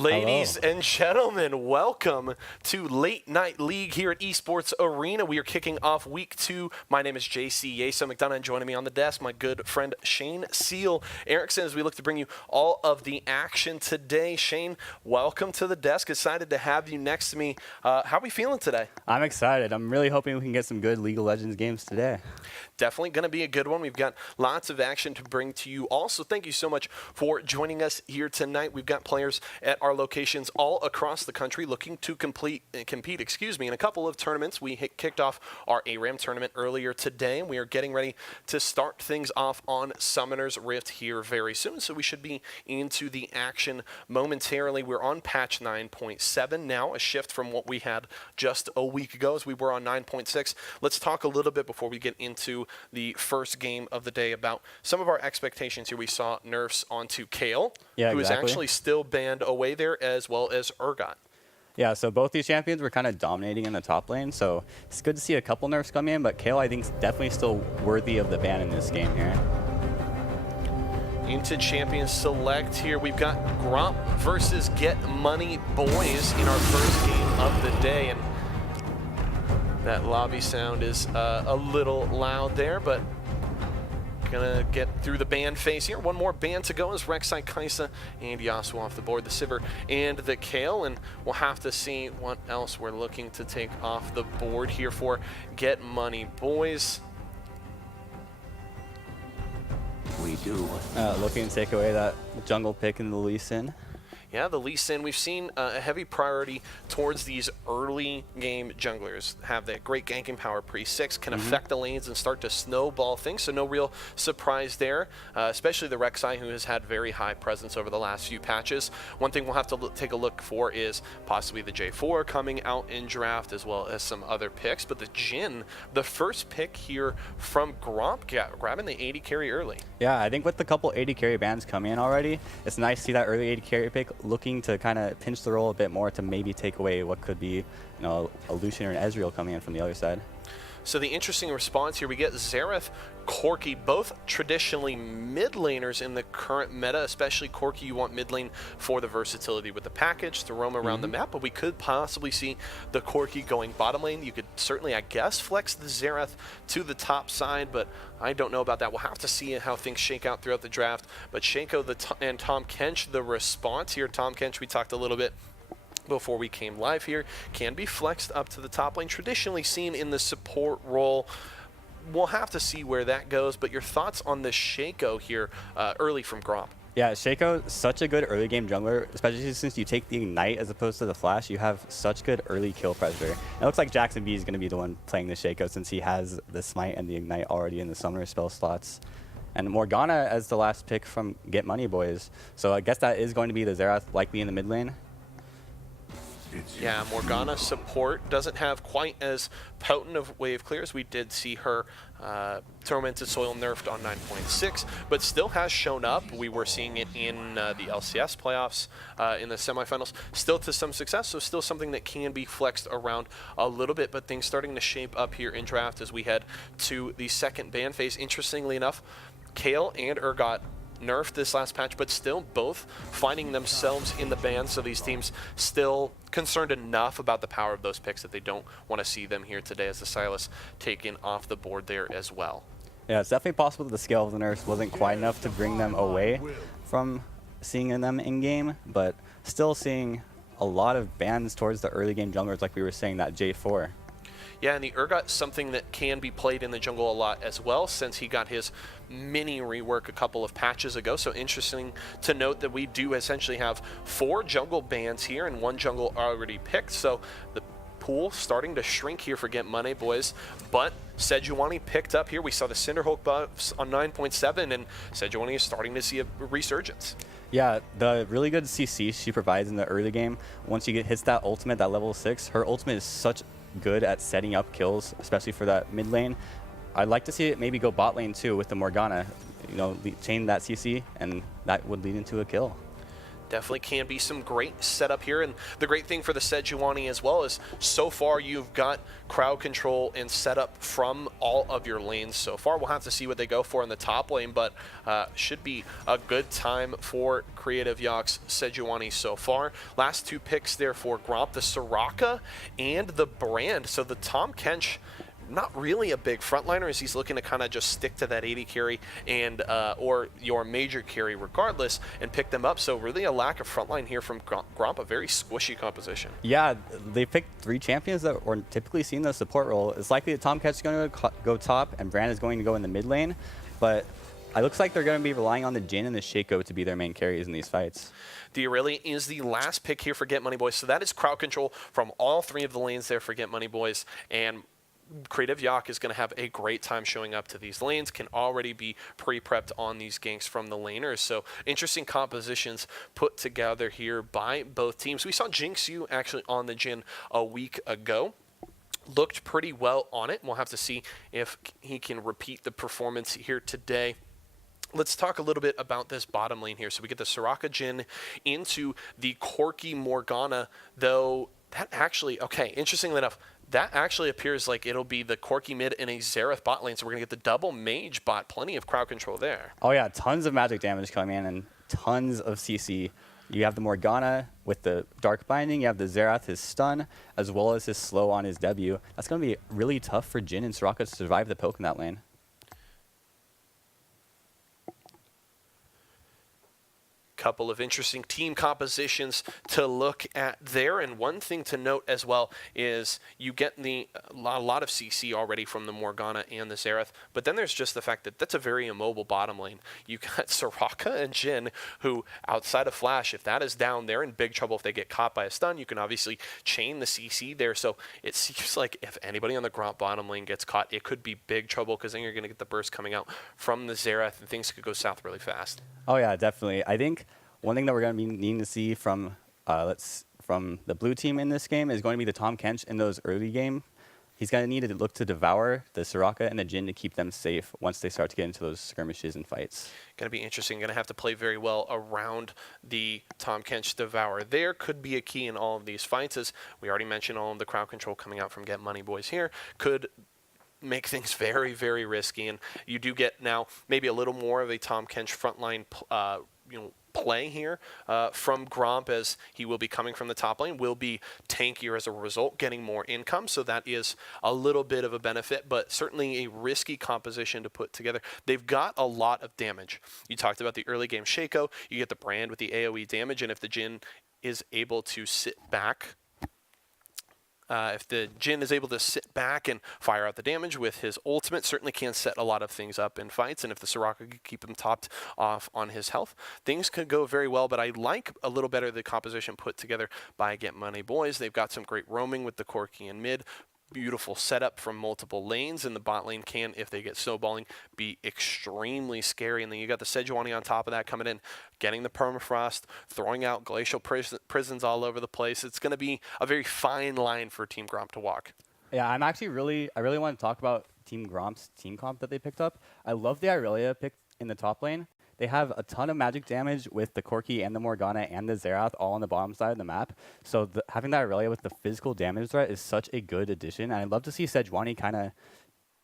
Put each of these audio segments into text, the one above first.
Ladies and gentlemen, welcome to Late Night League here at Esports Arena. We are kicking off week 2. My name is JC Yeso McDonough, and joining me on the desk, my good friend Shane Seal Erickson, as we look to bring you all of the action today. Shane, welcome to the desk. Excited to have you next to me. How are we feeling today? I'm excited. I'm really hoping we can get some good League of Legends games today. Definitely going to be a good one. We've got lots of action to bring to you. Also, thank you so much for joining us here tonight. We've got players at our locations all across the country looking to compete in a couple of tournaments. We kicked off our ARAM tournament earlier today, and we are getting ready to start things off on Summoner's Rift here very soon, so we should be into the action momentarily. We're on patch 9.7 now, a shift from what we had just a week ago as we were on 9.6. Let's talk a little bit before we get into the first game of the day about some of our expectations here. We saw nerfs onto Kale, who is actually still banned away there, as well as Urgot. Yeah, so both these champions were kind of dominating in the top lane, so it's good to see a couple nerfs come in, but Kale, I think, is definitely still worthy of the ban in this game here. Into Champion Select here, we've got Gromp versus Get Money Boys in our first game of the day, and that lobby sound is a little loud there, but gonna get through the ban phase here. One more ban to go as Rek'Sai, Kai'Sa, and Yasuo off the board, the Sivir and the Kale, and we'll have to see what else we're looking to take off the board here for Get Money Boys. We do. Looking to take away that jungle pick in the Lee Sin. Yeah, the Lee Sin, we've seen a heavy priority towards these early game junglers. Have that great ganking power pre-6, can affect the lanes and start to snowball things, so no real surprise there, especially the Rek'Sai, who has had very high presence over the last few patches. One thing we'll have to take a look for is possibly the J4 coming out in draft, as well as some other picks, but the Jhin, the first pick here from Gromp, grabbing the 80 carry early. Yeah, I think with the couple 80 carry bans coming in already, it's nice to see that early 80 carry pick looking to kind of pinch the roll a bit more to maybe take away what could be, a Lucian or an Ezreal coming in from the other side. So the interesting response here, we get Xerath, Corki, both traditionally mid laners in the current meta, especially Corki. You want mid lane for the versatility with the package to roam around the map, but we could possibly see the Corki going bottom lane. You could certainly, I guess, flex the Xerath to the top side, but I don't know about that. We'll have to see how things shake out throughout the draft. But Shanko and Tom Kench, the response here. Tom Kench, we talked a little bit before we came live here, can be flexed up to the top lane, traditionally seen in the support role. We'll have to see where that goes, but your thoughts on the Shaco here early from Gromp? Yeah, Shaco, such a good early game jungler, especially since you take the Ignite as opposed to the Flash. You have such good early kill pressure. It looks like Jackson B is going to be the one playing the Shaco since he has the Smite and the Ignite already in the Summoner spell slots. And Morgana as the last pick from Get Money Boys. So I guess that is going to be the Xerath, likely in the mid lane. Yeah, Morgana support doesn't have quite as potent of wave clear as we did see her Tormented Soil nerfed on 9.6, but still has shown up. We were seeing it in the LCS playoffs in the semifinals, still to some success, so still something that can be flexed around a little bit, but things starting to shape up here in draft as we head to the second ban phase. Interestingly enough, Kale and Urgot nerfed this last patch, but still both finding themselves in the ban, so these teams still concerned enough about the power of those picks that they don't want to see them here today as the Sylas taken off the board there as well. Yeah, it's definitely possible that the scale of the nerfs wasn't quite enough to bring them away from seeing them in-game, but still seeing a lot of bans towards the early game junglers like we were saying, that J4. Yeah, and the Urgot, something that can be played in the jungle a lot as well, since he got his mini rework a couple of patches ago. So interesting to note that we do essentially have 4 jungle bans here and 1 jungle already picked. So the pool starting to shrink here for Get Money Boys, but Sejuani picked up here. We saw the Cinderhulk buffs on 9.7, and Sejuani is starting to see a resurgence. Yeah, the really good CC she provides in the early game, once you hits that ultimate, that level 6, her ultimate is such good at setting up kills, especially for that mid lane. I'd like to see it maybe go bot lane too with the Morgana, chain that CC, and that would lead into a kill. Definitely can be some great setup here, and the great thing for the Sejuani as well is so far you've got crowd control and setup from all of your lanes so far. We'll have to see what they go for in the top lane, but should be a good time for Creative Yock's Sejuani so far. Last 2 picks there for Gromp, the Soraka and the Brand. So the Tahm Kench, not really a big frontliner, as he's looking to kind of just stick to that 80 carry and or your major carry regardless and pick them up. So really a lack of frontline here from Gromp, a very squishy composition. Yeah, they picked 3 champions that were typically seen in the support role. It's likely that Tahm Kench is going to go top and Brand is going to go in the mid lane, but it looks like they're going to be relying on the Jhin and the Shaco to be their main carries in these fights. The Aurelia is the last pick here for Get Money Boys, so that is crowd control from all 3 of the lanes there for Get Money Boys, and Creative Yock is going to have a great time showing up to these lanes, can already be pre-prepped on these ganks from the laners. So interesting compositions put together here by both teams. We saw Jinxu actually on the Jhin a week ago. Looked pretty well on it. We'll have to see if he can repeat the performance here today. Let's talk a little bit about this bottom lane here. So we get the Soraka Jhin into the Corki Morgana, though that actually, okay, interestingly enough, that actually appears like it'll be the Corki mid and a Xerath bot lane, so we're going to get the double mage bot. Plenty of crowd control there. Oh yeah, tons of magic damage coming in and tons of CC. You have the Morgana with the Dark Binding, you have the Xerath, his stun, as well as his slow on his W. That's going to be really tough for Jhin and Soraka to survive the poke in that lane. Couple of interesting team compositions to look at there, and one thing to note as well is you get a lot of CC already from the Morgana and the Xerath, but then there's just the fact that that's a very immobile bottom lane. You got Soraka and Jhin, who outside of Flash, if that is down, they're in big trouble if they get caught by a stun. You can obviously chain the CC there, so it seems like if anybody on the Gromp bottom lane gets caught, it could be big trouble, because then you're going to get the burst coming out from the Xerath, and things could go south really fast. Oh yeah, definitely. I think one thing that we're going to be needing to see from the blue team in this game is going to be the Tahm Kench in those early game. He's going to need to look to devour the Soraka and the Jhin to keep them safe once they start to get into those skirmishes and fights. Going to be interesting. Going to have to play very well around the Tahm Kench Devour. There could be a key in all of these fights, as we already mentioned all of the crowd control coming out from Get Money Boys here. Could make things very, very risky, and you do get now maybe a little more of a Tahm Kench frontline play here from Gromp, as he will be coming from the top lane, will be tankier as a result, getting more income, so that is a little bit of a benefit, but certainly a risky composition to put together. They've got a lot of damage. You talked about the early game Shaco, you get the Brand with the AoE damage, and if the Jhin is able to sit back, if the Jhin is able to sit back and fire out the damage with his ultimate, certainly can set a lot of things up in fights. And if the Soraka could keep him topped off on his health, things could go very well. But I like a little better the composition put together by Get Money Boys. They've got some great roaming with the Corki and mid. Beautiful setup from multiple lanes, and the bot lane can, if they get snowballing, be extremely scary. And then you got the Sejuani on top of that coming in, getting the permafrost, throwing out glacial prisons all over the place. It's going to be a very fine line for Team Gromp to walk. Yeah, I really want to talk about Team Gromp's team comp that they picked up. I love the Aurelia pick in the top lane. They have a ton of magic damage with the Corki and the Morgana and the Xerath all on the bottom side of the map. So having that Aurelia with the physical damage threat is such a good addition. And I'd love to see Sejuani kind of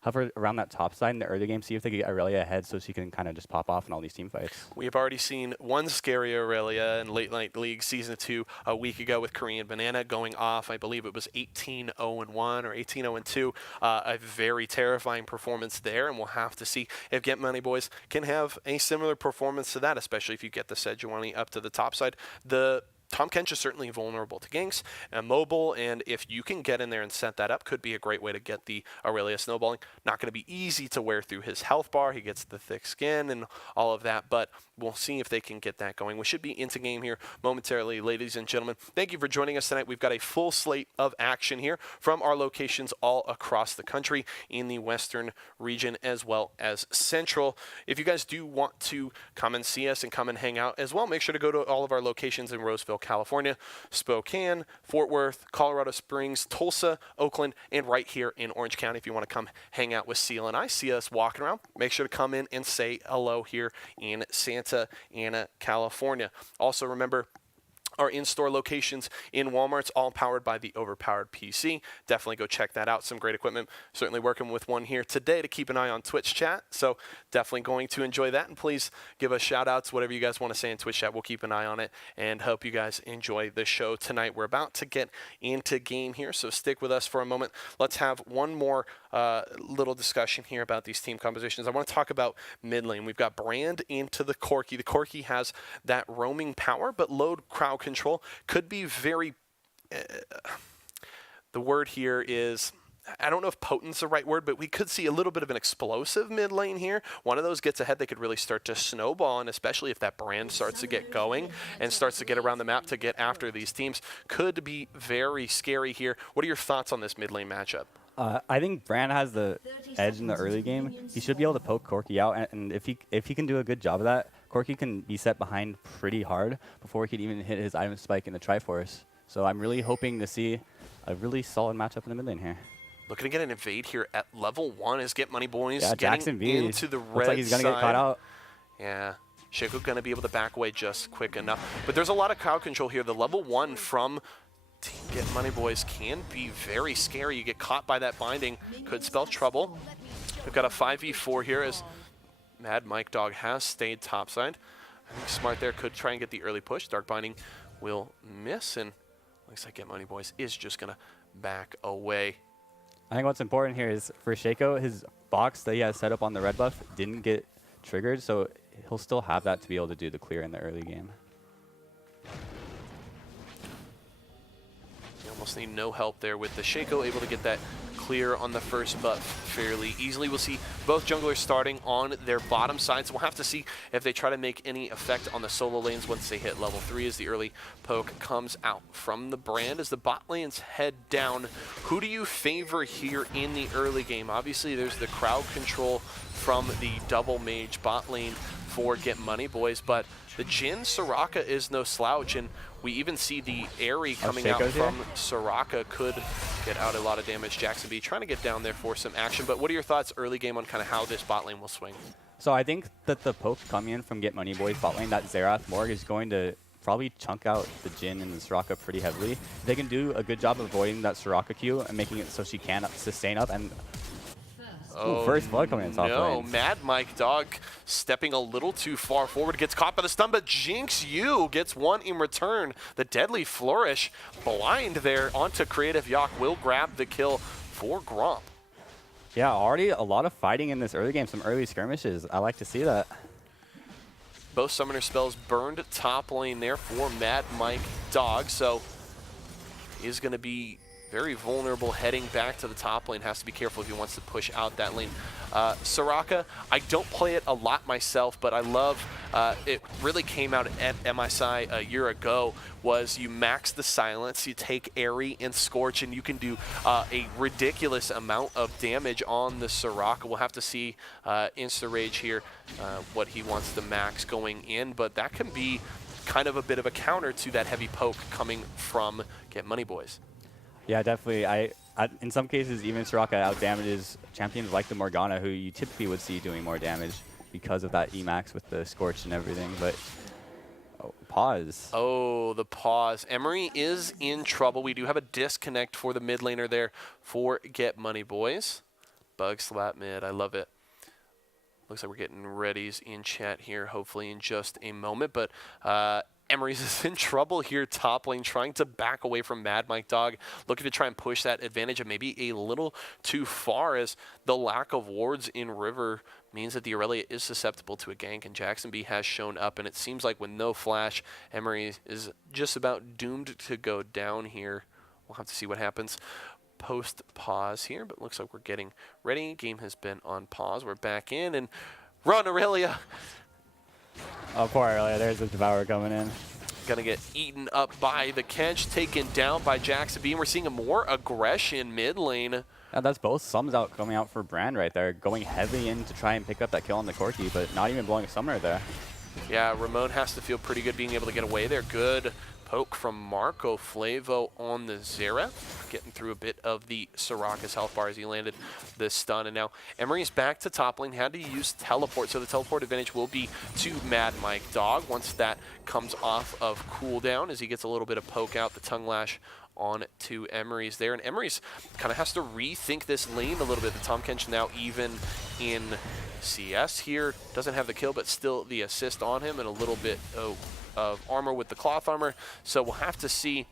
hover around that top side in the early game, see if they can get Aurelia ahead so she can kind of just pop off in all these team fights. We have already seen one scary Aurelia in Late Night League Season 2 a week ago with Korean Banana going off. I believe it was 18-0-1 or 18-0-2. A very terrifying performance there, and we'll have to see if Get Money Boys can have a similar performance to that, especially if you get the Sejuani up to the top side. The Tahm Kench is certainly vulnerable to ganks and mobile, and if you can get in there and set that up, could be a great way to get the Aurelia snowballing. Not going to be easy to wear through his health bar. He gets the thick skin and all of that, but we'll see if they can get that going. We should be into game here momentarily, ladies and gentlemen. Thank you for joining us tonight. We've got a full slate of action here from our locations all across the country in the western region as well as central. If you guys do want to come and see us and come and hang out as well, make sure to go to all of our locations in Roseville, Evansville, California, Spokane, Fort Worth, Colorado Springs, Tulsa, Oakland, and right here in Orange County. If you want to come hang out with Seal and I, see us walking around, make sure to come in and say hello here in Santa Ana, California. Also remember, our in-store locations in Walmart's all powered by the overpowered PC. Definitely go check that out. Some great equipment. Certainly working with one here today to keep an eye on Twitch chat. So definitely going to enjoy that. And please give us shout outs, whatever you guys want to say in Twitch chat. We'll keep an eye on it and hope you guys enjoy the show tonight. We're about to get into game here, so stick with us for a moment. Let's have one more little discussion here about these team compositions. I want to talk about mid lane. We've got Brand into the Corki. The Corki has that roaming power, but load crowd control could be very the word here is, I don't know if potent's the right word, but we could see a little bit of an explosive mid lane here. One of those gets ahead, they could really start to snowball, and especially if that Brand starts to get going and starts to get around the map to get after these teams, could be very scary here. What are your thoughts on this mid lane matchup? I think Brand has the edge in the early game. He should be able to poke Corki out, and if he can do a good job of that, Corki can be set behind pretty hard before he can even hit his item spike in the Triforce. So I'm really hoping to see a really solid matchup in the mid lane here. Looking to get an invade here at level 1 is Get Money Boys Jackson getting B into the red looks like he's gonna side. get caught out. Yeah, Shaco gonna be able to back away just quick enough. But there's a lot of crowd control here. The level 1 from Team Get Money Boys can be very scary. You get caught by that binding, could spell trouble. We've got a 5v4 here as Mad Mike Dog has stayed topside. I think Smart there could try and get the early push. Dark Binding will miss, and looks like Get Money Boys is just gonna back away. I think what's important here is for Shaco, his box that he has set up on the red buff didn't get triggered, so he'll still have that to be able to do the clear in the early game. You almost need no help there with the Shaco able to get that clear on the first buff fairly easily. We'll see both junglers starting on their bottom side, so we'll have to see if they try to make any effect on the solo lanes once they hit level 3 as the early poke comes out from the Brand as the bot lanes head down. Who do you favor here in the early game? Obviously there's the crowd control from the double mage bot lane for Get Money Boys, but the Jhin Soraka is no slouch, and we even see the Airy coming out from Soraka could get out a lot of damage. Jackson B trying to get down there for some action, but what are your thoughts early game on kind of how this bot lane will swing? So I think that the poke coming in from Get Money Boys bot lane, that Xerath Morg is going to probably chunk out the Jhin and the Soraka pretty heavily. If they can do a good job of avoiding that Soraka Q and making it so she can sustain up and first blood coming in top lane. No, Mad Mike Dog stepping a little too far forward, gets caught by the stun, but Jinx U gets one in return. The deadly flourish, blind there onto Creative Yak, will grab the kill for Gromp. Yeah, already a lot of fighting in this early game, some early skirmishes. I like to see that. Both summoner spells burned top lane there for Mad Mike Dog, so he's going to be very vulnerable heading back to the top lane. Has to be careful if he wants to push out that lane. Soraka, I don't play it a lot myself, but I love, it really came out at MSI a year ago, was you max the silence, you take Airy and Scorch, and you can do a ridiculous amount of damage on the Soraka. We'll have to see Insta Rage here, what he wants to max going in, but that can be kind of a bit of a counter to that heavy poke coming from Get Money Boys. Yeah, definitely. In some cases, even Soraka out-damages champions like the Morgana, who you typically would see doing more damage because of that Emax with the Scorch and everything. But pause. Oh, the pause. Emery is in trouble. We do have a disconnect for the mid laner there for Get Money Boys. Bug slap mid. I love it. Looks like we're getting readies in chat here, hopefully in just a moment. But Emery's is in trouble here top lane, trying to back away from Mad Mike Dog, looking to try and push that advantage, and maybe a little too far, as the lack of wards in River means that the Aurelia is susceptible to a gank, and Jackson B has shown up, and it seems like with no flash, Emery is just about doomed to go down here. We'll have to see what happens post pause here, but looks like we're getting ready. Game has been on pause. We're back in, and run, Aurelia! Oh, poor Aurelia. There's the Devourer coming in. Gonna get eaten up by the Kench, taken down by Jackson B, and we're seeing a more aggression mid lane. Yeah, that's both sums out coming out for Brand right there, going heavy in to try and pick up that kill on the Corki, but not even blowing a summoner there. Yeah, Ramon has to feel pretty good being able to get away there. Good Poke from Marco Flavo on the Xerath, getting through a bit of the Soraka's health bar as he landed the stun. And now Emery's back to top lane, had to use teleport, so the teleport advantage will be to Mad Mike Dog once that comes off of cooldown as he gets a little bit of poke out, the tongue lash on to Emery's there. And Emery's kind of has to rethink this lane a little bit. The Tahm Kench now even in CS here, doesn't have the kill, but still the assist on him and a little bit of armor with the cloth armor. So we'll have to see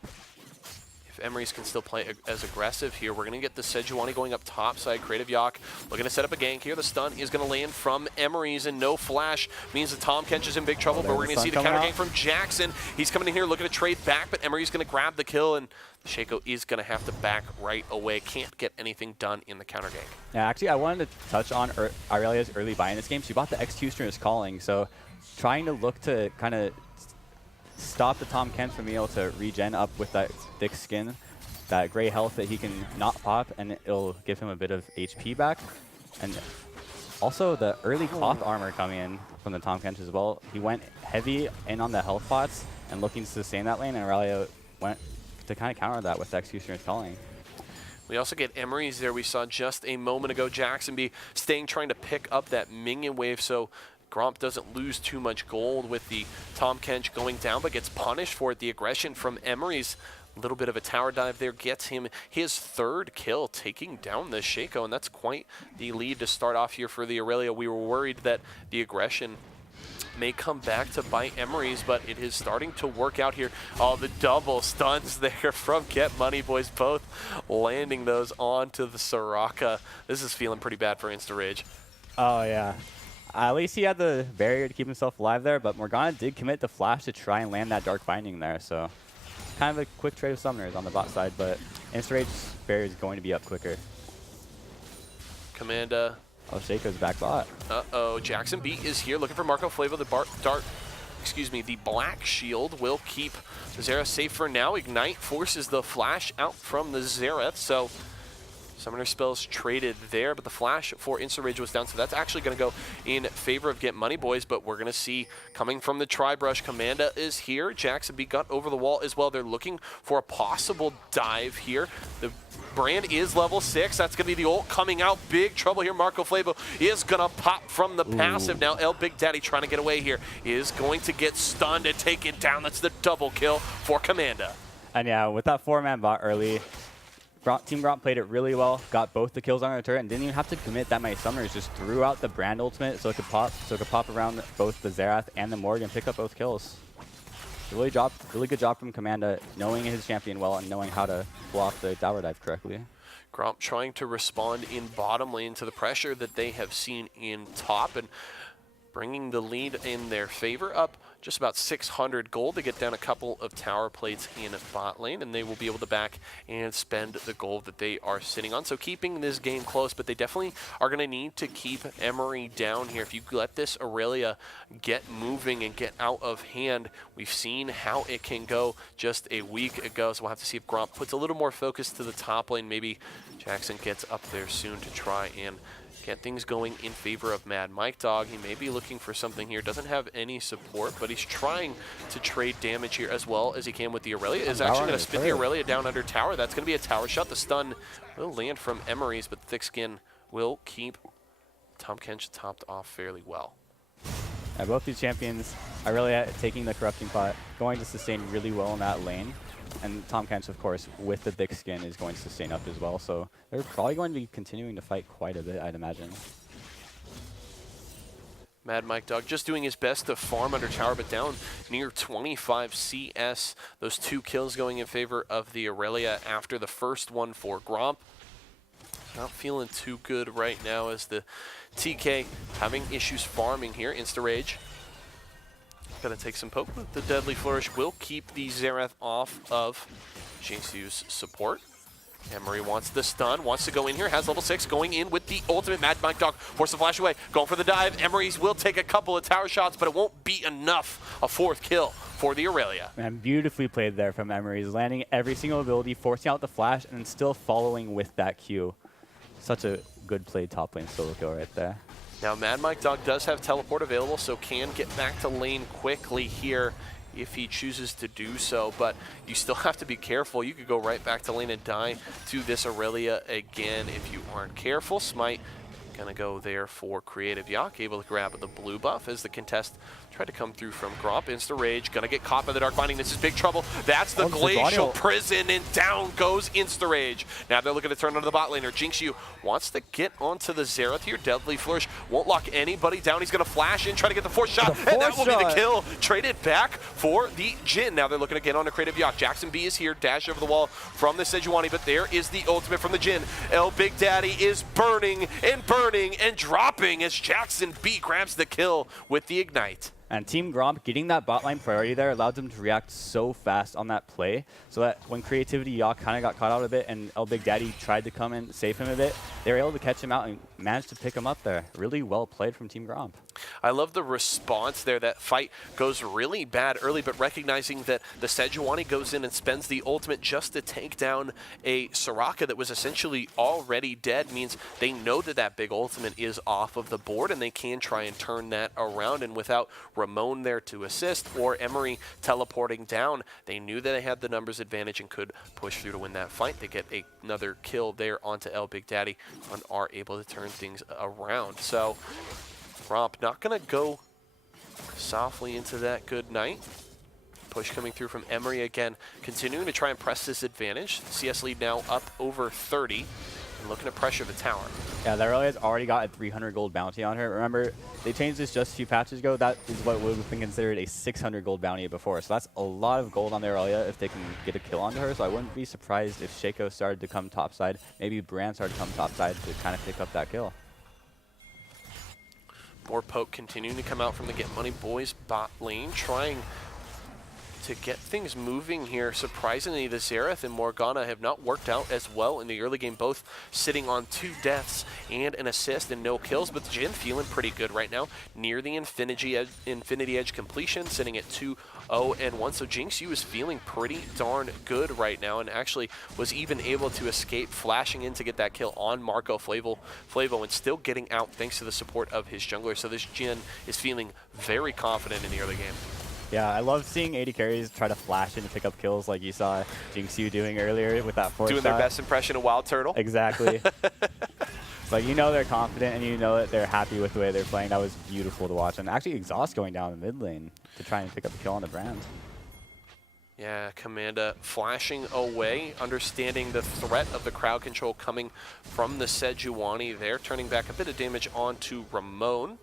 if Emery's can still play as aggressive here. We're going to get the Sejuani going up top side. Creative Yawk looking to set up a gank here. The stun is going to land from Emery's, and no flash means the Tahm Kench is in big trouble, but we're going to see the counter gank from Jackson. He's coming in here looking to trade back, but Emery's going to grab the kill, and the Shaco is going to have to back right away. Can't get anything done in the counter gank. Yeah, actually, I wanted to touch on Aurelia's early buy in this game. She bought the Executioner's Calling, so trying to look to kind of stop the Tahm Kench from being able to regen up with that thick skin, that gray health that he can not pop, and it'll give him a bit of HP back. And also the early cloth armor coming in from the Tahm Kench as well. He went heavy in on the health pots and looking to sustain that lane, and Aurelia went to kind of counter that with the Executioner's Calling. We also get Emery's there. We saw just a moment ago Jackson be staying, trying to pick up that minion wave, so Gromp doesn't lose too much gold with the Tahm Kench going down, but gets punished for it. The aggression from Emery's, a little bit of a tower dive there, gets him his third kill, taking down the Shaco, and that's quite the lead to start off here for the Aurelia. We were worried that the aggression may come back to bite Emery's, but it is starting to work out here. Oh, the double stuns there from Get Money Boys, both landing those onto the Soraka. This is feeling pretty bad for InstaRage. Oh, yeah. At least he had the barrier to keep himself alive there, but Morgana did commit the flash to try and land that Dark Binding there, so kind of a quick trade of summoners on the bot side, but InstaRage's barrier is going to be up quicker. Commanda. Oh, Shaco's back bot. Uh-oh, Jackson B is here looking for Marco Flavo. The Black Shield will keep the Xerath safe for now. Ignite forces the flash out from the Xerath, so Summoner spells traded there, but the flash for InstaRage was down, so that's actually going to go in favor of Get Money Boys, but we're going to see coming from the Tri-Brush, Commanda is here. Jackson B got over the wall as well. They're looking for a possible dive here. The Brand is level 6. That's going to be the ult coming out. Big trouble here. Marco Flavo is going to pop from the passive. Now El Big Daddy trying to get away here is going to get stunned and taken down. That's the double kill for Commanda. And yeah, with that 4-man bot early, Team Gromp played it really well, got both the kills on their turret, and didn't even have to commit that many summoners, just threw out the Brand ultimate so it could pop around both the Xerath and the Morg and pick up both kills. Really good job from Commanda, knowing his champion well and knowing how to block the tower dive correctly. Gromp trying to respond in bottom lane to the pressure that they have seen in top, and bringing the lead in their favor, up just about 600 gold to get down a couple of tower plates in bot lane, and they will be able to back and spend the gold that they are sitting on. So keeping this game close, but they definitely are going to need to keep Emery down here. If you let this Aurelia get moving and get out of hand, we've seen how it can go just a week ago, so we'll have to see if Gromp puts a little more focus to the top lane. Maybe Jackson gets up there soon to try and get things going in favor of Mad Mike Dog. He may be looking for something here. Doesn't have any support, but he's trying to trade damage here as well as he can with the Aurelia. Is actually going to spit the Aurelia down under tower. That's going to be a tower shot. The stun will land from Emery's, but the Thick Skin will keep Tahm Kench topped off fairly well. Yeah, both these champions, Aurelia taking the Corrupting Pot, going to sustain really well in that lane. And Tahm Kench, of course, with the thick skin, is going to sustain up as well. So they're probably going to be continuing to fight quite a bit, I'd imagine. Mad Mike Dog just doing his best to farm under tower, but down near 25 CS. Those 2 kills going in favor of the Aurelia after the first one for Gromp. Not feeling too good right now as the TK having issues farming here. InstaRage going to take some poke, but the Deadly Flourish will keep the Xerath off of Jisu's support. Emery wants the stun, wants to go in here, has level 6, going in with the ultimate. Mad Mike Dog force the flash away, going for the dive. Emery's will take a couple of tower shots, but it won't be enough. A 4th kill for the Aurelia. Man, beautifully played there from Emery's, landing every single ability, forcing out the flash, and still following with that Q. Such a good played top lane solo kill right there. Now, Mad Mike Dog does have teleport available, so can get back to lane quickly here. if he chooses to do so, but you still have to be careful. You could go right back to lane and die to this Aurelia again if you aren't careful. Smite gonna go there for Creative Yak, able to grab the blue buff as the contest tried to come through from Gromp. Insta Rage, gonna get caught by the Dark Binding. This is big trouble. That's the Glacial Prison, and down goes Insta Rage. Now they're looking to turn onto the bot laner. Jinx wants to get onto the Xerath here. Deadly Flourish won't lock anybody down. He's gonna flash in, try to get the force shot, and that will be the kill. Traded back for the Jhin. Now they're looking to get on to Creative Yak. Jackson B is here, dash over the wall from the Sejuani, but there is the ultimate from the Jhin. El Big Daddy is burning and dropping as Jackson B grabs the kill with the Ignite. And Team Gromp getting that bot line priority there allowed them to react so fast on that play, so that when Creativity Yak kind of got caught out a bit and El Big Daddy tried to come and save him a bit, they were able to catch him out and managed to pick him up there. Really well played from Team Gromp. I love the response there. That fight goes really bad early, but recognizing that the Sejuani goes in and spends the ultimate just to take down a Soraka that was essentially already dead means they know that that big ultimate is off of the board and they can try and turn that around. And without Ramon there to assist or Emery teleporting down, they knew that they had the numbers advantage and could push through to win that fight. They get another kill there onto El Big Daddy and are able to turn things around. So Gromp not going to go softly into that good night. Push coming through from Emery again, continuing to try and press this advantage. CS lead now up over 30 and looking to pressure the tower. Yeah, that Aurelia's already got a 300 gold bounty on her. Remember, they changed this just a few patches ago. That is what would have been considered a 600 gold bounty before. So that's a lot of gold on the Aurelia if they can get a kill onto her. So I wouldn't be surprised if Shaco started to come topside. Maybe Brand started to come topside to kind of pick up that kill. More poke continuing to come out from the Get Money Boys bot lane, trying to get things moving here. Surprisingly, the Xerath and Morgana have not worked out as well in the early game, both sitting on 2 deaths and an assist and no kills, but Jhin feeling pretty good right now, near the Infinity Edge completion, sitting at 2-0-1. So Jinx is feeling pretty darn good right now, and actually was even able to escape, flashing in to get that kill on Marco Flavo and still getting out thanks to the support of his jungler. So this Jhin is feeling very confident in the early game. Yeah, I love seeing AD carries try to flash in to pick up kills like you saw Jinx doing earlier with that force shot. Doing their best impression of Wild Turtle. Exactly. But you know they're confident and you know that they're happy with the way they're playing. That was beautiful to watch. And actually Exhaust going down the mid lane to try and pick up a kill on the Brand. Yeah, Commanda flashing away, understanding the threat of the crowd control coming from the Sejuani there, turning back a bit of damage onto Ramon.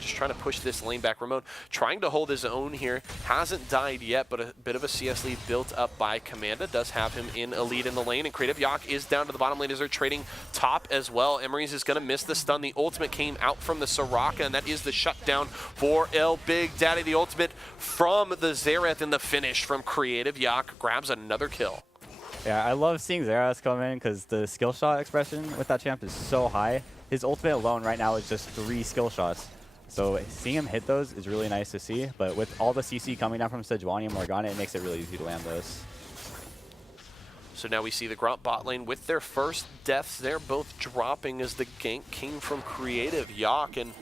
Just trying to push this lane back. Ramon trying to hold his own here. Hasn't died yet, but a bit of a CS lead built up by Commanda. Does have him in a lead in the lane, and Creative Yak is down to the bottom lane as they're trading top as well. Emery's is going to miss the stun. The ultimate came out from the Soraka, and that is the shutdown for El Big Daddy. The ultimate from the Xerath, and the finish from Creative Yak grabs another kill. Yeah, I love seeing Xerath come in because the skill shot expression with that champ is so high. His ultimate alone right now is just 3 skill shots. So seeing him hit those is really nice to see, but with all the CC coming down from Sejuani and Morgana, it makes it really easy to land those. So now we see the Gromp bot lane with their first deaths. They're both dropping as the gank came from Creative Yak, and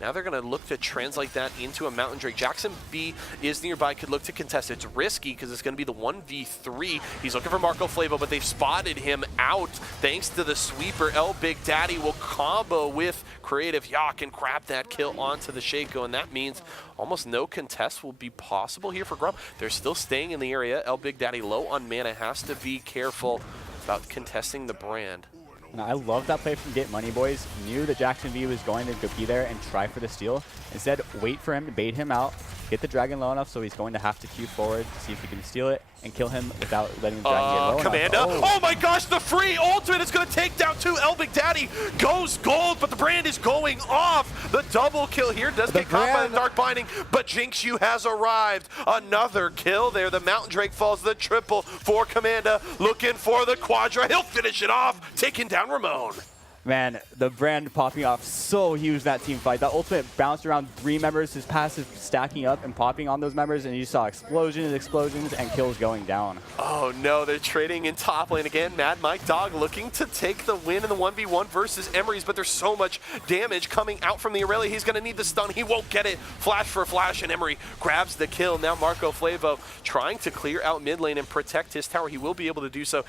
now they're going to look to translate that into a Mountain Drake. Jackson B is nearby, could look to contest. It's risky because it's going to be the 1v3. He's looking for Marco Flavo, but they've spotted him out thanks to the sweeper. El Big Daddy will combo with Creative Yak and grab that kill onto the Shaco, and that means almost no contest will be possible here for Gromp. They're still staying in the area. El Big Daddy low on mana, has to be careful about contesting the Brand. Now, I love that play from Get Money Boys. Knew that Jackson V was going to be there and try for the steal. Instead, wait for him to bait him out, get the dragon low enough so he's going to have to queue forward to see if he can steal it and kill him without letting the dragon get low Commanda. enough. Oh my gosh, the free ultimate is going to take down 2. El Big Daddy goes gold, but the Brand is going off. The double kill here does get caught by the Dark Binding, but Jinx has arrived. Another kill there. The Mountain Drake falls, the triple for Commanda, looking for the quadra. He'll finish it off, taking down Ramon. Man, the brand popping off so huge that team fight. That ultimate bounced around 3 members, his passive stacking up and popping on those members, and you saw explosions, and kills going down. Oh no, they're trading in top lane again. Mad Mike Dog looking to take the win in the 1v1 versus Emery's, but there's so much damage coming out from the Aurelia. He's going to need the stun. He won't get it. Flash for flash, and Emery grabs the kill. Now Marco Flavo trying to clear out mid lane and protect his tower. He will be able to do so.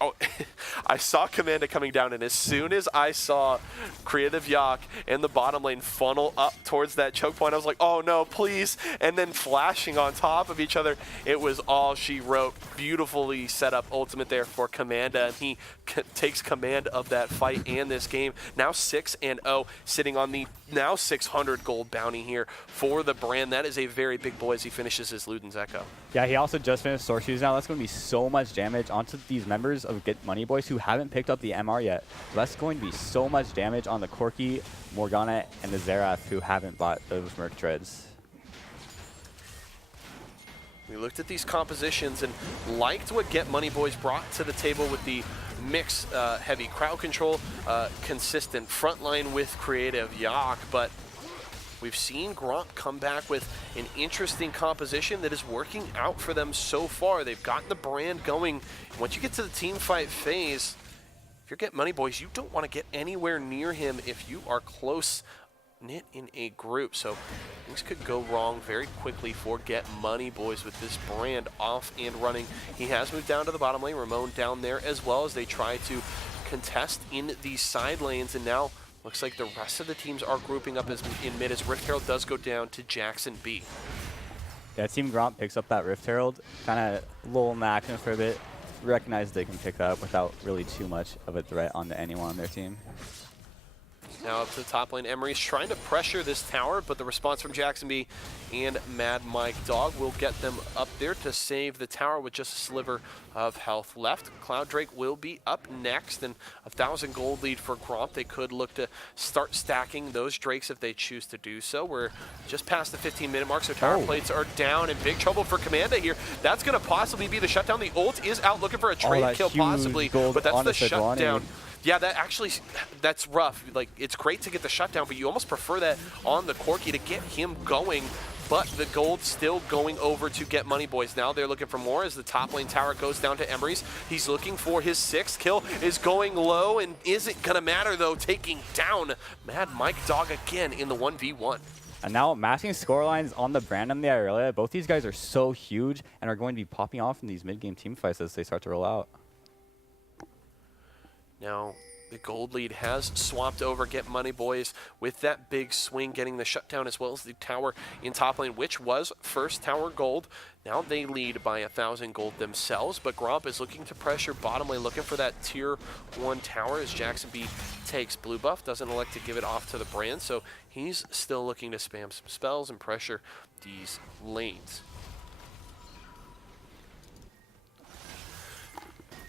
Oh, I saw Commanda coming down, and as soon as I saw Creative Yak and the bottom lane funnel up towards that choke point, I was like, oh no, please. And then flashing on top of each other, it was all she wrote. Beautifully set up ultimate there for Commanda, and he takes command of that fight and this game. Now 6-0, sitting on the now 600 gold bounty here for the brand. That is a very big boy as he finishes his Luden's Echo. Yeah, he also just finished Sword Shoes now. That's going to be so much damage onto these members of Get Money Boys who haven't picked up the MR yet. That's going to be so much damage on the Corki, Morgana, and the Xerath who haven't bought those Merc Treads. We looked at these compositions and liked what Get Money Boys brought to the table with the mix, heavy crowd control, consistent frontline with Creative Yak, but we've seen Gromp come back with an interesting composition that is working out for them so far. They've gotten the brand going. Once you get to the team fight phase, if you're Get Money Boys, you don't want to get anywhere near him if you are close knit in a group. So things could go wrong very quickly for Get Money Boys with this brand off and running. He has moved down to the bottom lane. Ramon down there as well as they try to contest in these side lanes, and now looks like the rest of the teams are grouping up as in mid as Rift Herald does go down to Jackson B. Yeah, Team Gromp picks up that Rift Herald, kind of lull in the action for a bit, recognize they can pick that up without really too much of a threat onto anyone on their team. Now up to the top lane, Emery's trying to pressure this tower, but the response from Jackson B and Mad Mike Dog will get them up there to save the tower with just a sliver of health left. Cloud Drake will be up next, and 1,000 gold lead for Gromp. They could look to start stacking those Drakes if they choose to do so. We're just past the 15-minute mark, so tower plates are down, and big trouble for Commanda here. That's going to possibly be the shutdown. The ult is out looking for a trade kill possibly, but that's the shutdown. Yeah, that's rough. Like, it's great to get the shutdown, but you almost prefer that on the Corki to get him going. But the gold still going over to Get Money Boys. Now they're looking for more as the top lane tower goes down to Emery's. He's looking for his 6th kill, is going low, and isn't gonna matter though, taking down Mad Mike Dog again in the 1v1. And now matching scorelines on the brand and the Aurelia. Both these guys are so huge and are going to be popping off in these mid-game team fights as they start to roll out. Now, the gold lead has swapped over Get Money Boys with that big swing, getting the shutdown as well as the tower in top lane, which was first tower gold. Now they lead by 1,000 gold themselves, but Gromp is looking to pressure bottom lane, looking for that tier 1 tower as Jackson B takes blue buff, doesn't elect to give it off to the brand, so he's still looking to spam some spells and pressure these lanes.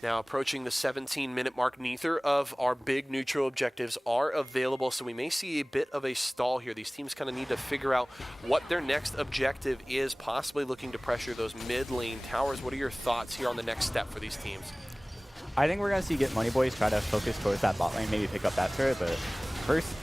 Now approaching the 17-minute mark, neither of our big neutral objectives are available, so we may see a bit of a stall here. These teams kind of need to figure out what their next objective is, possibly looking to pressure those mid lane towers. What are your thoughts here on the next step for these teams? I think we're going to see Get Money Boys try to focus towards that bot lane, maybe pick up that turret, but first,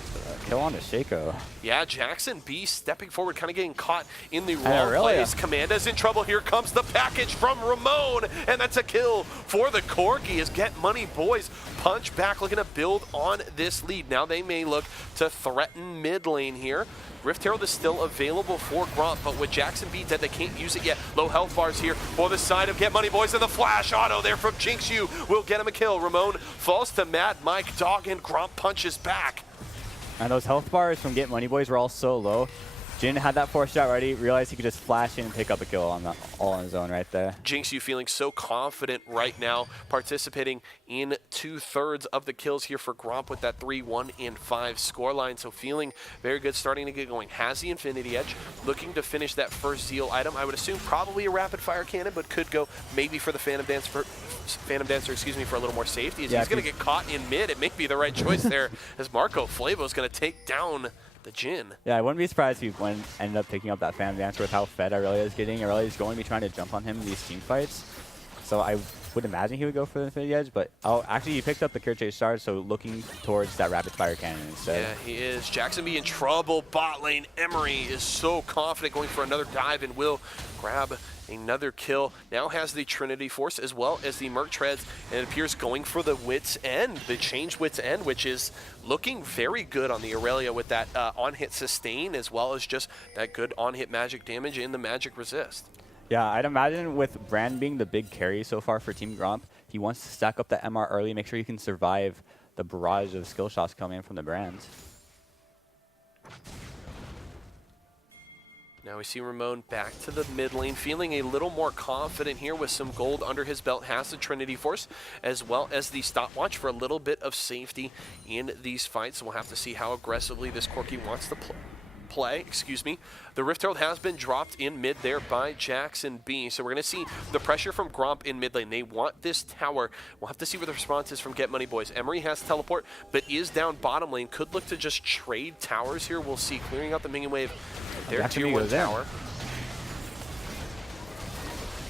kill on to Shaco. Yeah, Jackson B stepping forward, kind of getting caught in the wrong place. Commanda's in trouble. Here comes the package from Ramon, and that's a kill for the Corgi as Get Money Boys punch back, looking to build on this lead. Now they may look to threaten mid lane here. Rift Herald is still available for Gromp, but with Jackson B dead, they can't use it yet. Low health bars here for the side of Get Money Boys, and the flash auto there from Jinx Yu will get him a kill. Ramon falls to Mad Mike Dog, and Gromp punches back. And those health bars from Get Money Boys were all so low. Jin had that 4-shot ready, realized he could just flash in and pick up a kill on the, all on his own right there. Jinx, you feeling so confident right now, participating in 2/3 of the kills here for Gromp with that 3-1 and 5 scoreline. So feeling very good, starting to get going. Has the Infinity Edge, looking to finish that first Zeal item. I would assume probably a rapid fire cannon, but could go maybe for the Phantom Dancer, for a little more safety. As he's going to get caught in mid, it may be the right choice there, as Marco Flavo is going to take down the Jhin. Yeah, I wouldn't be surprised if he ended up picking up that Phantom Dancer with how fed Aurelia is getting. Aurelia is going to be trying to jump on him in these team fights. So I would imagine he would go for the Infinity Edge, but actually he picked up the Cure Chase Shard, so looking towards that Rapid Fire Cannon instead. Yeah, he is. Jackson B in trouble. Bot lane. Emery is so confident going for another dive and will grab another kill. Now has the Trinity Force as well as the Merc Treads, and it appears going for the Wit's End, the Change Wit's End, which is looking very good on the Aurelia with that on-hit sustain as well as just that good on-hit magic damage in the magic resist. Yeah, I'd imagine with Brand being the big carry so far for Team Gromp, he wants to stack up the MR early, make sure he can survive the barrage of skill shots coming in from the Brands. Now we see Ramon back to the mid lane, feeling a little more confident here with some gold under his belt. Has the Trinity Force as well as the stopwatch for a little bit of safety in these fights. We'll have to see how aggressively this Corki wants to play. Excuse me. The Rift Herald has been dropped in mid there by Jackson B. So we're going to see the pressure from Gromp in mid lane. They want this tower. We'll have to see what the response is from Get Money Boys. Emery has teleport, but is down bottom lane. Could look to just trade towers here. We'll see. Clearing out the minion wave. Their tier 1 tower.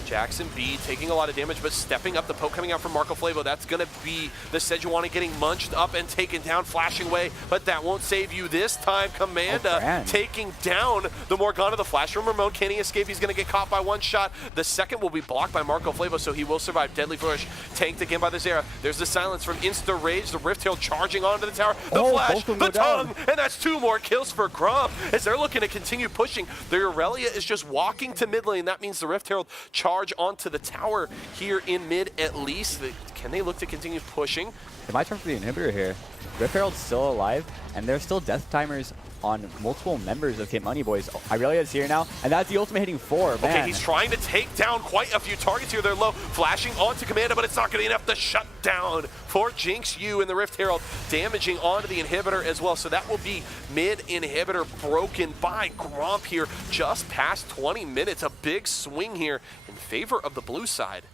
Jackson B taking a lot of damage, but stepping up. The poke coming out from Marco Flavo. That's going to be the Sejuani getting munched up and taken down, flashing away, but that won't save you this time. Commanda taking down the Morgana. The flash from Ramon. Can he escape? He's going to get caught by one shot. The second will be blocked by Marco Flavo, so he will survive. Deadly Flourish tanked again by the Zera. There's the silence from Insta Rage. The Rift Herald charging onto the tower. The flash, the tongue, and that's 2 more kills for Gromp as they're looking to continue pushing. The Aurelia is just walking to mid lane. That means the Rift Herald charge onto the tower here in mid at least. Can they look to continue pushing? It might turn for the inhibitor here. Rift Herald's still alive, and there's still death timers on multiple members of Get Money Boys. Irelia's here now, and that's the ultimate hitting 4. Man. Okay, he's trying to take down quite a few targets here. They're low, flashing onto Commanda, but it's not going to be enough to shut down for Jinx U and the Rift Herald, damaging onto the inhibitor as well. So that will be mid inhibitor broken by Gromp here, just past 20 minutes. A big swing here in favor of the blue side.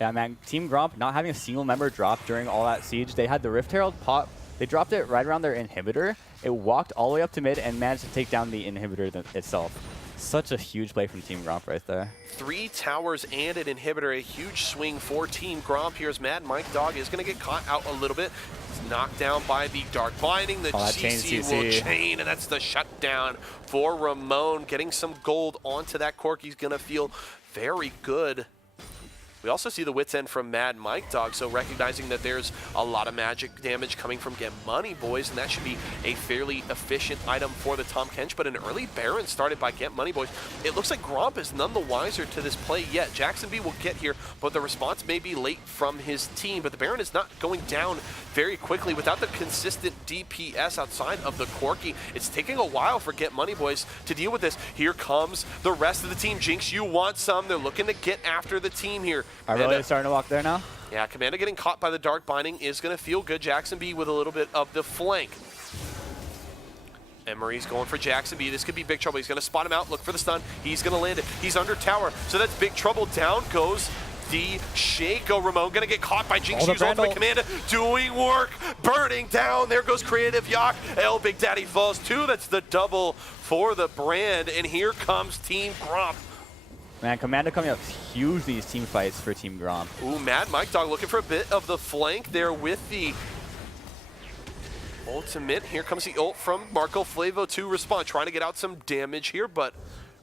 Yeah, man, Team Gromp not having a single member drop during all that siege. They had the Rift Herald pop. They dropped it right around their inhibitor. It walked all the way up to mid and managed to take down the inhibitor itself. Such a huge play from Team Gromp right there. 3 towers and an inhibitor. A huge swing for Team Gromp. Here's Mad Mike Dog is going to get caught out a little bit. He's knocked down by the Dark Binding. The CC will chain, and that's the shutdown for Ramon. Getting some gold onto that cork. He's going to feel very good. We also see the Wit's End from Mad Mike Dog, so recognizing that there's a lot of magic damage coming from Get Money Boys, and that should be a fairly efficient item for the Tom Kench, but an early Baron started by Get Money Boys. It looks like Gromp is none the wiser to this play yet. Jackson B will get here, but the response may be late from his team, but the Baron is not going down very quickly without the consistent DPS outside of the Corki. It's taking a while for Get Money Boys to deal with this. Here comes the rest of the team. Jinx, you want some. They're looking to get after the team here. Really starting to walk there now? Yeah, Commanda getting caught by the Dark Binding is going to feel good. Jackson B with a little bit of the flank. Emery's going for Jackson B. This could be big trouble. He's going to spot him out, look for the stun. He's going to land it. He's under tower, so that's big trouble. Down goes the Shaco. Ramon going to get caught by Jinx U's ultimate. Commanda doing work, burning down. There goes Creative Yak. El Big Daddy falls too. That's the double for the brand, and here comes Team Gromp. Man, Commanda coming up huge these team fights for Team Gromp. Ooh, Mad Mike Dog looking for a bit of the flank there with the ultimate. Here comes the ult from Marco Flavo to respond, trying to get out some damage here, but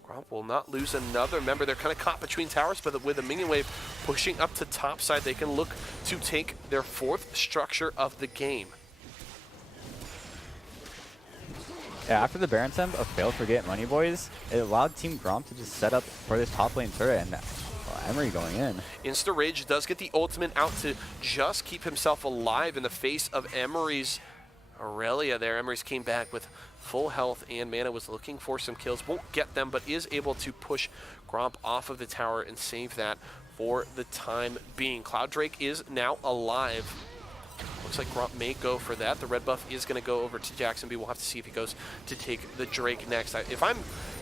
Gromp will not lose another member. They're kind of caught between towers, but with a minion wave pushing up to top side, they can look to take their 4th structure of the game. Yeah, after the Baron Temp of failed for Get Money Boys, it allowed Team Gromp to just set up for this top lane turret, and Emery going in. Insta Rage does get the ultimate out to just keep himself alive in the face of Emery's Aurelia there. Emery's came back with full health and mana, was looking for some kills. Won't get them, but is able to push Gromp off of the tower and save that for the time being. Cloud Drake is now alive. Looks like Gromp may go for that. The red buff is going to go over to Jackson B. We'll have to see if he goes to take the Drake next. If I'm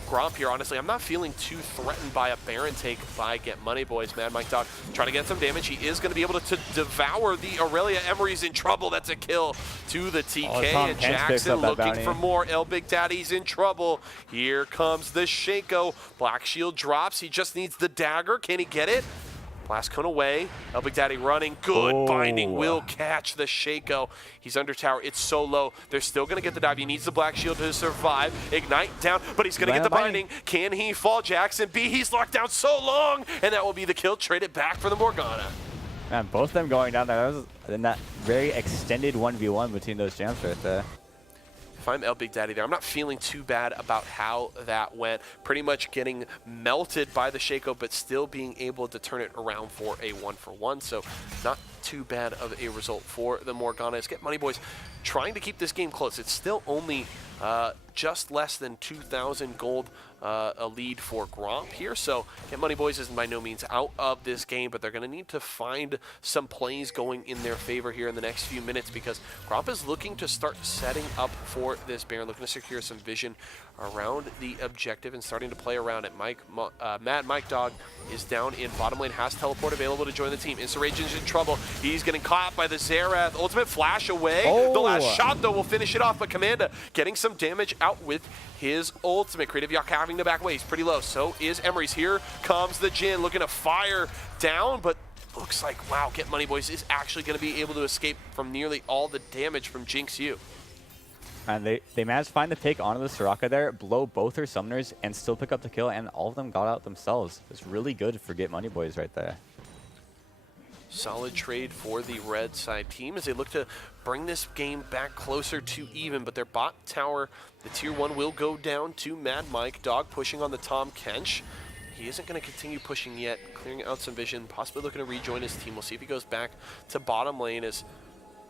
Gromp here, honestly, I'm not feeling too threatened by a Baron take by Get Money Boys. Mad Mike Dog trying to get some damage. He is going to be able to devour the Aurelia. Emery's in trouble. That's a kill to the TK. And Jackson looking for more. El Big Daddy's in trouble. Here comes the Shaco. Black Shield drops. He just needs the dagger. Can he get it? Blast cone away. El Big Daddy running. Good binding will catch the Shaco. He's under tower. It's so low. They're still going to get the dive. He needs the black shield to survive. Ignite down, but he's going to get the binding. Can he fall? Jackson B, he's locked down so long, and that will be the kill. Trade it back for the Morgana. Man, both of them going down there. That was in that very extended 1v1 between those champs right there. If I'm El Big Daddy there, I'm not feeling too bad about how that went. Pretty much getting melted by the Shaco, but still being able to turn it around for a 1-for-1. So not too bad of a result for the Morganas. Get Money Boys trying to keep this game close. It's still only just less than 2,000 gold a lead for Gromp here. So Get Money Boys is by no means out of this game, but they're going to need to find some plays going in their favor here in the next few minutes, because Gromp is looking to start setting up for this Baron, looking to secure some vision around the objective and starting to play around it. Mad Mike Dog is down in bottom lane, has teleport available to join the team. Insurrection's in trouble. He's getting caught by the Xerath. Ultimate flash away. The last shot, though, will finish it off, but Commanda getting some damage out with his ultimate. Creative Yak having to back away. He's pretty low. So is Emery's. Here comes the Jin looking to fire down, but looks like, wow, Get Money Boys is actually going to be able to escape from nearly all the damage from Jinx U. And they managed to find the pick onto the Soraka there, blow both her summoners, and still pick up the kill, and all of them got out themselves. It's really good for Get Money Boys right there. Solid trade for the red side team as they look to bring this game back closer to even, but their bot tower, the tier 1, will go down to Mad Mike Dog, pushing on the Tom Kench. He isn't going to continue pushing yet, clearing out some vision, possibly looking to rejoin his team. We'll see if he goes back to bottom lane as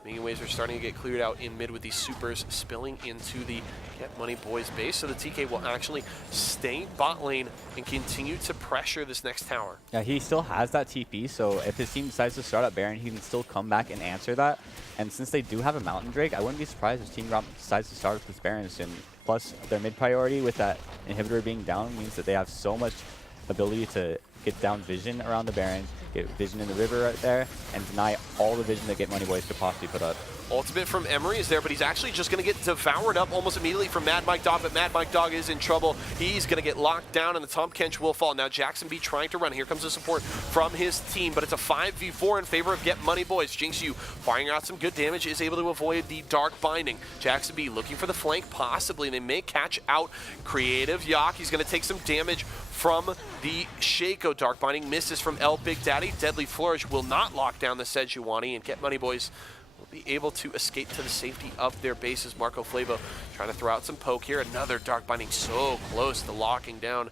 Minion waves are starting to get cleared out in mid with these supers spilling into the Get Money Boys base. So the TK will actually stay bot lane and continue to pressure this next tower. Yeah, he still has that TP, so if his team decides to start up Baron, he can still come back and answer that. And since they do have a Mountain Drake, I wouldn't be surprised if Team Gromp decides to start with this Baron soon. Plus, their mid priority with that inhibitor being down means that they have so much ability to get down vision around the Baron, get vision in the river right there, and deny all the vision that Get Money Boys could possibly put up. Ultimate from Emery is there, but he's actually just going to get devoured up almost immediately from Mad Mike Dog, but Mad Mike Dog is in trouble. He's going to get locked down, and the Tom Kench will fall. Now Jackson B trying to run. Here comes the support from his team, but it's a 5v4 in favor of Get Money Boys. Jinx U firing out some good damage, is able to avoid the Dark Binding. Jackson B looking for the flank, possibly. They may catch out Creative Yak. He's going to take some damage from the Shaco. Dark Binding misses from El Big Daddy. Deadly Flourish will not lock down the Sejuani, and Get Money Boys will be able to escape to the safety of their bases. Marco Flavo trying to throw out some poke here. Another Dark Binding so close to locking down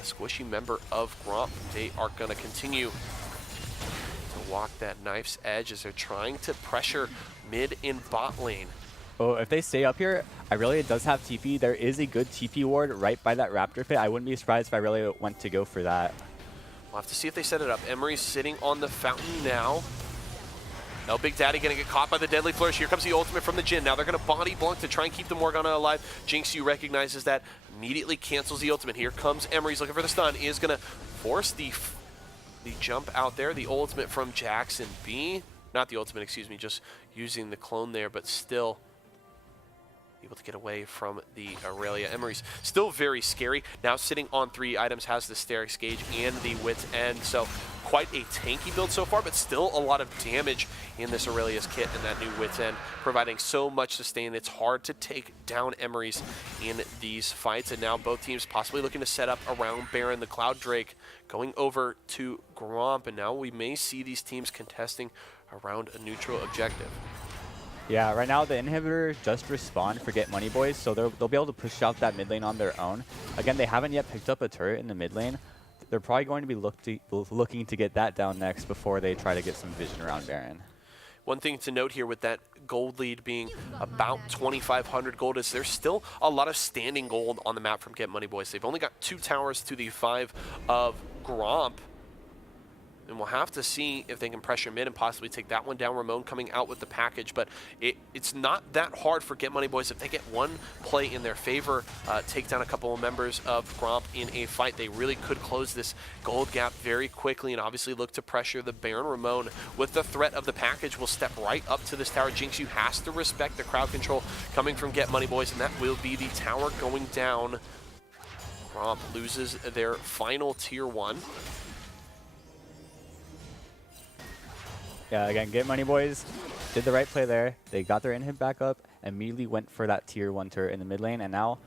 a squishy member of Gromp. They are going to continue to walk that knife's edge as they're trying to pressure mid in bot lane. Oh, if they stay up here, Irelia does have TP. There is a good TP ward right by that Raptor pit. I wouldn't be surprised if Irelia went to go for that. We'll have to see if they set it up. Emery's sitting on the fountain now. El Big Daddy going to get caught by the Deadly Flourish. Here comes the ultimate from the Jin. Now they're going to body Blanc to try and keep the Morgana alive. Jinx U recognizes that, immediately cancels the ultimate. Here comes Emery's looking for the stun. Is going to force the jump out there. The ultimate from Jackson B. Not the ultimate, excuse me, just using the clone there, but still able to get away from the Aurelia. Emery's still very scary. Now sitting on 3 items, has the Sterix Gauge and the Wit's End. So quite a tanky build so far, but still a lot of damage in this Aurelia's kit and that new Wit's End, providing so much sustain. It's hard to take down Emery's in these fights. And now both teams possibly looking to set up around Baron. The Cloud Drake going over to Gromp, and now we may see these teams contesting around a neutral objective. Yeah, right now the inhibitor just respawned for Get Money Boys, so they'll be able to push out that mid lane on their own. Again, they haven't yet picked up a turret in the mid lane. They're probably going to be looking to get that down next before they try to get some vision around Baron. One thing to note here with that gold lead being about 2,500 gold is there's still a lot of standing gold on the map from Get Money Boys. They've only got 2 towers to the 5 of Gromp. And we'll have to see if they can pressure mid and possibly take that one down. Ramon coming out with the package, but it's not that hard for Get Money Boys. If they get one play in their favor, take down a couple of members of Gromp in a fight, they really could close this gold gap very quickly and obviously look to pressure the Baron. Ramon, with the threat of the package, will step right up to this tower. Jinx U has to respect the crowd control coming from Get Money Boys, and that will be the tower going down. Gromp loses their final tier 1. Yeah, again, Get Money Boys did the right play there. They got their inhib back up, immediately went for that tier 1 turret in the mid lane, and now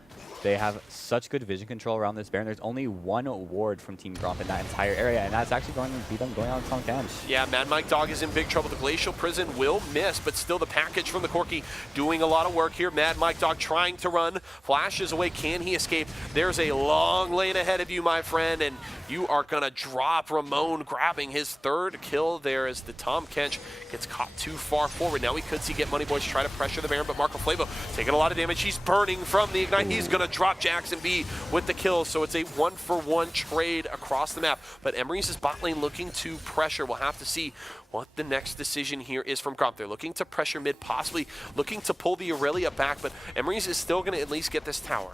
they have such good vision control around this Baron. There's only one ward from Team Gromp in that entire area, and that's actually going to be them going on Tom Kench. Yeah, Mad Mike Dog is in big trouble. The Glacial Prison will miss, but still the package from the Corki doing a lot of work here. Mad Mike Dog trying to run, flashes away. Can he escape? There's a long lane ahead of you, my friend, and you are going to drop Ramon, grabbing his 3rd kill there as the Tom Kench gets caught too far forward. Now we could see Get Money Boys try to pressure the Baron, but Marco Flavo taking a lot of damage. He's burning from the Ignite. He's going to drop Jackson B with the kill, so it's a 1-for-1 trade across the map. But Emery's bot lane looking to pressure. We'll have to see what the next decision here is from Gromp. They're looking to pressure mid, possibly looking to pull the Aurelia back, but Emery's is still going to at least get this tower.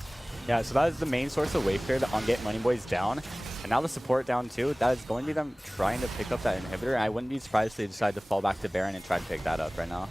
Yeah, so that is the main source of wave clear on Get Money Boys down. And now the support down too. That is going to be them trying to pick up that inhibitor. And I wouldn't be surprised if they decide to fall back to Baron and try to pick that up right now.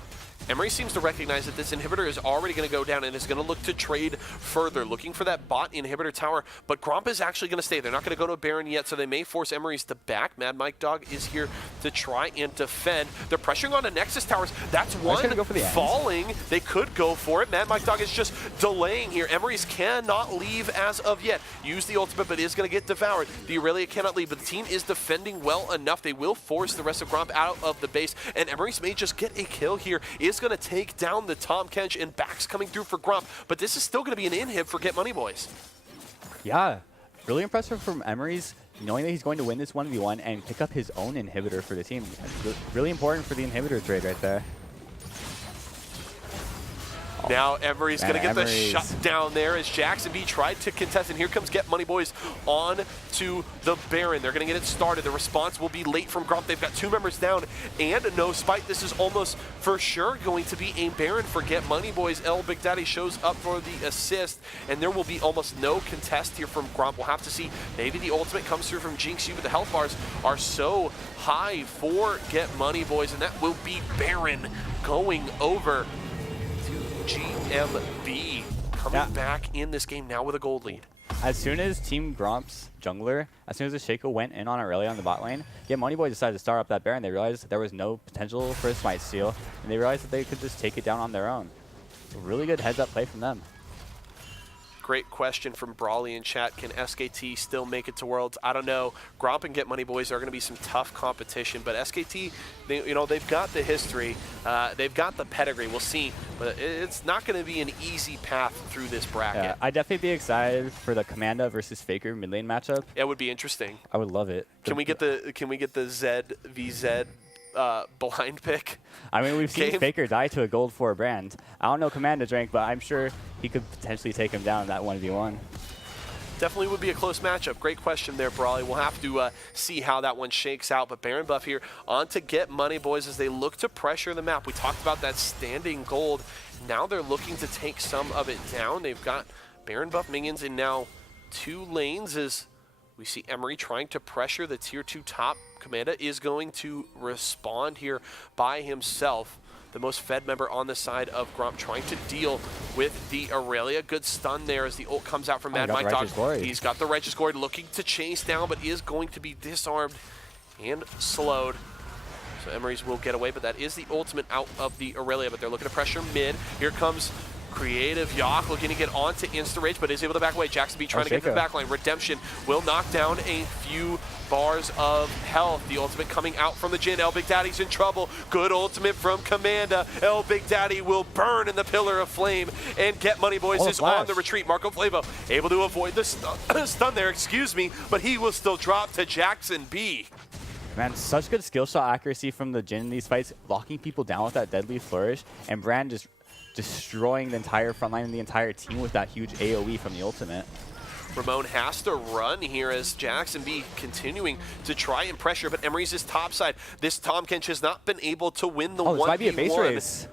Emery seems to recognize that this inhibitor is already going to go down and is going to look to trade further, looking for that bot inhibitor tower. But Gromp is actually going to stay. They're not going to go to a Baron yet, so they may force Emery's to back. Mad Mike Dog is here to try and defend. They're pressuring on the Nexus towers. That's one go for the falling. They could go for it. Mad Mike Dog is just delaying here. Emery's cannot leave as of yet. Use the ultimate, but is going to get devoured. The Aurelia cannot leave, but the team is defending well enough. They will force the rest of Gromp out of the base, and Emery's may just get a kill here. Is going to take down the Tom Kench, and backs coming through for Gromp, but this is still going to be an inhib for Get Money Boys. Yeah, really impressive from Emery's, knowing that he's going to win this 1v1 and pick up his own inhibitor for the team. That's really important for the inhibitor trade right there. Now Emery's going to get the shut down there as Jackson B tried to contest, and here comes Get Money Boys on to the Baron. They're going to get it started. The response will be late from Gromp. They've got 2 members down and no spite. This is almost for sure going to be a Baron for Get Money Boys. El Big Daddy shows up for the assist, and there will be almost no contest here from Gromp. We'll have to see. Maybe the ultimate comes through from Jinx U, but the health bars are so high for Get Money Boys, and that will be Baron going over GMB coming back in this game now with a gold lead. As soon as Team Gromp's jungler, as soon as the Shaco went in on Aurelia on the bot lane, Get Money Boy decided to start up that Baron. They realized that there was no potential for a smite steal, and they realized that they could just take it down on their own. A really good heads-up play from them. Great question from Brawley in chat. Can SKT still make it to Worlds? I don't know. Gromp and Get Money Boys are going to be some tough competition, but SKT, they've got the history, they've got the pedigree. We'll see, but it's not going to be an easy path through this bracket. Yeah, I'd definitely be excited for the Commanda versus Faker mid lane matchup. It would be interesting. I would love it. Can we get the Zed v Zed blind pick? I mean, we've seen Faker die to a gold 4 brand. I don't know Commanda's rank, but I'm sure he could potentially take him down in that 1v1. Definitely would be a close matchup. Great question there, Brawley. We'll have to see how that one shakes out. But Baron buff here on to Get Money Boys as they look to pressure the map. We talked about that standing gold. Now they're looking to take some of it down. They've got Baron buff minions in now 2 lanes as we see Emery trying to pressure the tier 2 top. Commanda is going to respond here by himself. The most fed member on the side of Gromp trying to deal with the Aurelia. Good stun there as the ult comes out from Mad Mike Dog. He's got the Righteous Glory looking to chase down, but is going to be disarmed and slowed. So Emery's will get away, but that is the ultimate out of the Aurelia, but they're looking to pressure mid. Here comes Creative Yawk looking to get onto Insta Rage, but is able to back away. Jackson B trying to get to the back line. Redemption will knock down a few bars of health. The ultimate coming out from the Jhin. El Big Daddy's in trouble. Good ultimate from Commanda. El Big Daddy will burn in the Pillar of Flame, and Get Money Boys is on the retreat. Marco Flavo able to avoid the stun there, but he will still drop to Jackson B. Man, such good skill shot accuracy from the Jhin in these fights, locking people down with that deadly flourish, and Brand just destroying the entire front line and the entire team with that huge AoE from the ultimate. Ramon has to run here as Jackson B continuing to try and pressure, but Emery's is topside. This Tom Kench has not been able to win the 1v1. This might be a base race.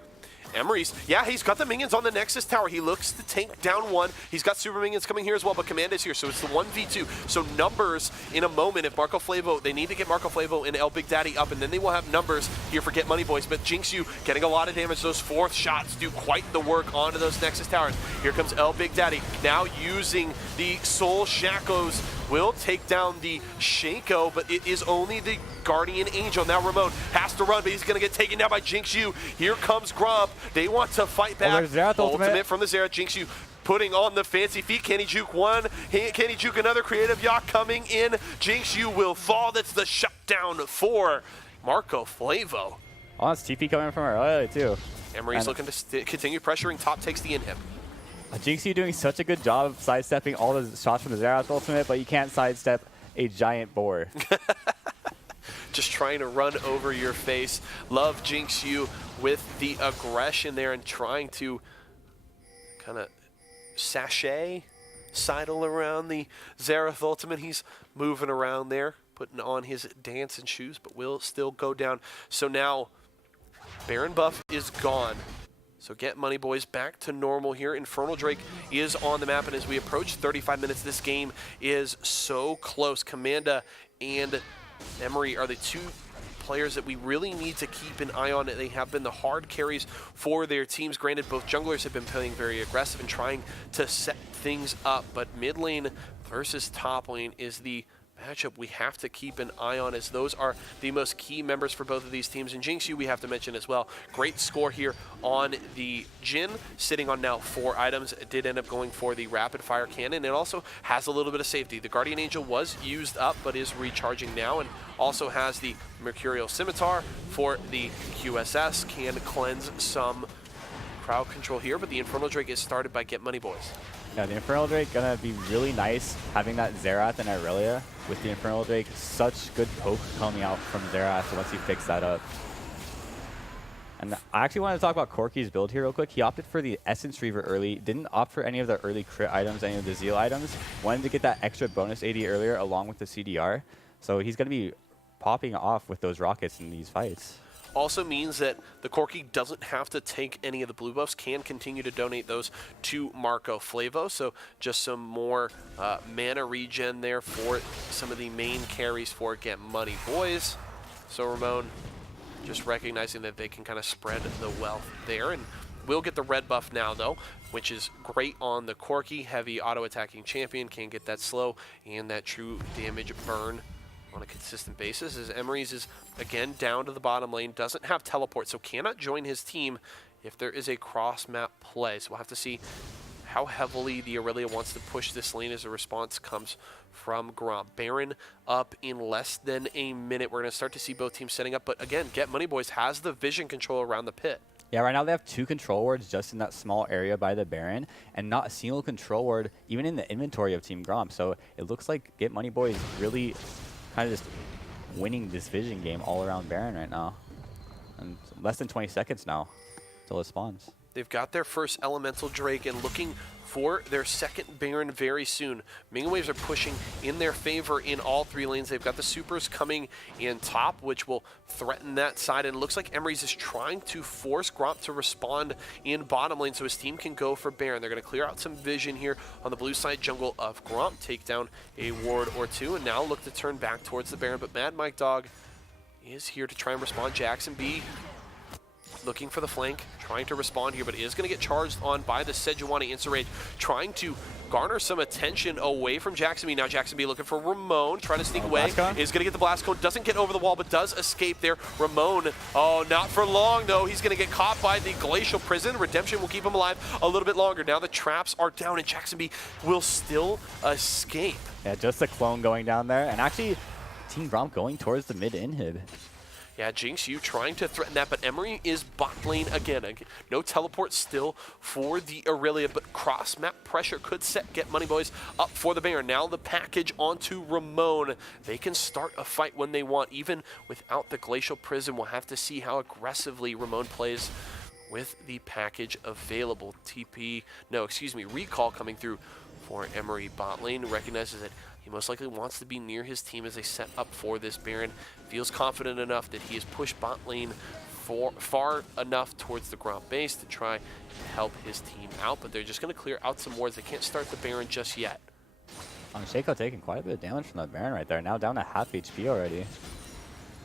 Emery's, yeah, he's got the minions on the Nexus Tower. He looks to take down one. He's got super minions coming here as well, but Command is here, so it's the 1v2. So numbers in a moment. If Marco Flavo, they need to get Marco Flavo and El Big Daddy up, and then they will have numbers here for Get Money Boys. But Jinx U getting a lot of damage. Those 4th shots do quite the work onto those Nexus Towers. Here comes El Big Daddy, now using the Soul Shackles will take down the Shaco, but it is only the Guardian Angel. Now Ramon has to run, but he's going to get taken down by Jinx Yu. Here comes Grump. They want to fight back. there's Xerath ultimate from the Xerath. Jinx Yu putting on the fancy feet. Can he juke one? Can he juke another? Creative Yacht coming in. Jinx Yu will fall. That's the shutdown for Marco Flavo. Oh, it's TP coming from earlier too. Emery's looking to continue pressuring. Top takes the inhib. Jinx Yu doing such a good job of sidestepping all the shots from the Xerath ultimate, but you can't sidestep a giant boar. Just trying to run over your face. Love Jinx Yu with the aggression there and trying to kind of sidle around the Xerath ultimate. He's moving around there, putting on his dancing shoes, but will still go down. So now Baron buff is gone. So Get Money Boys back to normal here. Infernal Drake is on the map, and as we approach 35 minutes, this game is so close. Commanda and Emery are the two players that we really need to keep an eye on. They have been the hard carries for their teams. Granted, both junglers have been playing very aggressive and trying to set things up, but mid lane versus top lane is the matchup we have to keep an eye on, as those are the most key members for both of these teams. And Jinx Yu we have to mention as well. Great score here on the Jhin, sitting on now 4 items. It did end up going for the rapid fire cannon. It also has a little bit of safety. The Guardian Angel was used up but is recharging now, and also has the Mercurial Scimitar for the QSS. Can cleanse some crowd control here, but the Infernal Drake is started by Get Money Boys. Yeah, the Infernal Drake gonna be really nice having that Xerath and Irelia with the Infernal Drake. Such good poke coming out from Xerath once he picks that up. And I actually want to talk about Corki's build here real quick. He opted for the Essence Reaver early, didn't opt for any of the early crit items, any of the Zeal items. Wanted to get that extra bonus AD earlier along with the CDR. So he's gonna be popping off with those rockets in these fights. Also means that the Corki doesn't have to take any of the blue buffs, can continue to donate those to Marco Flavo. So just some more mana regen there for some of the main carries for Get Money Boys. So Ramon just recognizing that they can kind of spread the wealth there, and will get the red buff now though, which is great on the Corki. Heavy auto-attacking champion, can get that slow and that true damage burn on a consistent basis, as Emery's is again down to the bottom lane, doesn't have teleport, so cannot join his team if there is a cross-map play. So we'll have to see how heavily the Irelia wants to push this lane as a response comes from Gromp. Baron up in less than a minute. We're going to start to see both teams setting up, but again, Get Money Boys has the vision control around the pit. Yeah, right now they have 2 control wards just in that small area by the Baron, and not a single control ward even in the inventory of Team Gromp. So it looks like Get Money Boys really kind of just winning this vision game all around Baron right now. And less than 20 seconds now till it spawns. They've got their first Elemental Drake and looking for their second Baron very soon. Ming Waves are pushing in their favor in all 3 lanes. They've got the supers coming in top, which will threaten that side. And it looks like Emery's is trying to force Gromp to respond in bottom lane so his team can go for Baron. They're going to clear out some vision here on the blue side jungle of Gromp, take down a ward or 2, and now look to turn back towards the Baron. But Mad Mike Dog is here to try and respond. Jackson B looking for the flank, trying to respond here, but is going to get charged on by the Sejuani Insurrage, trying to garner some attention away from Jackson B. Now Jackson B looking for Ramon, trying to sneak away, is going to get the blast cone, doesn't get over the wall, but does escape there. Ramon, oh, not for long though. He's going to get caught by the Glacial Prison. Redemption will keep him alive a little bit longer. Now the traps are down and Jackson B will still escape. Yeah, just a clone going down there, and actually Team Gromp going towards the mid inhib. Yeah, Jinx Yu trying to threaten that, but Emery is bot lane again. No teleport still for the Irelia, but cross-map pressure could set Get Money Boys up for the Baron. Now the package onto Ramon. They can start a fight when they want, even without the Glacial Prison. We'll have to see how aggressively Ramon plays with the package available. Recall coming through for Emery bot lane. Recognizes that he most likely wants to be near his team as they set up for this Baron. Feels confident enough that he has pushed bot lane far enough towards the Gromp base to try and help his team out, but they're just going to clear out some wards. They can't start the Baron just yet. Shaco taking quite a bit of damage from that Baron right there. Now down to half HP already.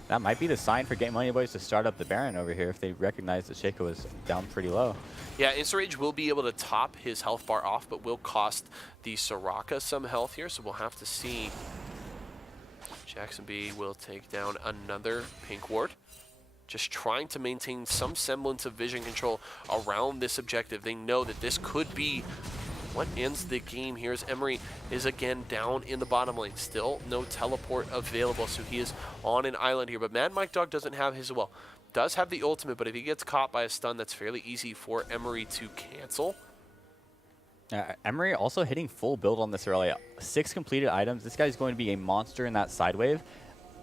That might be the sign for Get Money Boys to start up the Baron over here if they recognize that Shaco was down pretty low. Yeah, Insta-Rage will be able to top his health bar off, but will cost the Soraka some health here, so we'll have to see. Jackson B will take down another pink ward. Just trying to maintain some semblance of vision control around this objective. They know that this could be what ends the game here, as Emery is again down in the bottom lane. Still no teleport available, so he is on an island here. But Mad Mike Dog doesn't have his, well, does have the ultimate, but if he gets caught by a stun, that's fairly easy for Emery to cancel. Emery also hitting full build on this Aurelia. 6 completed items. This guy's going to be a monster in that side wave.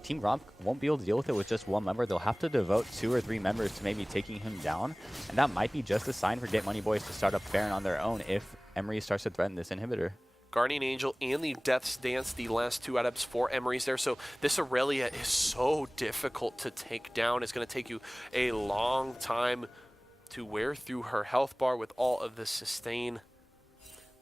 Team Gromp won't be able to deal with it with just one member. They'll have to devote 2 or 3 members to maybe taking him down. And that might be just a sign for Get Money Boys to start up Baron on their own if Emery starts to threaten this inhibitor. Guardian Angel and the Death's Dance, the last 2 items for Emery's there. So this Aurelia is so difficult to take down. It's going to take you a long time to wear through her health bar with all of the sustain.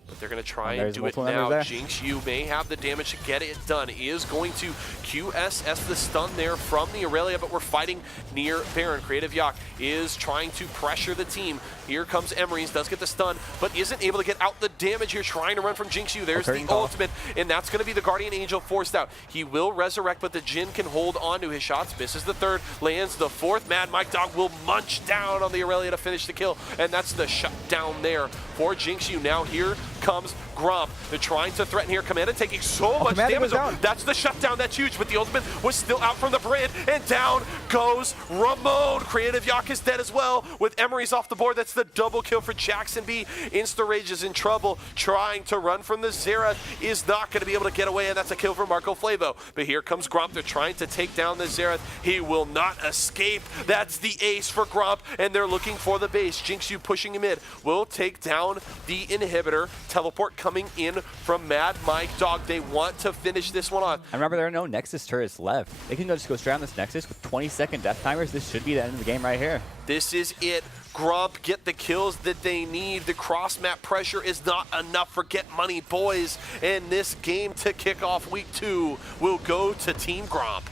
But they're going to try and do it now. Jinx, you may have the damage to get it done. He is going to QSS the stun there from the Aurelia, but we're fighting near Baron. Creative Yak is trying to pressure the team. Here comes Emery's, does get the stun, but isn't able to get out the damage here, trying to run from Jinx Yu. There's the ultimate, and that's going to be the Guardian Angel forced out. He will resurrect, but the Jhin can hold on to his shots. Misses the 3rd, lands the 4th. Mad Mike Dog will munch down on the Aurelia to finish the kill, and that's the shutdown there for Jinx Yu. Now here comes Gromp. They're trying to threaten here. Commanda taking so much damage. That's the shutdown. That's huge, but the ultimate was still out from the brand, and down goes Ramon. Creative Yak is dead as well, with Emery's off the board. That's the double kill for Jackson B. Insta-Rage is in trouble, trying to run from the Xerath, is not going to be able to get away, and that's a kill for Marco Flavo. But here comes Gromp. They're trying to take down the Xerath. He will not escape. That's the ace for Gromp, and they're looking for the base. Jinx Yu pushing him in. Will take down the inhibitor. Teleport coming in from Mad Mike Dog. They want to finish this one off. And remember, there are no Nexus turrets left. They can just go straight on this Nexus with 20-second death timers. This should be the end of the game right here. This is it. Gromp get the kills that they need. The cross-map pressure is not enough for Get Money Boys. And this game to kick off week 2 will go to Team Gromp.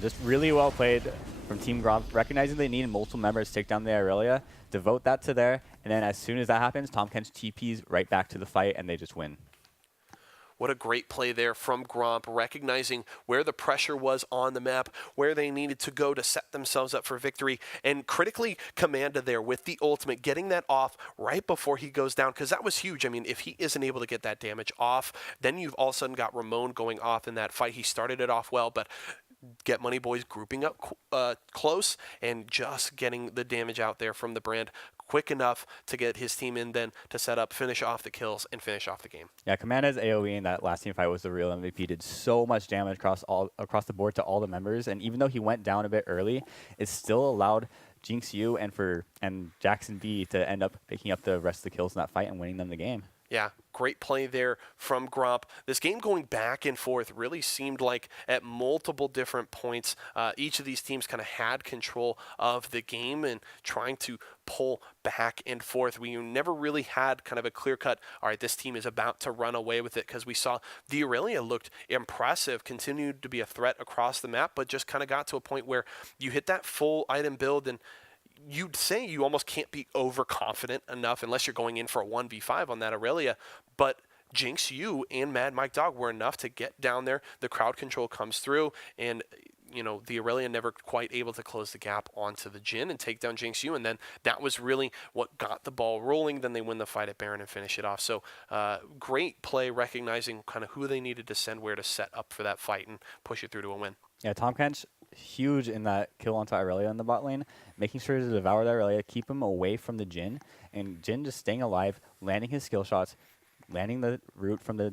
Just really well played from Team Gromp, recognizing they need multiple members to take down the Aurelia. Devote that to there, and then as soon as that happens, Tahm Kench TPs right back to the fight, and they just win. What a great play there from Gromp, recognizing where the pressure was on the map, where they needed to go to set themselves up for victory, and critically Commanda there with the ultimate, getting that off right before he goes down, because that was huge. I mean, if he isn't able to get that damage off, then you've all of a sudden got Ramon going off in that fight. He started it off well, but Get Money Boys grouping up close and just getting the damage out there from the brand quick enough to get his team in then to set up, finish off the kills, and finish off the game. Yeah, Commanda's AoE in that last team fight was the real MVP. Did so much damage across the board to all the members, and even though he went down a bit early, it still allowed Jinx Yu and Jackson B to end up picking up the rest of the kills in that fight and winning them the game. Yeah, great play there from Gromp. This game going back and forth really seemed like at multiple different points, each of these teams kind of had control of the game and trying to pull back and forth. We never really had kind of a clear-cut, all right, this team is about to run away with it, because we saw the Aurelia looked impressive, continued to be a threat across the map, but just kind of got to a point where you hit that full item build and you'd say you almost can't be overconfident enough unless you're going in for a 1v5 on that Aurelia, but Jinx Yu and Mad Mike Dog were enough to get down there. The crowd control comes through, and you know, the Aurelia never quite able to close the gap onto the Jhin and take down Jinx Yu, and then that was really what got the ball rolling. Then they win the fight at Baron and finish it off. So great play, recognizing kind of who they needed to send where to set up for that fight and push it through to a win. Yeah, Tahm Kench, huge in that kill onto Aurelia in the bot lane, making sure to devour the Aurelia, keep him away from the Jhin, and Jhin just staying alive, landing his skill shots, landing the root from the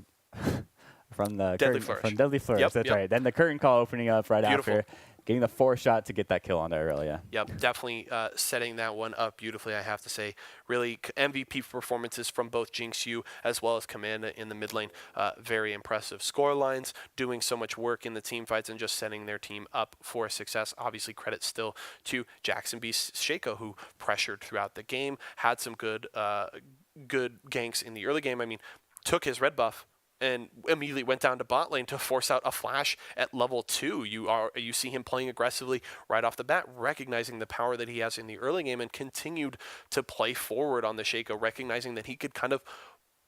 Deadly Flourish. From Deadly Flourish, yep, that's right. Then the curtain call opening up right Beautiful. after, getting the 4 shot to get that kill on Aurelia. Yep, definitely setting that one up beautifully, I have to say. Really MVP performances from both Jinx Yu as well as Commanda in the mid lane. Very impressive score lines, doing so much work in the team fights and just setting their team up for success. Obviously, credit still to Jackson B. Shaco, who pressured throughout the game, had some good ganks in the early game. I mean, took his red buff, and immediately went down to bot lane to force out a flash at level 2. You see him playing aggressively right off the bat, recognizing the power that he has in the early game, and continued to play forward on the Shaco, recognizing that he could kind of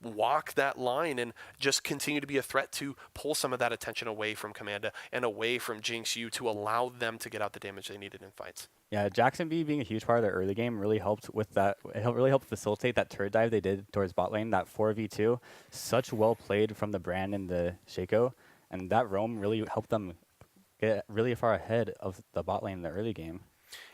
walk that line and just continue to be a threat to pull some of that attention away from Commanda and away from Jinx U to allow them to get out the damage they needed in fights. Yeah, Jackson B being a huge part of the early game really helped with that. Really helped facilitate that turret dive they did towards bot lane, that 4v2. Such well played from the Brand and the Shaco, and that roam really helped them get really far ahead of the bot lane in the early game.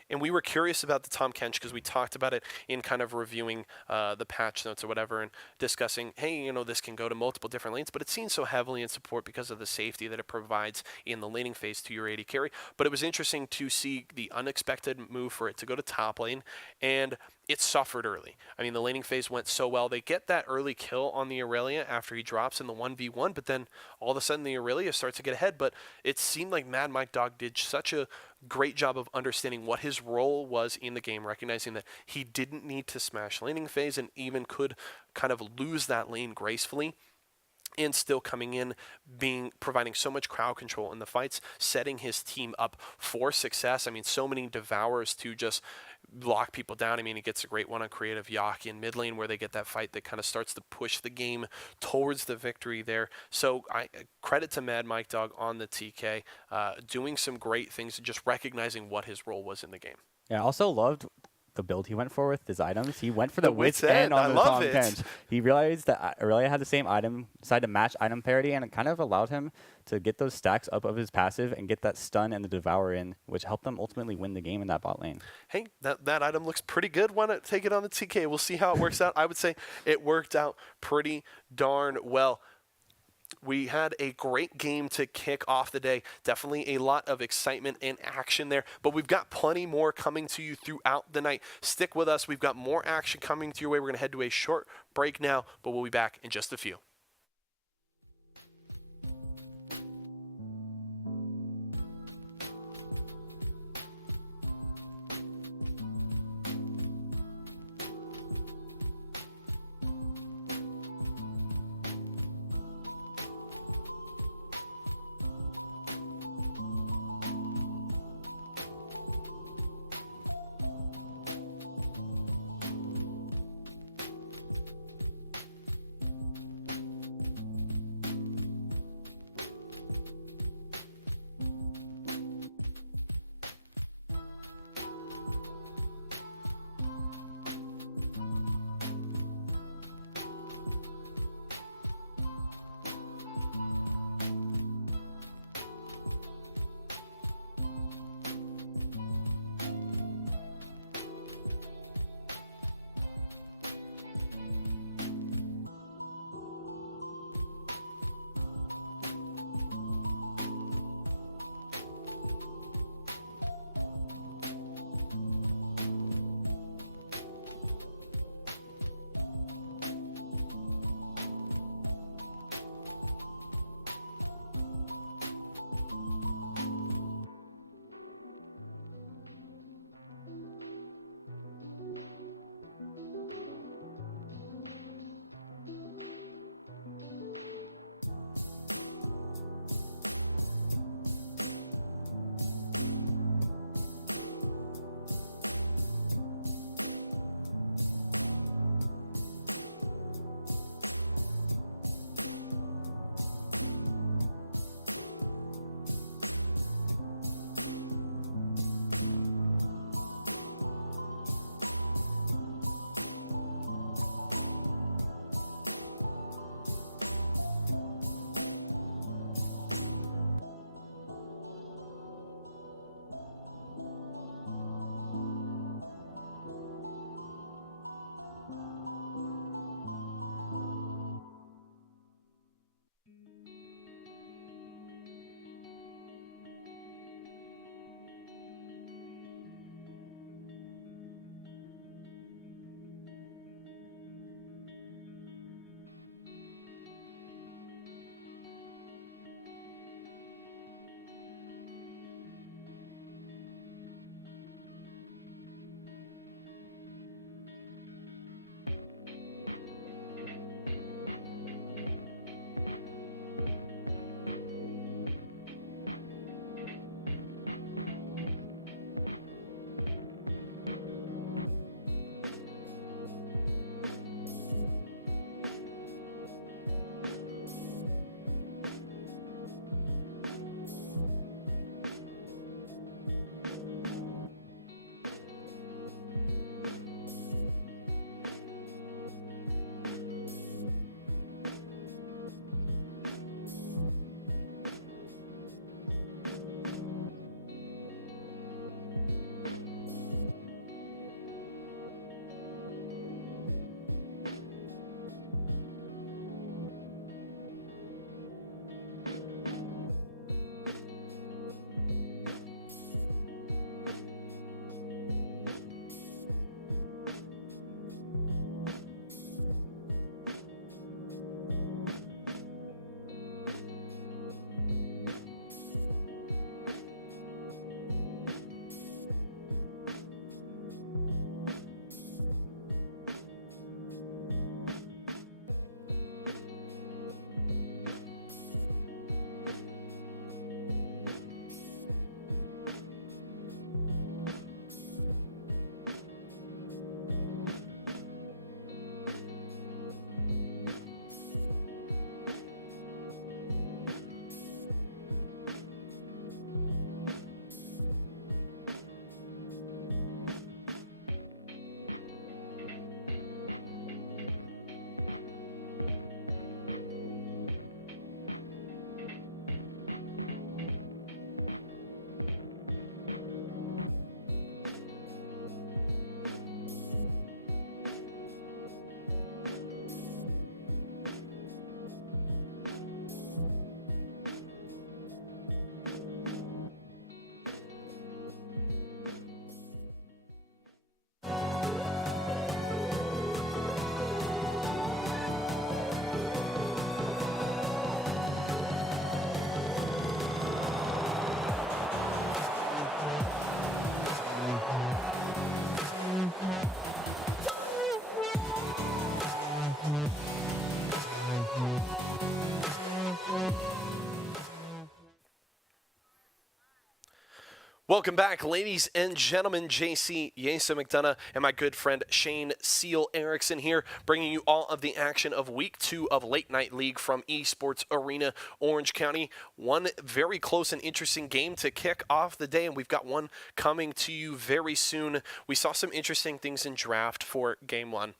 And we were curious about the Tahm Kench because we talked about it in kind of reviewing the patch notes or whatever and discussing, hey, you know, this can go to multiple different lanes, but it's seen so heavily in support because of the safety that it provides in the laning phase to your AD carry. But it was interesting to see the unexpected move for it to go to top lane, and it suffered early. I mean, the laning phase went so well. They get that early kill on the Aurelia after he drops in the 1v1, but then all of a sudden the Aurelia starts to get ahead. But it seemed like Mad Mike Dog did such a great job of understanding what his role was in the game, recognizing that he didn't need to smash laning phase and even could kind of lose that lane gracefully, and still coming in, providing so much crowd control in the fights, setting his team up for success. I mean, so many devours to just lock people down. I mean, he gets a great one on creative Yaki in mid lane where they get that fight that kind of starts to push the game towards the victory there. So credit to Mad Mike Dog on the TK, doing some great things, just recognizing what his role was in the game. Yeah, I also loved the build he went for with his items. He went for the Wit's End on the Tahm it. Kench. He realized that Aurelia had the same item, decided to match item parity, and it kind of allowed him to get those stacks up of his passive and get that stun and the Devour in, which helped them ultimately win the game in that bot lane. Hey, that item looks pretty good. Why not take it on the TK? We'll see how it works out. I would say it worked out pretty darn well. We had a great game to kick off the day. Definitely a lot of excitement and action there, but we've got plenty more coming to you throughout the night. Stick with us. We've got more action coming to your way. We're going to head to a short break now, but we'll be back in just a few. Welcome back, ladies and gentlemen. JC Yesa McDonough and my good friend Shane Seal Erickson here, bringing you all of the action of Week 2 of Late Night League from Esports Arena, Orange County. One very close and interesting game to kick off the day, and we've got one coming to you very soon. We saw some interesting things in draft for Game 1.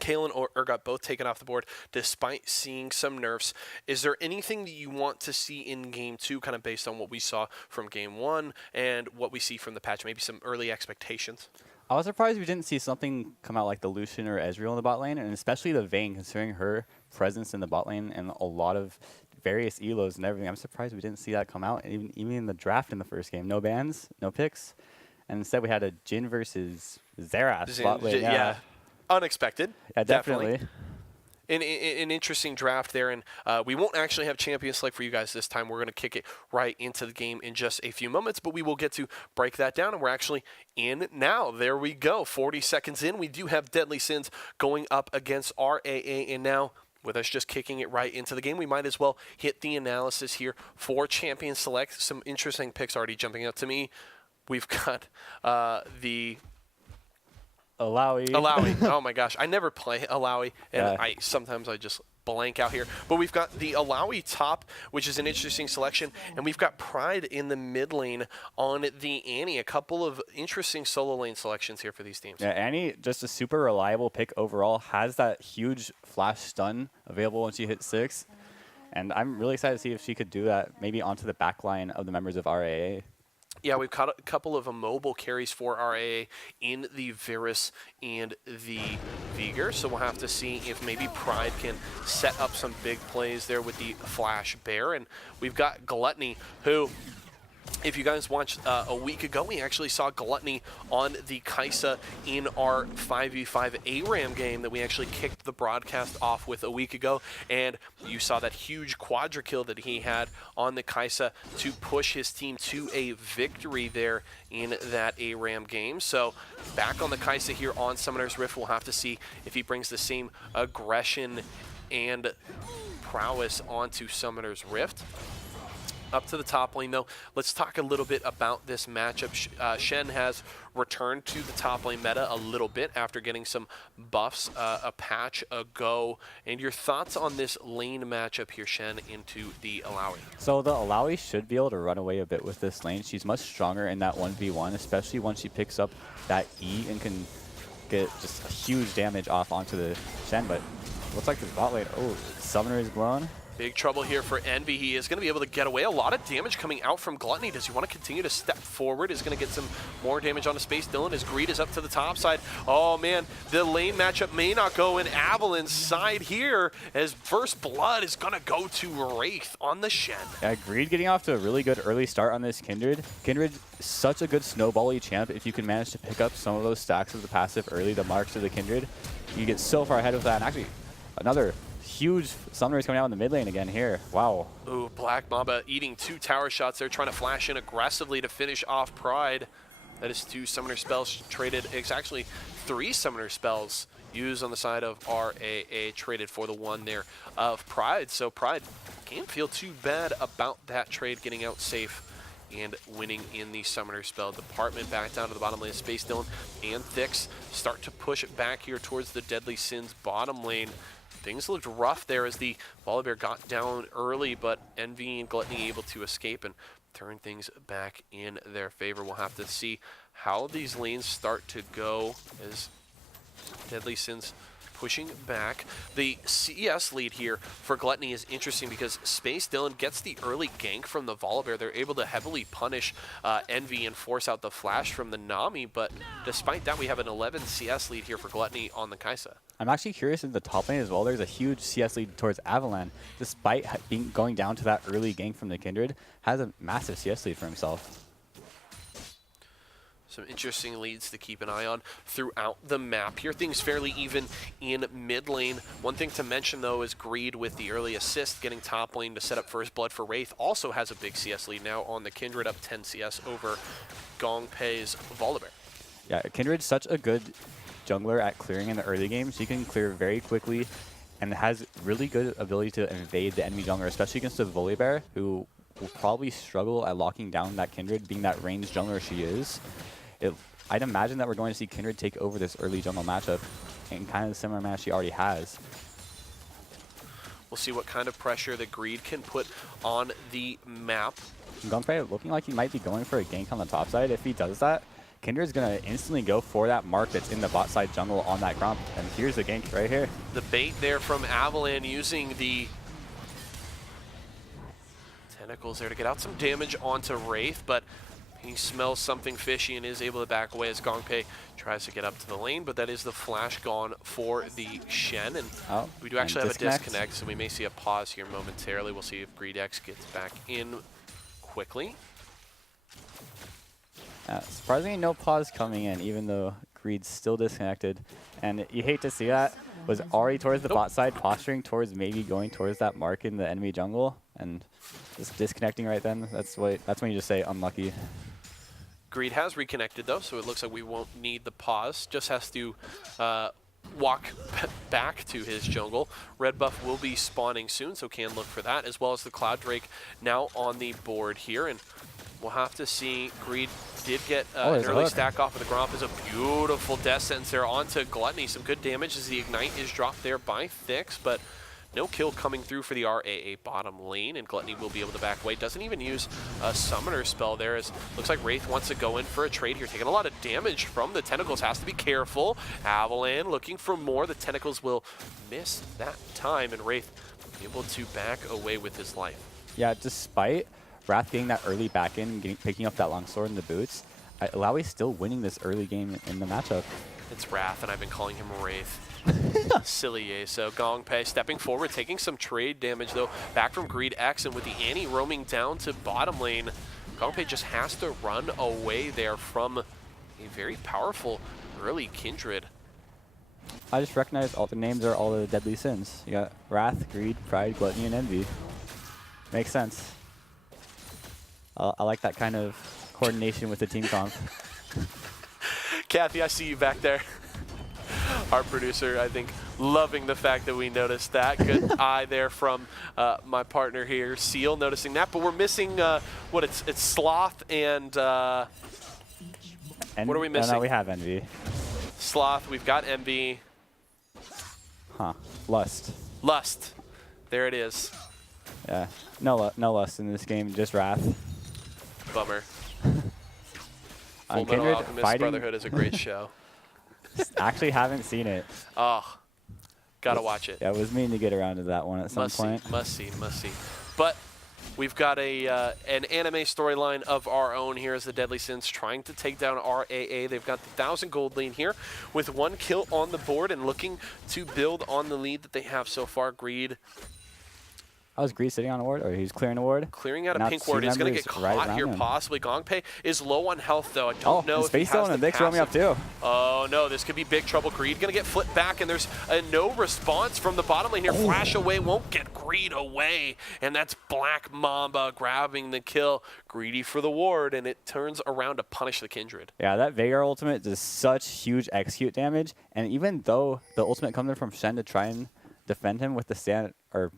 Kale and Urgot both taken off the board despite seeing some nerfs. Is there anything that you want to see in Game 2, kind of based on what we saw from Game 1 and what we see from the patch? Maybe some early expectations? I was surprised we didn't see something come out like the Lucian or Ezreal in the bot lane, and especially the Vayne, considering her presence in the bot lane and a lot of various elos and everything. I'm surprised we didn't see that come out, even in the draft in the first game. No bans, no picks, and instead we had a Jhin versus Xerath bot lane. Yeah. Unexpected. Yeah, definitely. An interesting draft there, and we won't actually have champion select for you guys this time. We're going to kick it right into the game in just a few moments, but we will get to break that down, and we're actually in now. There we go. 40 seconds in, we do have Deadly Sins going up against RAA, and now with us just kicking it right into the game, we might as well hit the analysis here for champion select. Some interesting picks already jumping out to me. We've got the Alawi. Oh my gosh, I never play Alawi, and sometimes I just blank out here. But we've got the Alawi top, which is an interesting selection, and we've got Pride in the mid lane on the Annie. A couple of interesting solo lane selections here for these teams. Yeah, Annie, just a super reliable pick overall, has that huge flash stun available once you hit 6, and I'm really excited to see if she could do that maybe onto the back line of the members of RAA. Yeah, we've got a couple of mobile carries for RAA in the Varus and the Vigor, so we'll have to see if maybe Pride can set up some big plays there with the Flash Bear. And we've got Gluttony, who, if you guys watched a week ago, we actually saw Gluttony on the Kai'Sa in our 5v5 ARAM game that we actually kicked the broadcast off with a week ago. And you saw that huge quadra kill that he had on the Kai'Sa to push his team to a victory there in that ARAM game. So back on the Kai'Sa here on Summoner's Rift, we'll have to see if he brings the same aggression and prowess onto Summoner's Rift. Up to the top lane, though, let's talk a little bit about this matchup. Shen has returned to the top lane meta a little bit after getting some buffs a patch ago. And your thoughts on this lane matchup here, Shen, into the Alawi? So the Alawi should be able to run away a bit with this lane. She's much stronger in that 1v1, especially once she picks up that E and can get just huge damage off onto the Shen. But looks like this bot lane, Summoner is blown. Big trouble here for Envy. He is going to be able to get away. A lot of damage coming out from Gluttony. Does he want to continue to step forward? Is going to get some more damage on the space. Dylan, his greed is up to the top side. Oh, man, the lane matchup may not go in Avalon's side here, as First Blood is going to go to Wraith on the Shen. Yeah, Greed getting off to a really good early start on this Kindred. Kindred, such a good snowball-y champ. If you can manage to pick up some of those stacks of the passive early, the marks of the Kindred, you get so far ahead with that. And actually, another huge summoner is coming out in the mid lane again here. Wow. Ooh, Black Mamba eating 2 tower shots there, trying to flash in aggressively to finish off Pride. That is 2 summoner spells traded. It's actually 3 summoner spells used on the side of RAA, traded for the 1 there of Pride. So Pride can't feel too bad about that trade, getting out safe and winning in the summoner spell department. Back down to the bottom lane. Space Dylan and Thix start to push it back here towards the Deadly Sins bottom lane. Things looked rough there as the Volibear got down early, but Envy and Gluttony able to escape and turn things back in their favor. We'll have to see how these lanes start to go as Deadly Sins pushing back. The CS lead here for Gluttony is interesting because Space Dylan gets the early gank from the Volibear. They're able to heavily punish Envy and force out the flash from the Nami, but despite that, we have an 11 CS lead here for Gluttony on the Kai'Sa. I'm actually curious in the top lane as well. There's a huge CS lead towards Avalon. Despite going down to that early gank from the Kindred, has a massive CS lead for himself. Some interesting leads to keep an eye on throughout the map here. Things fairly even in mid lane. One thing to mention, though, is Greed with the early assist, getting top lane to set up First Blood for Wraith. Also has a big CS lead now on the Kindred, up 10 CS over Gongpei's Volibear. Yeah, Kindred's such a good jungler at clearing in the early game. She can clear very quickly and has really good ability to invade the enemy jungler, especially against the Volibear, who will probably struggle at locking down that Kindred, being that ranged jungler she is. I'd imagine that we're going to see Kindred take over this early jungle matchup in kind of the similar match she already has. We'll see what kind of pressure that Greed can put on the map. GongPei looking like he might be going for a gank on the top side. If he does that, Kindred's going to instantly go for that mark that's in the bot side jungle on that Gromp. And here's the gank right here. The bait there from Avalan using the tentacles there to get out some damage onto Wraith, but he smells something fishy and is able to back away as GongPei tries to get up to the lane, but that is the flash gone for the Shen. And we do actually have a disconnect, so we may see a pause here momentarily. We'll see if GreedX gets back in quickly. Surprisingly, no pause coming in, even though Greed's still disconnected. And you hate to see that. Was already towards the bot side, posturing towards maybe going towards that mark in the enemy jungle, and just disconnecting right then. That's when you just say unlucky. Greed has reconnected though, so it looks like we won't need the pause. Just has to walk back to his jungle. Red buff will be spawning soon, so can look for that, as well as the Cloud Drake now on the board here. And we'll have to see. Greed did get an early stack off of the Gromp. Is a beautiful death sentence there onto Gluttony. Some good damage as the Ignite is dropped there by Thix, but no kill coming through for the RAA bottom lane, and Gluttony will be able to back away. Doesn't even use a summoner spell there, as looks like Wraith wants to go in for a trade here. Taking a lot of damage from the tentacles, has to be careful. Avalan looking for more. The tentacles will miss that time, and Wraith able to back away with his life. Yeah, despite Wrath getting that early back in, picking up that longsword in the boots, Alawi's still winning this early game in the matchup. It's Wrath, and I've been calling him Wraith. Silly so GongPei stepping forward, taking some trade damage though, back from GreedX, and with the Annie roaming down to bottom lane, GongPei just has to run away there from a very powerful early Kindred. I just recognized all the names are all the deadly sins. You got Wrath, Greed, Pride, Gluttony, and Envy. Makes sense. I like that kind of coordination with the team comp. Kathy, I see you back there. Our producer, I think, loving the fact that we noticed that. Good eye there from my partner here, Seal, noticing that. But we're missing, it's Sloth and what are we missing? No, we have Envy. Sloth, we've got Envy. Huh. Lust. Lust. There it is. Yeah. No Lust in this game, just Wrath. Bummer. Full Metal Kindred Alchemist Brotherhood is a great show. Actually haven't seen it. Oh, gotta watch it. Yeah, I was meaning to get around to that one at some point. Must see. But we've got an anime storyline of our own here as the Deadly Sins trying to take down RAA. They've got the 1,000 gold lead here with 1 kill on the board and looking to build on the lead that they have so far. Greed. I was Greed sitting on a ward, or he's clearing a ward? Clearing out a pink ward. He's going to get caught here, possibly. GongPei is low on health, though. I don't know if he has the and Vic's roaming up, too. Oh, no, this could be big trouble. Greed going to get flipped back, and there's a no response from the bottom lane here. Flash away won't get Greed away, and that's Black Mamba grabbing the kill. Greedy for the ward, and it turns around to punish the Kindred. Yeah, that Veigar ultimate does such huge execute damage, and even though the ultimate comes in from Shen to try and defend him with the stand, or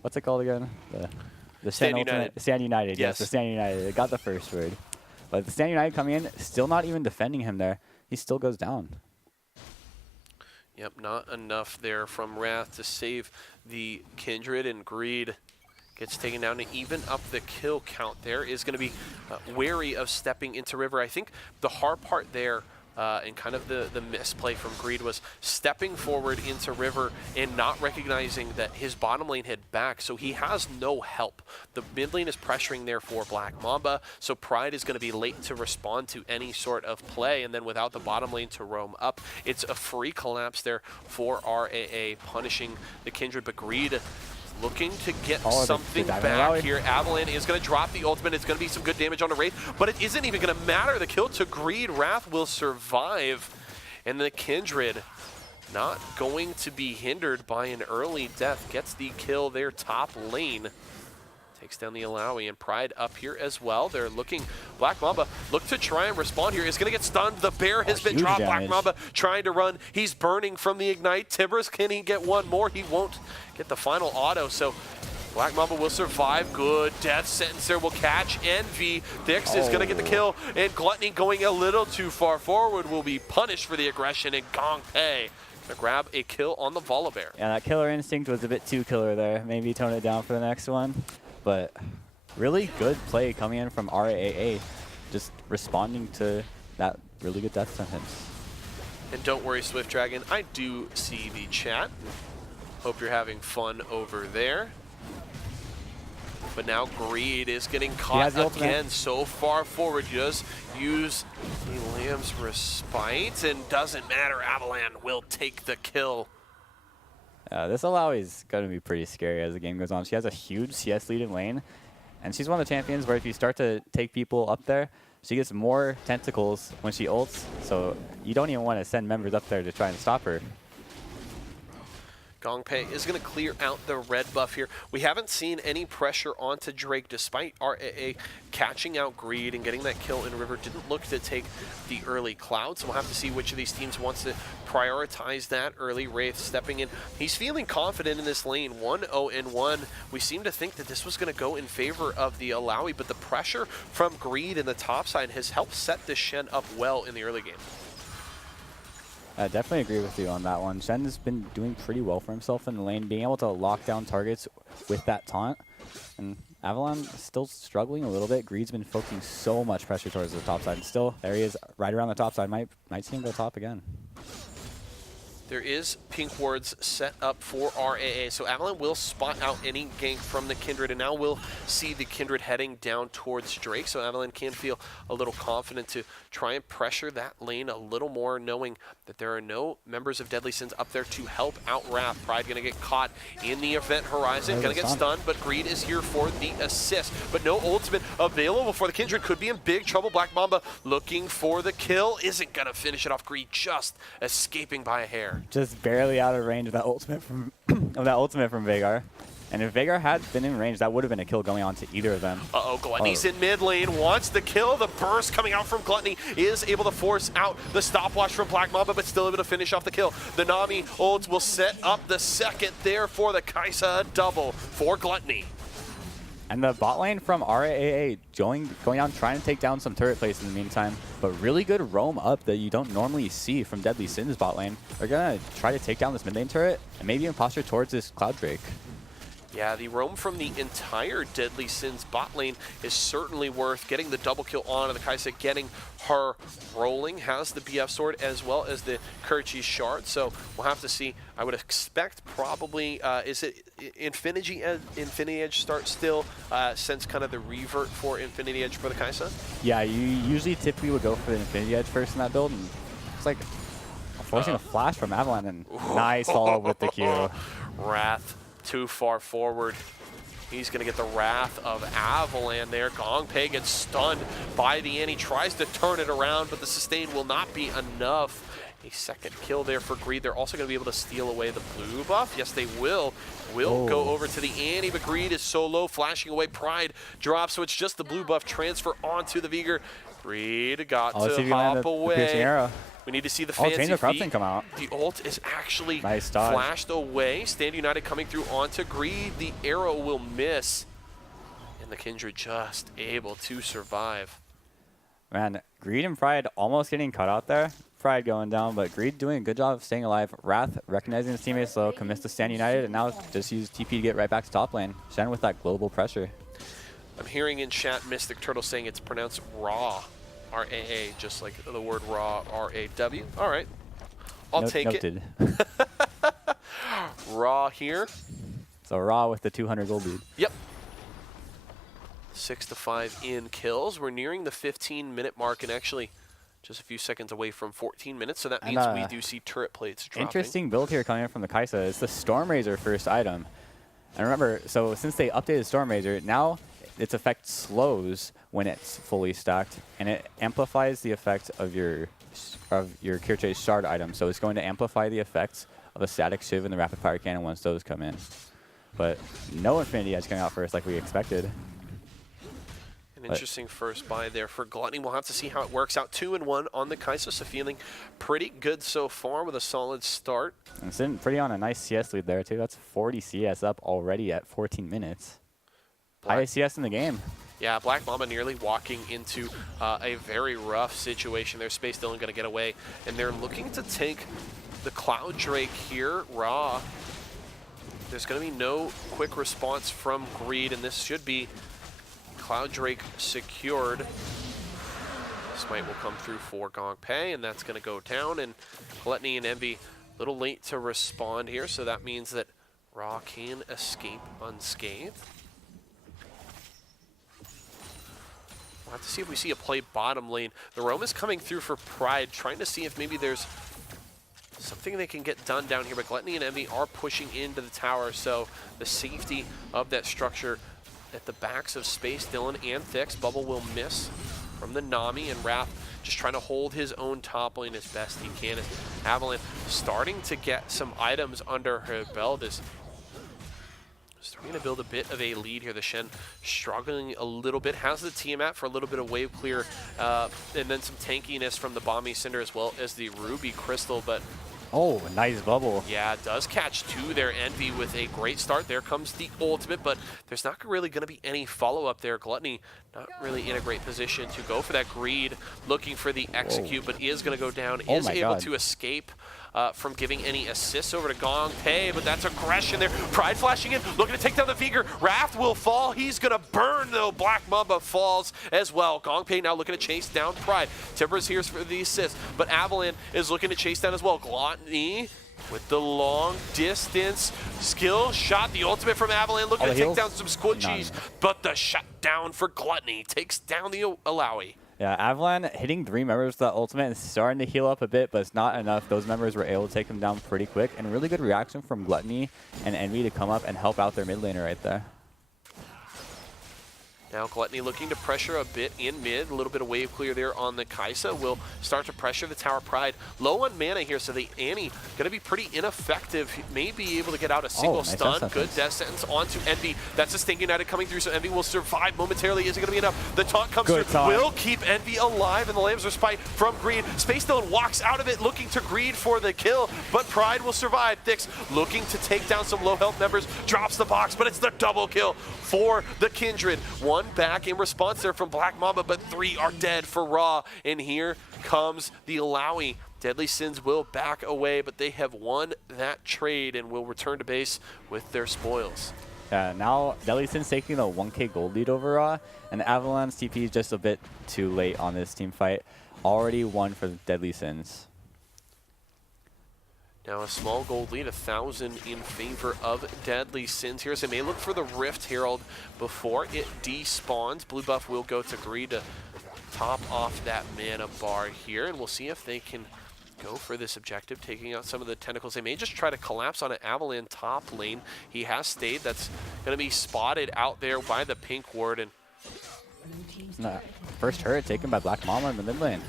what's it called again? The Stand United. Stand United. Yes, the Stand United. It got the first word. But the Stand United coming in, still not even defending him there. He still goes down. Yep, not enough there from Wrath to save the Kindred, and Greed gets taken down to even up the kill count there. Is going to be wary of stepping into River. I think the hard part there and kind of the misplay from Greed was stepping forward into River and not recognizing that his bottom lane had back, so he has no help. The mid lane is pressuring there for Black Mamba, so Pride is going to be late to respond to any sort of play, and then without the bottom lane to roam up, it's a free collapse there for RAA, punishing the Kindred, but Greed looking to get something back here. Avalan is going to drop the ultimate. It's going to be some good damage on the Wraith, but it isn't even going to matter. The kill to Greed. Wrath will survive, and the Kindred not going to be hindered by an early death. Gets the kill there top lane. Takes down the Alawi, and Pride up here as well. They're looking. Black Mamba look to try and respond here. Is going to get stunned. The bear has been dropped. Black Mamba trying to run. He's burning from the Ignite. Tibbers, can he get one more? He won't get the final auto. So Black Mamba will survive. Good death sentence there will catch Envy. Dix is going to get the kill, and Gluttony going a little too far forward will be punished for the aggression, and Gong Pei gonna grab a kill on the Volibear. Yeah, that killer instinct was a bit too killer there. Maybe tone it down for the next one. But really good play coming in from RAA, just responding to that really good death sentence. And don't worry, Swift Dragon, I do see the chat. Hope you're having fun over there. But now Greed is getting caught again so far forward. He does use the Lamb's Respite, and doesn't matter, Avalan will take the kill. This Alawi is going to be pretty scary as the game goes on. She has a huge CS lead in lane, and she's one of the champions where if you start to take people up there, she gets more tentacles when she ults, so you don't even want to send members up there to try and stop her. Gong Pei is going to clear out the red buff here. We haven't seen any pressure onto Drake despite RAA catching out Greed and getting that kill in River. Didn't look to take the early cloud, so we'll have to see which of these teams wants to prioritize that early. Wraith stepping in. He's feeling confident in this lane. 1-0-1. We seem to think that this was going to go in favor of the Alawi, but the pressure from Greed in the top side has helped set this Shen up well in the early game. I definitely agree with you on that one. Shen has been doing pretty well for himself in the lane, being able to lock down targets with that taunt. And Avalon is still struggling a little bit. Greed's been focusing so much pressure towards the top side. And still, there he is right around the top side. Might see him go top again. There is pink wards set up for RAA, so Avalon will spot out any gank from the Kindred, and now we'll see the Kindred heading down towards Drake, so Avalon can feel a little confident to try and pressure that lane a little more, knowing that there are no members of Deadly Sins up there to help out Wrath. Pride going to get caught in the event horizon, going to get stunned, but Greed is here for the assist, but no ultimate available for the Kindred. Could be in big trouble. Black Mamba looking for the kill, isn't going to finish it off. Greed just escaping by a hair. Just barely out of range of that ultimate from Veigar. And if Veigar had been in range, that would have been a kill going on to either of them. Uh-oh, Gluttony's in mid lane, wants the kill. The burst coming out from Gluttony is able to force out the stopwatch from Black Mamba, but still able to finish off the kill. The Nami ult will set up the second there for the Kaisa double for Gluttony. And the bot lane from RAA going down, trying to take down some turret plays in the meantime. But really good roam up that you don't normally see from Deadly Sins bot lane. They're going to try to take down this mid lane turret and maybe even posture towards this Cloud Drake. Yeah, the roam from the entire Deadly Sins bot lane is certainly worth getting the double kill on, and the Kaisa getting her rolling. Has the BF sword as well as the Kirchi shard, so we'll have to see. I would expect probably, is it Infinity Edge start still, since kind of the revert for Infinity Edge for the Kaisa? Yeah, you usually typically would go for the Infinity Edge first in that build, and it's like forcing a flash from Avalon, and nice follow with the Q. Wrath too far forward. He's going to get the wrath of Avalan there. Gong Pei gets stunned by the Annie, tries to turn it around, but the sustain will not be enough. A second kill there for Greed. They're also going to be able to steal away the blue buff. Yes, they will. Go over to the Annie, but Greed is so low, flashing away. Pride drops, so it's just the blue buff transfer onto the Veigar. Greed got to hop away. We need to see the fancy feet. Come out. The ult is actually nice flashed away. Stand United coming through onto Greed. The arrow will miss. And the Kindred just able to survive. Man, Greed and Pride almost getting cut out there. Pride going down, but Greed doing a good job of staying alive. Wrath recognizing his teammates low, commits to Stand United, and now just use TP to get right back to top lane. Shen with that global pressure. I'm hearing in chat Mystic Turtle saying it's pronounced raw. R-A-A, just like the word raw, R-A-W. All right, I'll take noted. it. Raw here. So Raw with the 200 gold lead. Yep. 6-5 in kills. We're nearing the 15-minute mark, and actually just a few seconds away from 14 minutes, so that means we do see turret plates dropping. Interesting build here coming in from the Kaisa. It's the Stormrazor first item. And remember, so since they updated Stormrazor, now its effect slows when it's fully stacked, and it amplifies the effect of your Kirche's shard item. So it's going to amplify the effects of the static shiv and the rapid fire cannon once those come in. But no Infinity Edge coming out first like we expected. And An interesting first buy there for Gluttony. We'll have to see how it works out. 2-1 on the Kai'Sa, so feeling pretty good so far with a solid start. And sitting pretty on a nice CS lead there, too. That's 40 CS up already at 14 minutes. Highest CS in the game. Yeah, Black Mamba nearly walking into a very rough situation. Their Space Dylan going to get away, and they're looking to take the Cloud Drake here. Raw. There's going to be no quick response from Greed, and this should be Cloud Drake secured. Smite will come through for Gong Pei, and that's going to go down. And Gluttony and Envy a little late to respond here, so that means that Raw can escape unscathed. We'll have to see if we see a play bottom lane. The roam is coming through for Pride, trying to see if maybe there's something they can get done down here, but Gluttony and Envy are pushing into the tower, so the safety of that structure at the backs of Space Dylan and Thix. Bubble will miss from the Nami, and Wrath just trying to hold his own top lane as best he can. As Avalanche starting to get some items under her belt, is starting to build a bit of a lead here. The Shen struggling a little bit, has the Tiamat for a little bit of wave clear, and then some tankiness from the Bomby Cinder as well as the Ruby Crystal, but oh, nice bubble. yeah, does catch two there. Envy with a great start. There comes the ultimate, but there's not really going to be any follow-up there. Gluttony not really in a great position to go for that Greed, looking for the execute, but is going to go down, is able to escape from giving any assists over to Gong Pei, but that's aggression there. Pride flashing in, looking to take down the Vigor. Wrath will fall. He's going to burn, though. Black Mamba falls as well. Gong Pei now looking to chase down Pride. Timbers here for the assist, but Avalanche is looking to chase down as well. Gluttony with the long distance skill shot. The ultimate from Avalanche looking to take down some squishies, but the shutdown for Gluttony takes down the Alawi. Yeah, Avalon hitting 3 members with that ultimate and starting to heal up a bit, but it's not enough. Those members were able to take him down pretty quick, and really good reaction from Gluttony and Envy to come up and help out their mid laner right there. Now Gluttony looking to pressure a bit in mid. A little bit of wave clear there on the Kai'Sa will start to pressure the tower. Pride low on mana here, so the Annie going to be pretty ineffective. He may be able to get out a single stun. Good death sentence onto Envy. That's a Stinking United coming through, so Envy will survive momentarily. Is it going to be enough? The taunt comes through. Will keep Envy alive, and the Lambs respite from Greed. Space Dylan walks out of it looking to Greed for the kill, but Pride will survive. Thix looking to take down some low health members. Drops the box, but it's the double kill for the Kindred. One back in response there from Black Mamba, but 3 are dead for Raw. And here comes the Alawi. Deadly Sins will back away, but they have won that trade and will return to base with their spoils. Yeah, now Deadly Sins taking the 1k gold lead over Raw, and Avalanche TP is just a bit too late on this team fight. Already won for Deadly Sins. Now a small gold lead, 1,000 in favor of Deadly Sins here. So they may look for the Rift Herald before it despawns. Blue buff will go to Greed to top off that mana bar here, and we'll see if they can go for this objective, taking out some of the tentacles. They may just try to collapse on an Avalanche top lane. He has stayed. That's going to be spotted out there by the pink ward. And first turret taken by Black Mamba in the mid lane.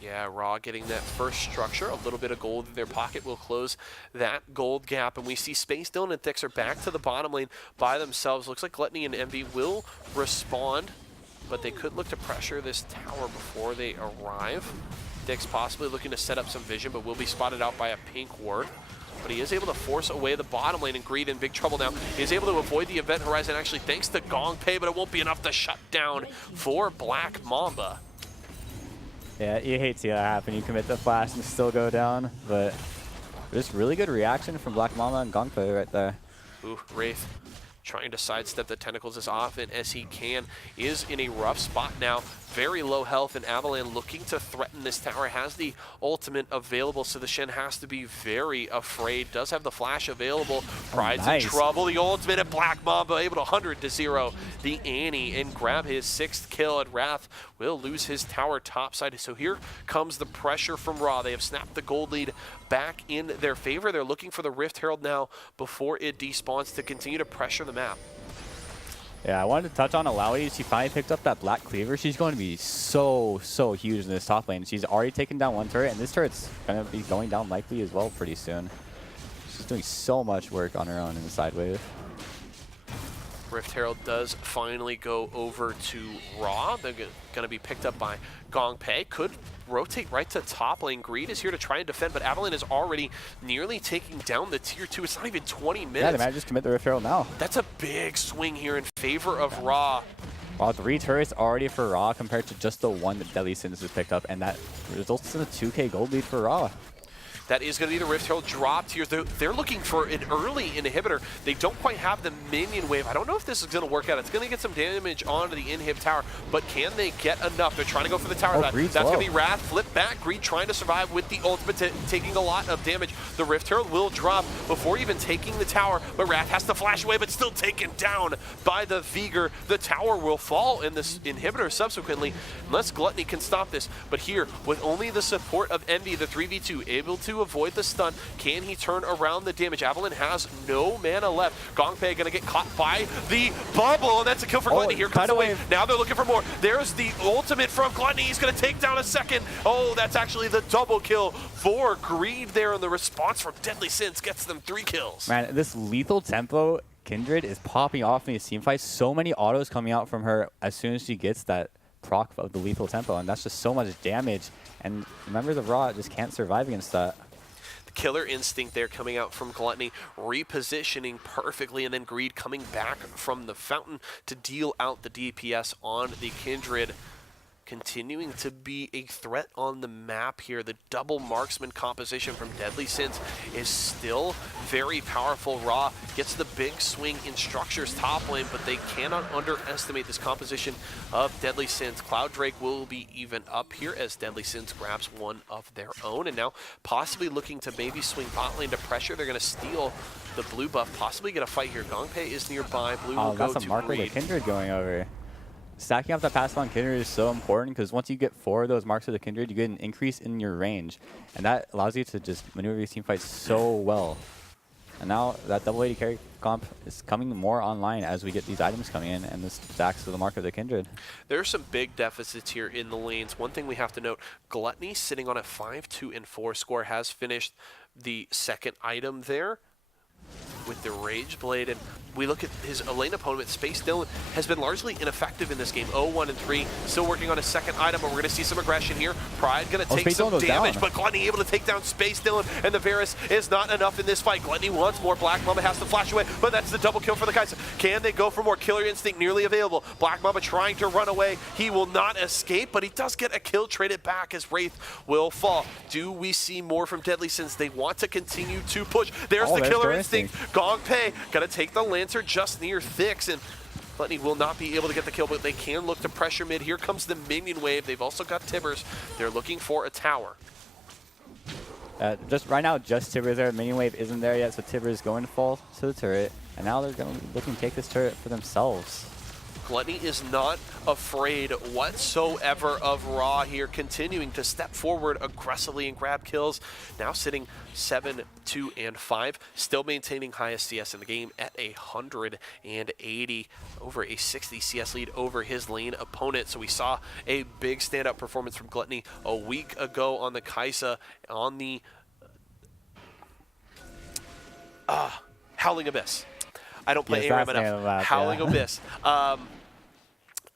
Yeah, Raw getting that first structure. A little bit of gold in their pocket will close that gold gap. And we see Space Dylan and Thix are back to the bottom lane by themselves. Looks like Gluttony and Envy will respond, but they could look to pressure this tower before they arrive. Thix possibly looking to set up some vision, but will be spotted out by a pink ward. But he is able to force away the bottom lane, and Greed in big trouble now. He is able to avoid the event horizon, actually, thanks to Gong Pei, but it won't be enough to shut down for Black Mamba. Yeah, you hate to see that happen. You commit the flash and still go down, but just really good reaction from Black Mamba and Gong Pei right there. Ooh, Wraith trying to sidestep the tentacles as often as he can. Is in a rough spot now. Very low health, and Avalanche looking to threaten this tower. Has the ultimate available, so the Shen has to be very afraid. Does have the flash available. Pride's in trouble. The ultimate at Black Mamba, able to 100-0 the Annie and grab his 6th kill. And Wrath will lose his tower topside. So here comes the pressure from Raw. They have snapped the gold lead back in their favor. They're looking for the Rift Herald now before it despawns to continue to pressure the map. Yeah, I wanted to touch on Alawi. She finally picked up that Black Cleaver. She's going to be so huge in this top lane. She's already taken down one turret, and this turret's going to be going down likely as well pretty soon. She's doing so much work on her own in the side wave. Rift Herald does finally go over to Raw. They're going to be picked up by Gongpei. Could rotate right to top lane. Greed is here to try and defend, but Avalon is already nearly taking down the tier 2. It's not even 20 minutes. Yeah, they might just commit the Rift Herald now. That's a big swing here in favor of Raw. Wow, 3 turrets already for Raw compared to just the 1 that Deadly Sins has picked up, and that results in a 2K gold lead for Raw. That is going to be the Rift Herald dropped here. They're looking for an early inhibitor. They don't quite have the minion wave. I don't know if this is going to work out. It's going to get some damage onto the inhib tower, but can they get enough? They're trying to go for the tower. That's going to be Wrath. Flip back. Greed trying to survive with the ultimate, taking a lot of damage. The Rift Herald will drop before even taking the tower, but Wrath has to flash away, but still taken down by the Vigor. The tower will fall in this inhibitor subsequently, unless Gluttony can stop this. But here, with only the support of Envy, the 3v2, able to avoid the stun. Can he turn around the damage? Avalon has no mana left. Gongpei gonna get caught by the bubble, and that's a kill for Gluttony. Here comes the wave. Now they're looking for more. There's the ultimate from Gluttony. He's gonna take down a second. Oh, that's actually the double kill for Greed there, and the response from Deadly Sins gets them 3 kills. Man, this lethal tempo Kindred is popping off in these team fights. So many autos coming out from her as soon as she gets that proc of the lethal tempo, and that's just so much damage. And remember, the Raw just can't survive against that. Killer instinct there coming out from Gluttony, repositioning perfectly, and then Greed coming back from the fountain to deal out the DPS on the Kindred. Continuing to be a threat on the map here. The double marksman composition from Deadly Sins is still very powerful. Raw gets the big swing in Structure's top lane, but they cannot underestimate this composition of Deadly Sins. Cloud Drake will be even up here as Deadly Sins grabs one of their own, and now possibly looking to maybe swing bot lane to pressure. They're going to steal the blue buff, possibly get a fight here. Gongpei is nearby. Blue will go to that's a mark with the Greed. Kindred going over. Stacking up that passive on Kindred is so important because once you get 4 of those marks of the Kindred, you get an increase in your range. And that allows you to just maneuver these team fights so well. And now that double AD carry comp is coming more online as we get these items coming in and this stacks to the mark of the Kindred. There are some big deficits here in the lanes. One thing we have to note, Gluttony sitting on a 5-2-4 score has finished the second item there with the Rage Blade, and we look at his lane opponent, Space Dylan, has been largely ineffective in this game. 0-1-3, still working on a second item, but we're going to see some aggression here. Pride going to take some damage, but Gluttony able to take down Space Dylan, and the Varus is not enough in this fight. Gluttony wants more. Black Mamba has to flash away, but that's the double kill for the Kai'Sa. Can they go for more? Killer Instinct nearly available. Black Mamba trying to run away. He will not escape, but he does get a kill. Trade it back as Wraith will fall. Do we see more from Deadly Sins? They want to continue to push. There's the Killer Instinct. Gongpei going to take the Lancer just near Thix, and Gluttony will not be able to get the kill, but they can look to pressure mid. Here comes the minion wave. They've also got Tibbers. They're looking for a tower. Just right now, just Tibbers there. Minion wave isn't there yet, so Tibbers going to fall to the turret, and now they're going to looking to take this turret for themselves. Gluttony is not afraid whatsoever of Raw here, continuing to step forward aggressively and grab kills. Now sitting 7-2-5, still maintaining highest CS in the game at 180, over a 60 CS lead over his lane opponent. So we saw a big standout performance from Gluttony a week ago on the Kai'Sa on the Howling Abyss. I don't play ARAM enough. Howling Abyss.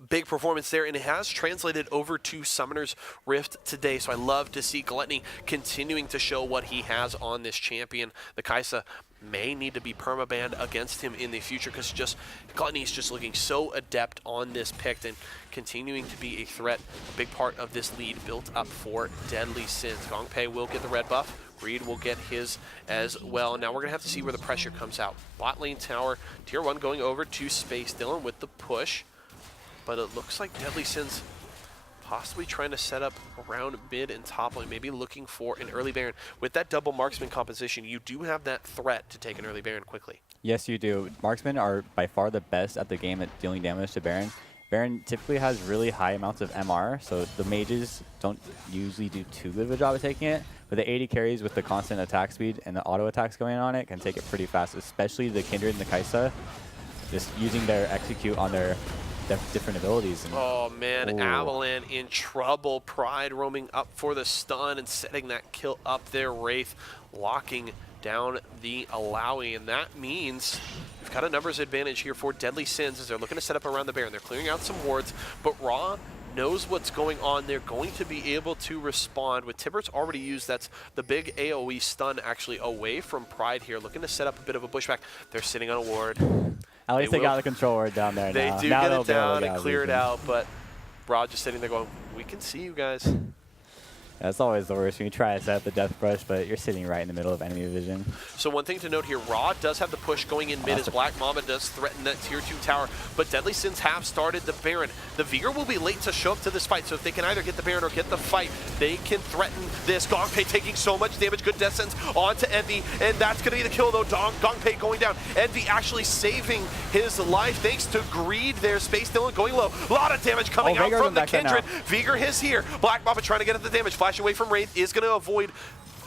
Big performance there, and it has translated over to Summoner's Rift today, so I love to see Gluttony continuing to show what he has on this champion. The Kai'Sa may need to be permabanned against him in the future because Gluttony's just looking so adept on this pick and continuing to be a threat, a big part of this lead built up for Deadly Sins. Gongpei will get the red buff. Greed will get his as well. Now we're going to have to see where the pressure comes out. Bot lane tower, tier 1 going over to Space Dylan with the push. But it looks like Deadly Sins possibly trying to set up around mid and top lane, maybe looking for an early Baron. With that double marksman composition, you do have that threat to take an early Baron quickly. Yes, you do. Marksmen are by far the best at the game at dealing damage to Baron. Baron typically has really high amounts of MR, so the mages don't usually do too good of a job of taking it. But the 80 carries with the constant attack speed and the auto attacks going on it can take it pretty fast, especially the Kindred and the Kai'Sa, just using their execute on their different abilities. And oh man, Avalon in trouble. Pride roaming up for the stun and setting that kill up there. Wraith locking down the Alawi, and that means we've got a numbers advantage here for Deadly Sins as they're looking to set up around the Baron. They're clearing out some wards, but Raw knows what's going on. They're going to be able to respond with Tibbers already used. That's the big AoE stun actually away from Pride here, looking to set up a bit of a pushback. They're sitting on a ward. At least they got the control ward down there They now. do Now get they'll it be able to down get and out clear it vision. out, but Rod just sitting there going, we can see you guys. That's always the worst when you try to set up the death brush, but you're sitting right in the middle of enemy vision. So one thing to note here, Raw does have the push going in mid as Black Mamba does threaten that tier 2 tower, but Deadly Sins have started the Baron. The Vigor will be late to show up to this fight, so if they can either get the Baron or get the fight, they can threaten this. Gongpei taking so much damage, good death sentence onto Envy, and that's going to be the kill though. Gongpei going down. Envy actually saving his life thanks to greed there. Space Dylan going low. A lot of damage coming out from the Kindred. Vigor is here. Black Mamba trying to get at the damage. Flash away from Wraith is going to avoid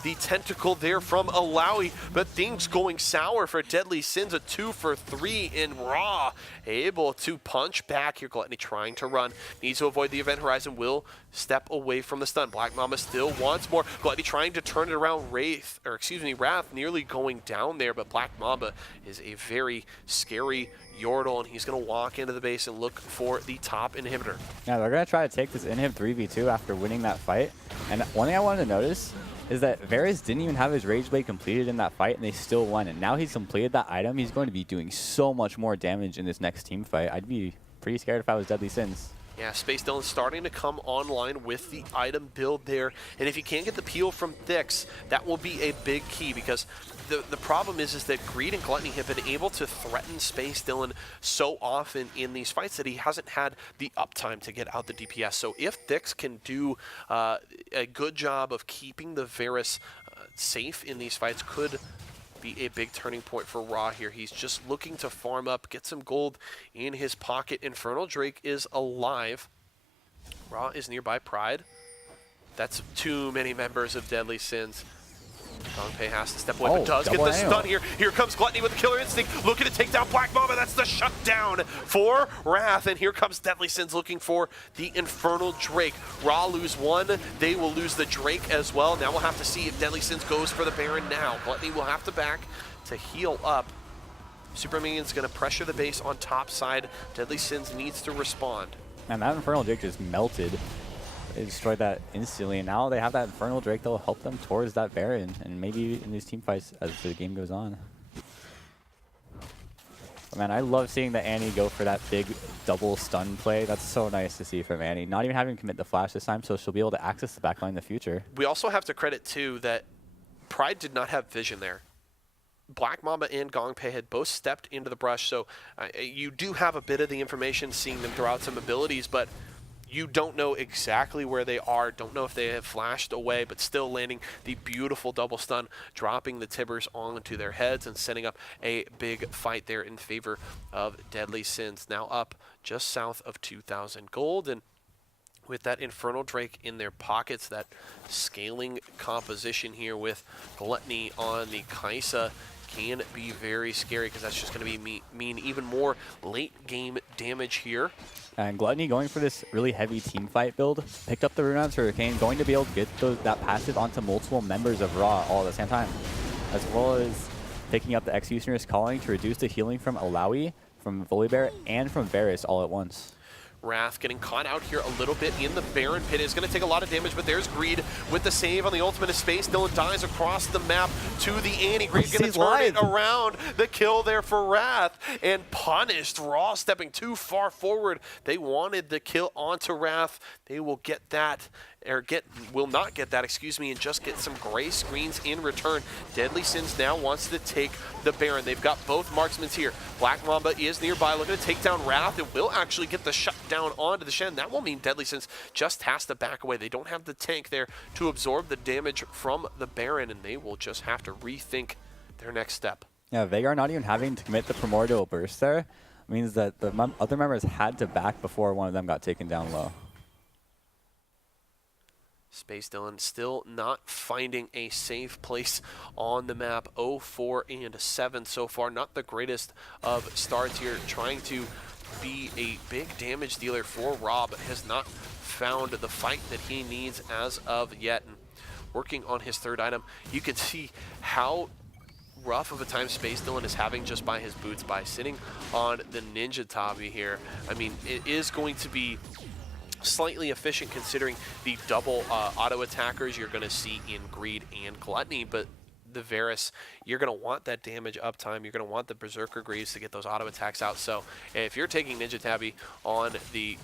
the tentacle there from Alawi, but things going sour for Deadly Sins. A 2 for 3 in Raw, able to punch back here. Gluttony trying to run, needs to avoid the event horizon, will step away from the stun. Black Mamba still wants more. Gluttony trying to turn it around. Wrath nearly going down there, but Black Mamba is a very scary Yordle, and he's going to walk into the base and look for the top inhibitor. Yeah, they're going to try to take this inhib 3v2 after winning that fight. And one thing I wanted to notice is that Varus didn't even have his Rage Blade completed in that fight, and they still won. And now he's completed that item, he's going to be doing so much more damage in this next team fight. I'd be pretty scared if I was Deadly Sins. Yeah, Space Dylan starting to come online with the item build there. And if you can't get the peel from Thix, that will be a big key, because the problem is that Greed and Gluttony have been able to threaten Space Dylan so often in these fights that he hasn't had the uptime to get out the DPS. So if Thix can do a good job of keeping the Varus safe in these fights, could be a big turning point for Raw here. He's just looking to farm up, get some gold in his pocket. Infernal Drake is alive. Raw is nearby Pride. That's too many members of Deadly Sins. Gongpei has to step away, but does get the stun here. Here comes Gluttony with the Killer Instinct, looking to take down Black Mamba. That's the shutdown for Wrath, and here comes Deadly Sins looking for the Infernal Drake. Raw lose one, they will lose the Drake as well. Now we'll have to see if Deadly Sins goes for the Baron now. Gluttony will have to back to heal up. Super Minion's going to pressure the base on top side. Deadly Sins needs to respond. And that Infernal Drake just melted. They destroyed that instantly, and now they have that Infernal Drake that will help them towards that Baron, and maybe in these team fights as the game goes on. But man, I love seeing the Annie go for that big double stun play. That's so nice to see from Annie. Not even having to commit the flash this time, so she'll be able to access the backline in the future. We also have to credit, too, that Pride did not have vision there. Black Mamba and Gongpei had both stepped into the brush, so you do have a bit of the information seeing them throw out some abilities, but you don't know exactly where they are, don't know if they have flashed away, but still landing the beautiful double stun, dropping the Tibbers onto their heads and setting up a big fight there in favor of Deadly Sins. Now up just south of 2,000 gold, and with that Infernal Drake in their pockets, that scaling composition here with Gluttony on the Kaisa can be very scary, because that's just going to be mean even more late game damage here. And Gluttony going for this really heavy team fight build, picked up the Runehound's Hurricane, going to be able to get that passive onto multiple members of Raw all at the same time, as well as picking up the Executioner's Calling to reduce the healing from Alawi, from Volibear, and from Varus all at once. Wrath getting caught out here a little bit in the Baron pit. Is going to take a lot of damage, but there's Greed with the save on the ultimate of Space. Dylan dies across the map to the Annie. Greed going to turn it around. The kill there for Wrath, and punished. Raw stepping too far forward. They wanted the kill onto Wrath. They will get that, or will not get that, excuse me, and just get some gray screens in return. Deadly Sins now wants to take the Baron. They've got both marksmen here. Black Mamba is nearby, looking to take down Wrath. It will actually get the shutdown onto the Shen. That will mean Deadly Sins just has to back away. They don't have the tank there to absorb the damage from the Baron, and they will just have to rethink their next step. Yeah, Veigar not even having to commit the Primordial Burst there means that the other members had to back before one of them got taken down low. Space Dylan still not finding a safe place on the map. 0-4 and 7 so far. Not the greatest of starts here. Trying to be a big damage dealer for Raw, but has not found the fight that he needs as of yet. And working on his third item, you can see how rough of a time Space Dylan is having just by his boots by sitting on the Ninja Tabi here. I mean, it is going to be slightly efficient considering the double auto attackers you're going to see in Greed and Gluttony, but the Varus, you're going to want that damage uptime. You're going to want the Berserker Greaves to get those auto attacks out. So if you're taking Ninja Tabi on the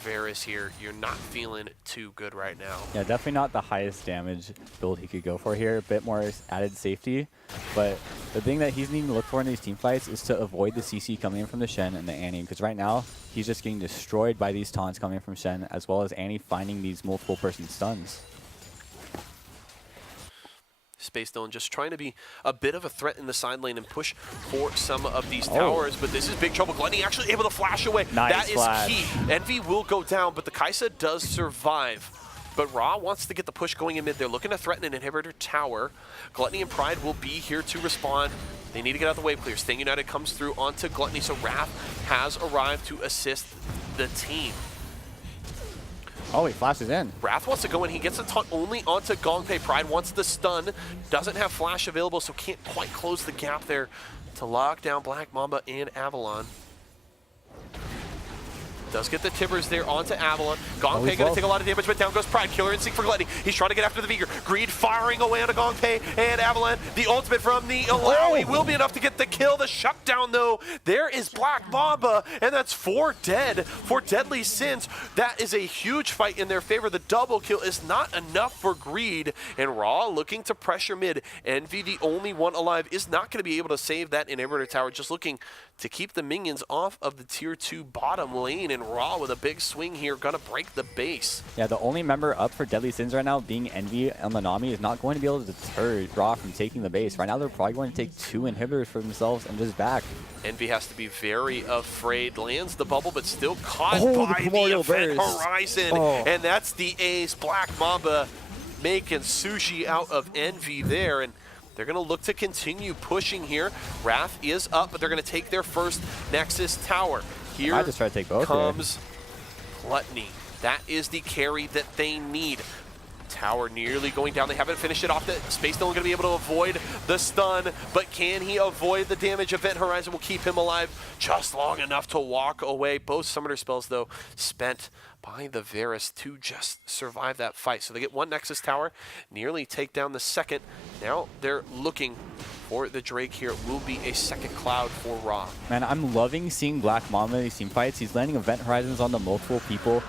Varus here, you're not feeling too good right now. Yeah, definitely not the highest damage build he could go for here. A bit more added safety. But the thing that he's needing to look for in these team fights is to avoid the CC coming in from the Shen and the Annie. Because right now, he's just getting destroyed by these taunts coming from Shen, as well as Annie finding these multiple person stuns. Space Dylan just trying to be a bit of a threat in the side lane and push for some of these towers, but this is big trouble. Gluttony actually able to flash away. Nice that flash. is key. Envy will go down, but the Kaisa does survive. But Ra wants to get the push going in mid. They're looking to threaten an inhibitor tower. Gluttony and Pride will be here to respond. They need to get out of the wave clear. Sting United comes through onto Gluttony, so Wrath has arrived to assist the team. Oh, he flashes in. Wrath wants to go in. He gets a taunt only onto Gongpei. Pride wants the stun. Doesn't have flash available, so can't quite close the gap there to lock down Black Mamba and Avalon. Does get the Tibbers there onto Avalon. Gongpei going to take a lot of damage, but down goes Pride. Killer Instinct for Gluttony. He's trying to get after the Vigor. Greed firing away onto Gongpei and Avalon. The ultimate from the Alawi will be enough to get the kill. The shutdown, though. There is Black Mamba, and that's 4 dead for Deadly Sins. That is a huge fight in their favor. The double kill is not enough for Greed, and Raw looking to pressure mid. Envy, the only one alive, is not going to be able to save that inhibitor tower. Just looking to keep the minions off of the tier 2 bottom lane, and Raw with a big swing here, gonna break the base. Yeah, the only member up for Deadly Sins right now, being Envy and Nanami, is not going to be able to deter Raw from taking the base. Right now, they're probably going to take 2 inhibitors for themselves and just back. Envy has to be very afraid. Lands the bubble, but still caught Oh, by the Event Horizon. Oh. And that's the ace. Black Mamba making sushi out of Envy there. And they're going to look to continue pushing here. Wrath is up, but they're going to take their first Nexus tower. Here I just try to take both comes Gluttony. That is the carry that they need. Tower nearly going down. They haven't finished it off. The Space Dylan going to be able to avoid the stun, but can he avoid the damage? Event Horizon will keep him alive just long enough to walk away. Both summoner spells, though, spent by the Varus to just survive that fight. So they get 1 Nexus tower, nearly take down the second. Now they're looking for the Drake here. It will be a second cloud for Ra. Man, I'm loving seeing Black Mamba in these team fights. He's landing Event Horizons on the multiple people,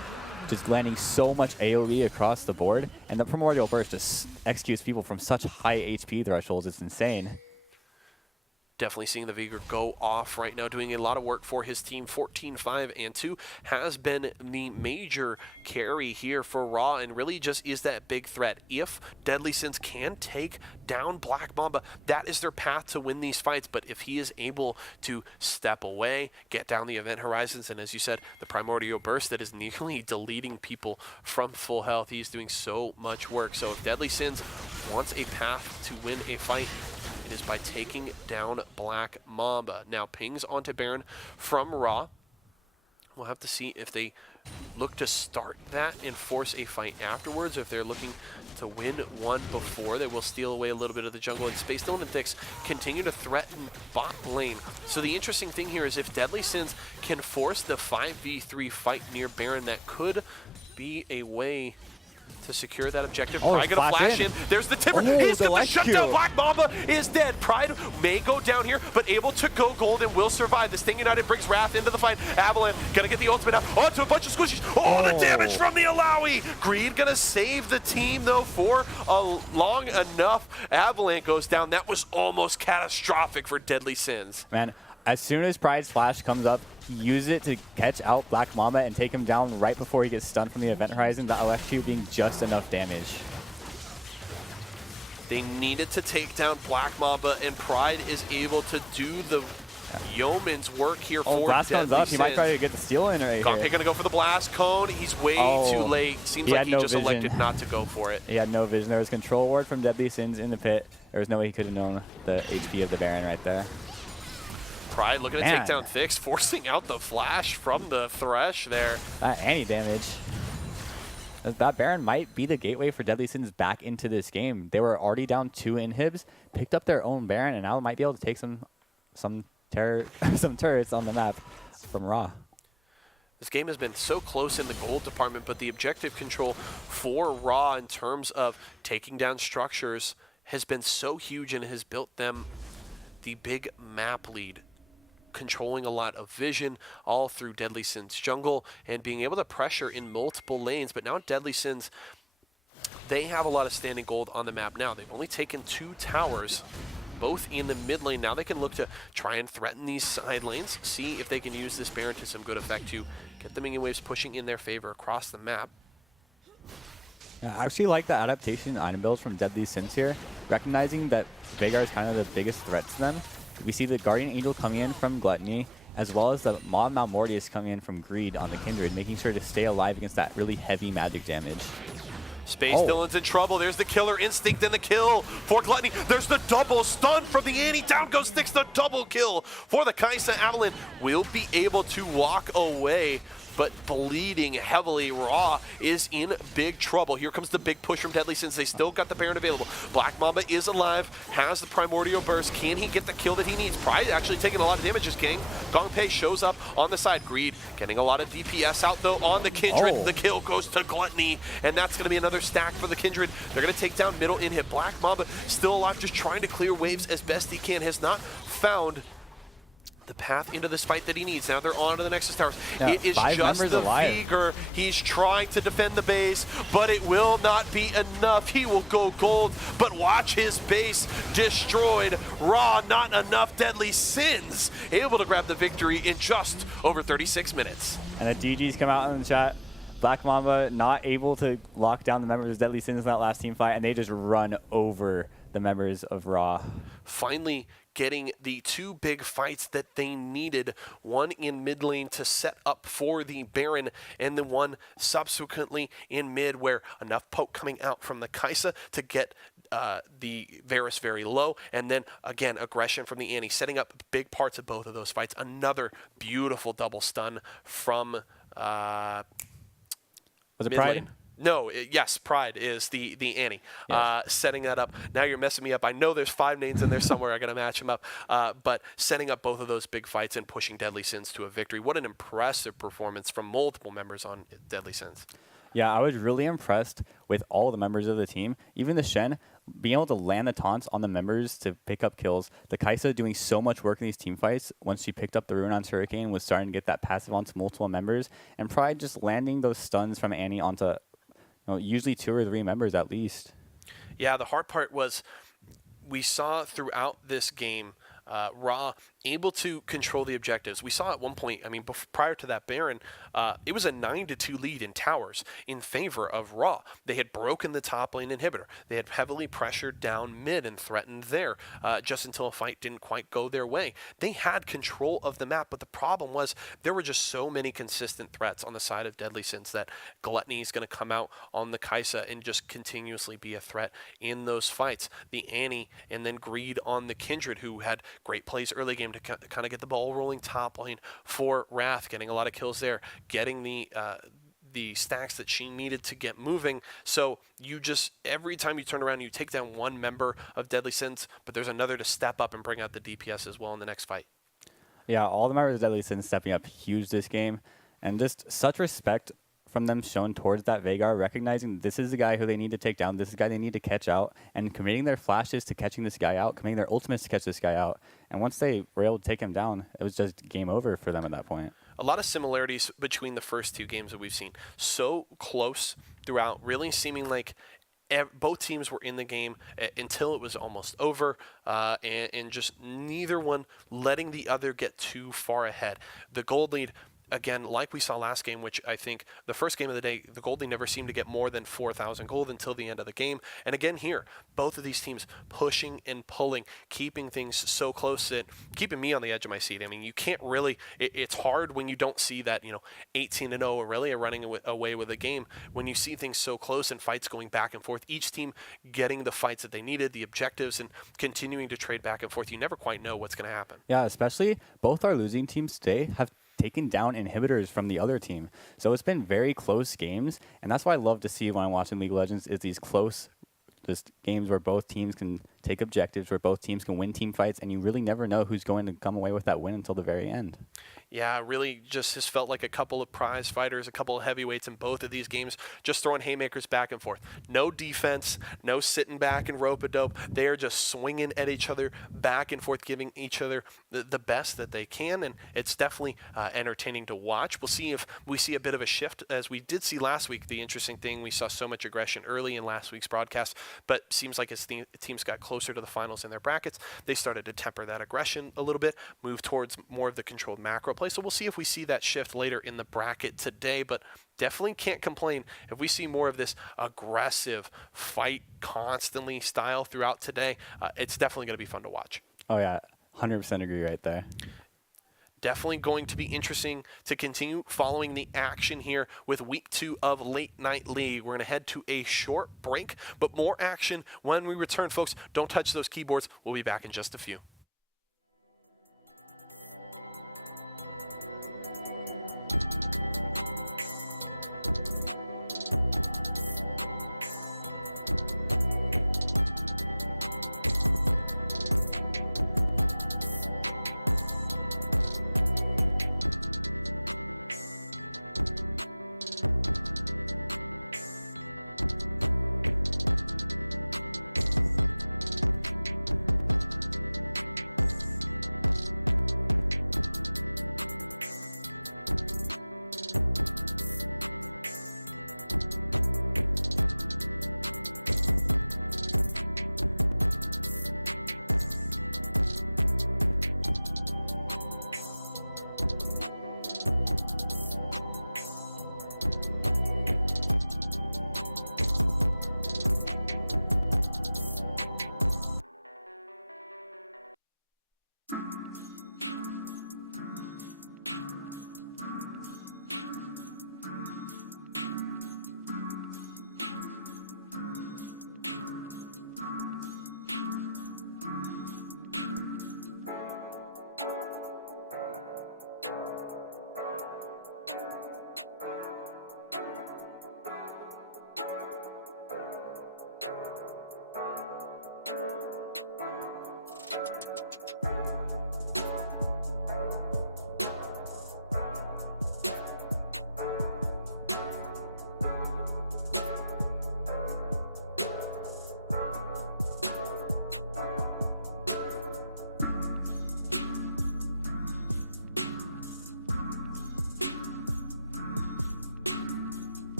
just landing so much AoE across the board. And the Primordial Burst just executes people from such high HP thresholds. It's insane. Definitely seeing the Vigor go off right now, doing a lot of work for his team. 14-5-2 has been the major carry here for Raw, and really just is that big threat. If Deadly Sins can take down Black Mamba, that is their path to win these fights. But if he is able to step away, get down the Event Horizons, and as you said, the Primordial Burst that is nearly deleting people from full health, he's doing so much work. So if Deadly Sins wants a path to win a fight, it is by taking down Black Mamba. Now pings onto Baron from Raw. We'll have to see if they look to start that and force a fight afterwards, or if they're looking to win one before. They will steal away a little bit of the jungle, and Space Dylan and Thix continue to threaten bot lane. So the interesting thing here is if Deadly Sins can force the 5v3 fight near Baron, that could be a way to secure that objective. Oh, Pride gonna flash in. There's the Timber. He's got the shutdown. Black Mamba is dead. Pride may go down here, but able to go gold and will survive. The Sting United brings Wrath into the fight. Avalon gonna get the ultimate out onto a bunch of squishies. Oh, the damage from the Alawi. Greed gonna save the team, though, for long enough. Avalon goes down. That was almost catastrophic for Deadly Sins. Man, as soon as Pride's flash comes up, use it to catch out Black Mamba and take him down right before he gets stunned from the Event Horizon, that LF2 being just enough damage. They needed to take down Black Mamba, and Pride is able to do the yeoman's work here for Blast Deadly comes up. Sins. He might try to get the steal in right Gongpei here. gonna go for the blast cone. He's way too late. Seems like he just elected not to go for it. He had no vision. There was control ward from Deadly Sins in the pit. There was no way he could have known the HP of the Baron right there. Pride looking to take down Thix, forcing out the flash from the Thresh there. Not any damage. That Baron might be the gateway for Deadly Sins back into this game. They were already down 2 inhibs, picked up their own Baron, and now might be able to take some some turrets on the map from Raw. This game has been so close in the gold department, but the objective control for Raw in terms of taking down structures has been so huge and has built them the big map lead, controlling a lot of vision all through Deadly Sins jungle and being able to pressure in multiple lanes. But now Deadly Sins, they have a lot of standing gold on the map now. They've only taken 2 towers, both in the mid lane. Now they can look to try and threaten these side lanes, see if they can use this Baron to some good effect to get the minion waves pushing in their favor across the map. Yeah, I actually like the adaptation item builds from Deadly Sins here, recognizing that Veigar is kind of the biggest threat to them. We see the Guardian Angel coming in from Gluttony, as well as the Maw Malmortius coming in from Greed on the Kindred, making sure to stay alive against that really heavy magic damage. Space Dylan's in trouble. There's the killer instinct and the kill for Gluttony. There's the double stun from the Annie. Down goes Styx, the double kill for the Kai'Sa. Avalon will be able to walk away, but bleeding heavily. Raw is in big trouble. Here comes the big push from Deadly Sins. They still got the Baron available. Black Mamba is alive, has the Primordial Burst. Can he get the kill that he needs? Pride actually taking a lot of damage just King. Gongpei shows up on the side. Greed getting a lot of DPS out though on the Kindred. The kill goes to Gluttony, and that's going to be another stack for the Kindred. They're going to take down middle inhib. Black Mamba still alive, just trying to clear waves as best he can. Has not found the path into this fight that he needs. Now they're on to the Nexus Towers. Yeah, it is just the Veigar. He's trying to defend the base, but it will not be enough. He will go gold, but watch his base destroyed. Raw, not enough. Deadly Sins able to grab the victory in just over 36 minutes. And the DGs come out in the chat. Black Mamba not able to lock down the members of Deadly Sins in that last team fight, and they just run over the members of Raw. Finally getting the 2 big fights that they needed, one in mid lane to set up for the Baron, and then one subsequently in mid where enough poke coming out from the Kai'Sa to get the Varus very low, and then again aggression from the Annie, setting up big parts of both of those fights. Another beautiful double stun from Was it mid Pride? lane. No, yes, Pride is the Annie, yes. Setting that up. Now you're messing me up. I know there's 5 names in there somewhere. I got to match them up. But setting up both of those big fights and pushing Deadly Sins to a victory. What an impressive performance from multiple members on Deadly Sins. Yeah, I was really impressed with all the members of the team. Even the Shen being able to land the taunts on the members to pick up kills. The Kai'Sa doing so much work in these team fights. Once she picked up the Rune on Hurricane, was starting to get that passive onto multiple members. And Pride just landing those stuns from Annie onto usually 2 or 3 members at least. Yeah, the hard part was we saw throughout this game Raw able to control the objectives. We saw at one point, I mean, prior to that Baron, it was a 9-2 lead in towers in favor of Raw. They had broken the top lane inhibitor. They had heavily pressured down mid and threatened there just until a fight didn't quite go their way. They had control of the map, but the problem was there were just so many consistent threats on the side of Deadly Sins that Gluttony is going to come out on the Kai'Sa and just continuously be a threat in those fights. The Annie and then Greed on the Kindred, who had great plays early game to kind of get the ball rolling top lane for Wrath, getting a lot of kills there, getting the stacks that she needed to get moving. So you just, every time you turn around, you take down one member of Deadly Sins, but there's another to step up and bring out the DPS as well in the next fight. Yeah, all the members of Deadly Sins stepping up huge this game, and just such respect from them shown towards that Veigar, recognizing this is the guy who they need to take down, this is the guy they need to catch out, and committing their flashes to catching this guy out, committing their ultimates to catch this guy out. And once they were able to take him down, it was just game over for them at that point. A lot of similarities between the first 2 games that we've seen. So close throughout, really seeming like both teams were in the game until it was almost over, and just neither one letting the other get too far ahead. The gold lead, again, like we saw last game, which I think the first game of the day, the gold lead never seemed to get more than 4,000 gold until the end of the game. And again here, both of these teams pushing and pulling, keeping things so close that keeping me on the edge of my seat. I mean, you can't really, it's hard when you don't see that, 18-0 Aurelia running away with a game. When you see things so close and fights going back and forth, each team getting the fights that they needed, the objectives, and continuing to trade back and forth, you never quite know what's going to happen. Yeah, especially both our losing teams today have taken down inhibitors from the other team. So it's been very close games, and that's what I love to see when I'm watching League of Legends is these close just games where both teams can take objectives, where both teams can win team fights, and you really never know who's going to come away with that win until the very end. Yeah, really just has felt like a couple of prize fighters, a couple of heavyweights in both of these games, just throwing haymakers back and forth. No defense, no sitting back and rope-a-dope. They are just swinging at each other back and forth, giving each other the best that they can, and it's definitely entertaining to watch. We'll see if we see a bit of a shift, as we did see last week. The interesting thing, we saw so much aggression early in last week's broadcast, but seems like as teams got closer to the finals in their brackets, they started to temper that aggression a little bit, move towards more of the controlled macro play. So we'll see if we see that shift later in the bracket today, but definitely can't complain if we see more of this aggressive fight constantly style throughout today. It's definitely going to be fun to watch. Oh yeah, 100% agree right there. Definitely going to be interesting to continue following the action here with week 2 of Late Night League. We're going to head to a short break, but more action when we return, folks. Don't touch those keyboards. We'll be back in just a few.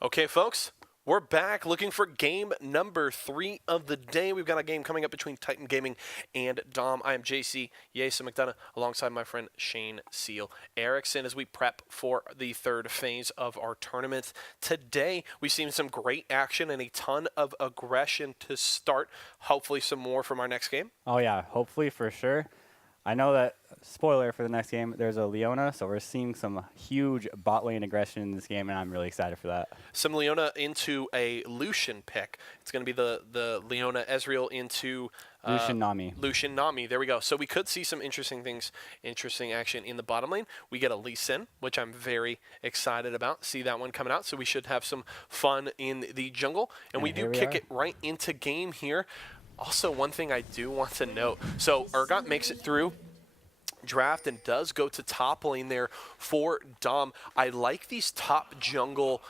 Okay, folks, we're back looking for game number 3 of the day. We've got a game coming up between Titan Gaming and Dom. I am JC Yasa McDonough alongside my friend Shane Seal Erickson as we prep for the third phase of our tournament. Today, we've seen some great action and a ton of aggression to start. Hopefully some more from our next game. Oh yeah, hopefully for sure. I know that, spoiler for the next game, there's a Leona, so we're seeing some huge bot lane aggression in this game, and I'm really excited for that. Some Leona into a Lucian pick. It's going to be the Leona Ezreal into Lucian Nami. Lucian Nami. There we go. So we could see some interesting things, interesting action in the bottom lane. We get a Lee Sin, which I'm very excited about. See that one coming out. So we should have some fun in the jungle. And we do kick it right into game here. Also, one thing I do want to note. So Urgot makes it through draft and does go to top lane there for Dom. I like these top jungle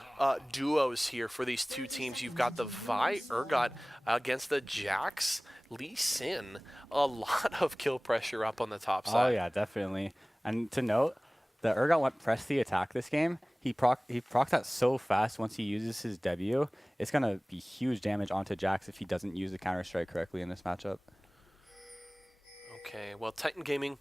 duos here for these two teams. You've got the Vi Urgot against the Jax Lee Sin. A lot of kill pressure up on the top side. Oh yeah, definitely. And to note, the Urgot went press the attack this game. He procs that so fast once he uses his W. It's going to be huge damage onto Jax if he doesn't use the counter-strike correctly in this matchup. Okay, well, Titan Gaming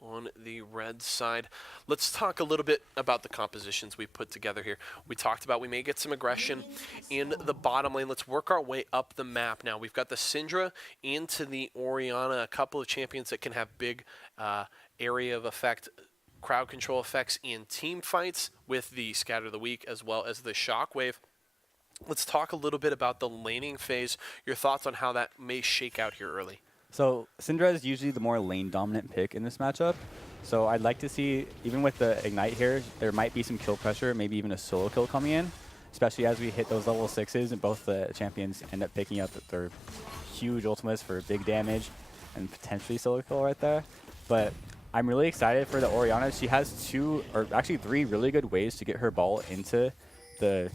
on the red side. Let's talk a little bit about the compositions we put together here. We talked about we may get some aggression in the bottom lane. Let's work our way up the map now. We've got the Syndra into the Orianna, a couple of champions that can have big area of effect, crowd control effects in team fights with the Scatter of the Weak as well as the Shockwave. Let's talk a little bit about the laning phase. Your thoughts on how that may shake out here early. So Syndra is usually the more lane dominant pick in this matchup. So I'd like to see, even with the Ignite here, there might be some kill pressure, maybe even a solo kill coming in, especially as we hit those level 6s and both the champions end up picking up their huge ultimates for big damage and potentially solo kill right there. But I'm really excited for the Orianna. She has 2, or actually 3 really good ways to get her ball into the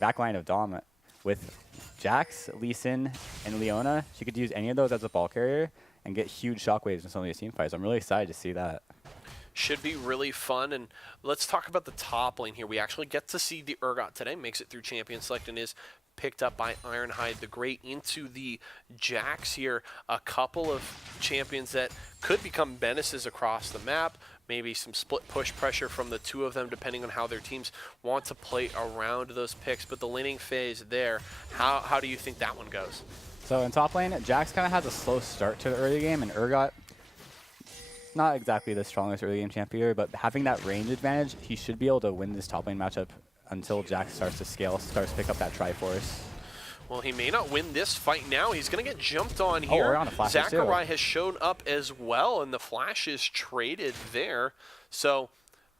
backline of Dom. With Jax, Lee Sin, and Leona, she could use any of those as a ball carrier and get huge shockwaves in some of these team fights. I'm really excited to see that. Should be really fun. And let's talk about the top lane here. We actually get to see the Urgot today. Makes it through Champion Select and is picked up by Ironhide the Great into the Jax here. A couple of champions that could become menaces across the map. Maybe some split push pressure from the two of them depending on how their teams want to play around those picks. But the laning phase there, how do you think that one goes? So in top lane, Jax kind of has a slow start to the early game, and Urgot, not exactly the strongest early game champion, but having that range advantage, he should be able to win this top lane matchup until Jax starts to scale, starts to pick up that Triforce. Well, he may not win this fight now. He's going to get jumped on here. Zachary has shown up as well, and the flash is traded there. So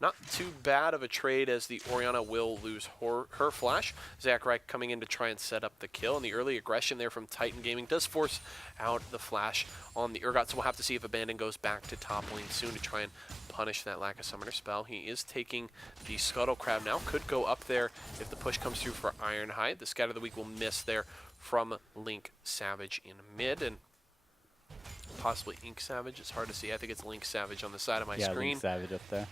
not too bad of a trade as the Orianna will lose her flash. Zachary coming in to try and set up the kill, and the early aggression there from Titan Gaming does force out the flash on the Urgot. So we'll have to see if Abandon goes back to top lane soon to try and punish that lack of summoner spell. He is taking the Scuttle Crab now. Could go up there if the push comes through for Ironhide. The Scatter of the Weak will miss there from Link Savage in mid, and possibly Ink Savage. It's hard to see. I think it's Link Savage on the side of my screen. Link Savage up there.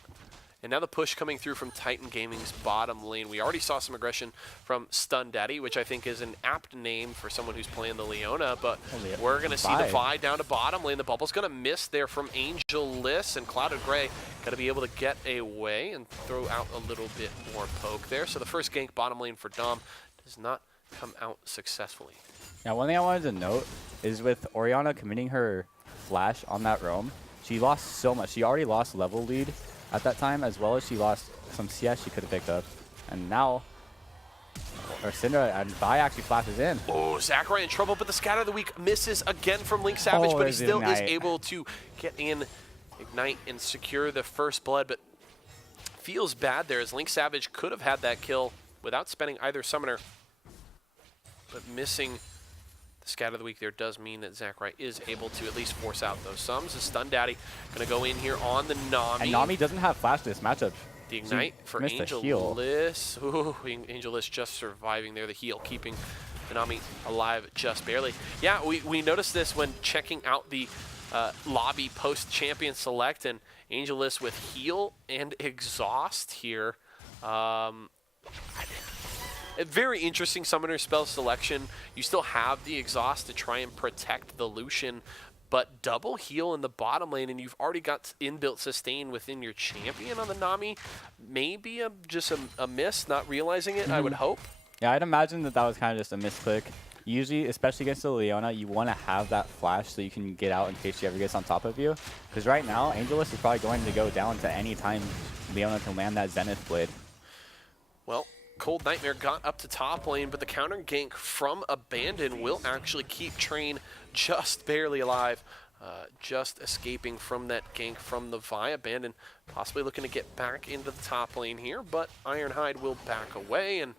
And now the push coming through from Titan Gaming's bottom lane. We already saw some aggression from Stun Daddy, which I think is an apt name for someone who's playing the Leona, but we're going to see the Vi down to bottom lane. The bubble's going to miss there from Angelus, and Clouded Gray got to be able to get away and throw out a little bit more poke there. So the first gank bottom lane for Dom does not come out successfully. Now, one thing I wanted to note is with Orianna committing her flash on that roam, she lost so much. She already lost level lead at that time, as well as she lost some CS she could have picked up. And now, Syndra and Vi actually flashes in. Oh, Zachary in trouble, but the Scatter of the Weak misses again from Link Savage, but he still is able to get in, Ignite, and secure the first blood. But feels bad there as Link Savage could have had that kill without spending either summoner. But missing the Scatter of the Weak there does mean that Zachary is able to at least force out those sums. The Stun Daddy going to go in here on the Nami. And Nami doesn't have flash this matchup. The Ignite for Angelus. Ooh, Angelus just surviving there. The heal keeping the Nami alive just barely. Yeah, we noticed this when checking out the lobby post-Champion Select, and Angelus with heal and exhaust here. A very interesting summoner spell selection. You still have the exhaust to try and protect the Lucian, but double heal in the bottom lane, and you've already got inbuilt sustain within your champion on the Nami. Maybe just a miss, not realizing it, I would hope. Yeah, I'd imagine that was kind of just a misclick. Usually, especially against the Leona, you want to have that flash so you can get out in case she ever gets on top of you. Because right now, Angelus is probably going to go down to any time Leona can land that Zenith Blade. Well, Cold Nightmare got up to top lane, but the counter gank from Abandon will actually keep Train just barely alive. Just escaping from that gank from the Vi. Abandon possibly looking to get back into the top lane here, but Ironhide will back away, and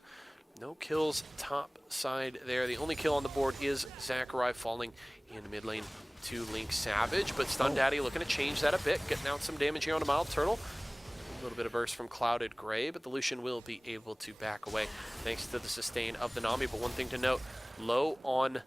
no kills top side there. The only kill on the board is Zaccarai falling in mid lane to Link Savage, but Stun Daddy looking to change that a bit, getting out some damage here on a Mild Turtle. A little bit of burst from Clouded Gray, but the Lucian will be able to back away thanks to the sustain of the Nami. But one thing to note, low on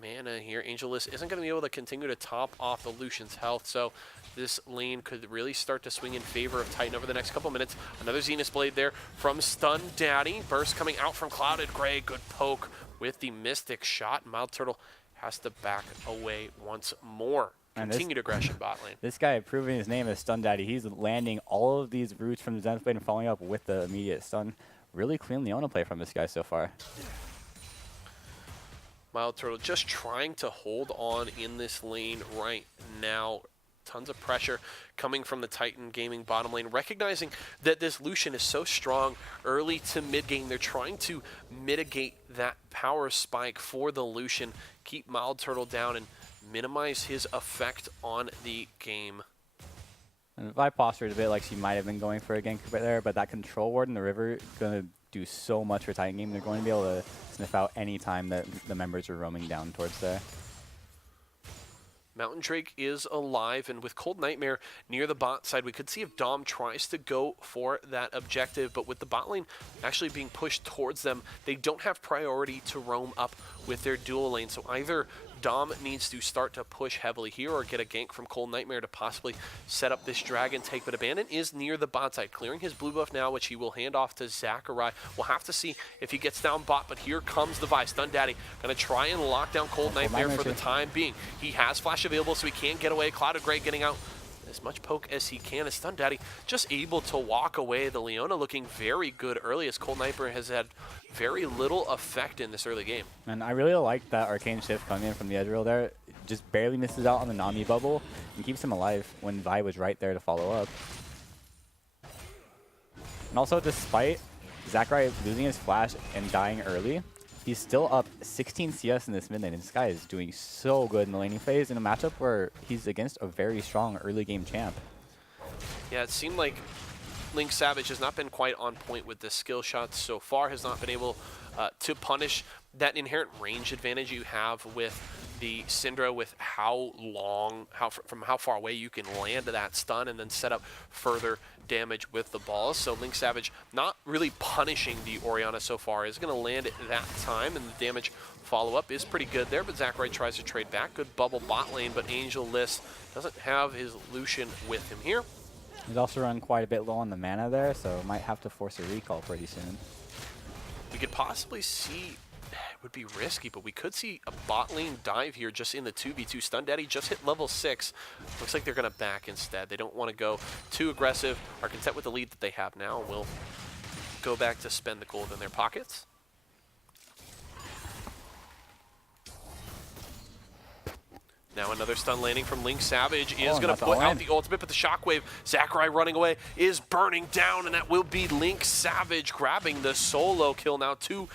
mana here. Angelus isn't going to be able to continue to top off the Lucian's health, so this lane could really start to swing in favor of Titan over the next couple minutes. Another Zenith Blade there from Stun Daddy. Burst coming out from Clouded Gray. Good poke with the Mystic shot. Mild Turtle has to back away once more. Continued aggression bot lane. This guy proving his name as Stun Daddy. He's landing all of these roots from the Zenith Blade and following up with the immediate stun. Really clean Leona play from this guy so far. Mild Turtle just trying to hold on in this lane right now. Tons of pressure coming from the Titan Gaming bottom lane, recognizing that this Lucian is so strong early to mid game. They're trying to mitigate that power spike for the Lucian, keep Mild Turtle down, and minimize his effect on the game. And Vi postured a bit like she might have been going for a gank right there, but that control ward in the river is going to do so much for Titan Game. They're going to be able to sniff out any time that the members are roaming down towards there. Mountain Drake is alive, and with Cold Nightmare near the bot side, we could see if Dom tries to go for that objective, but with the bot lane actually being pushed towards them, they don't have priority to roam up with their dual lane, so either Dom needs to start to push heavily here or get a gank from Cold Nightmare to possibly set up this dragon take. But Abandon is near the bot side, clearing his blue buff now, which he will hand off to Zaccarai. We'll have to see if he gets down bot, but here comes the Vi. Stun Daddy going to try and lock down Cold Nightmare for the time being. He has flash available, so he can't get away. Clouded Gray getting out as much poke as he can. As Stun Daddy just able to walk away. The Leona looking very good early, as Cold Nightmare has had very little effect in this early game. And I really like that Arcane Shift coming in from the Ezreal there. Just barely misses out on the Nami bubble and keeps him alive when Vi was right there to follow up. And also, despite Zaccarai losing his flash and dying early, he's still up 16 CS in this mid lane, and this guy is doing so good in the laning phase in a matchup where he's against a very strong early game champ. Yeah, it seemed like Link Savage has not been quite on point with the skill shots so far, has not been able to punish that inherent range advantage you have with the Syndra, with from how far away you can land that stun and then set up further damage with the balls. So Link Savage not really punishing the Orianna so far, is going to land it that time, and the damage follow-up is pretty good there, but Zaccarai tries to trade back. Good bubble bot lane, but Angel List doesn't have his Lucian with him here. He's also run quite a bit low on the mana there, so might have to force a recall pretty soon. We could possibly see, it would be risky, but we could see a bot lane dive here just in the 2v2. Stun Daddy just hit level 6. Looks like they're going to back instead. They don't want to go too aggressive, are content with the lead that they have now. Will go back to spend the gold in their pockets. Now another stun landing from Link Savage is going to put out the ultimate, but the shockwave, Zaccarai running away, is burning down, and that will be Link Savage grabbing the solo kill now. 2-0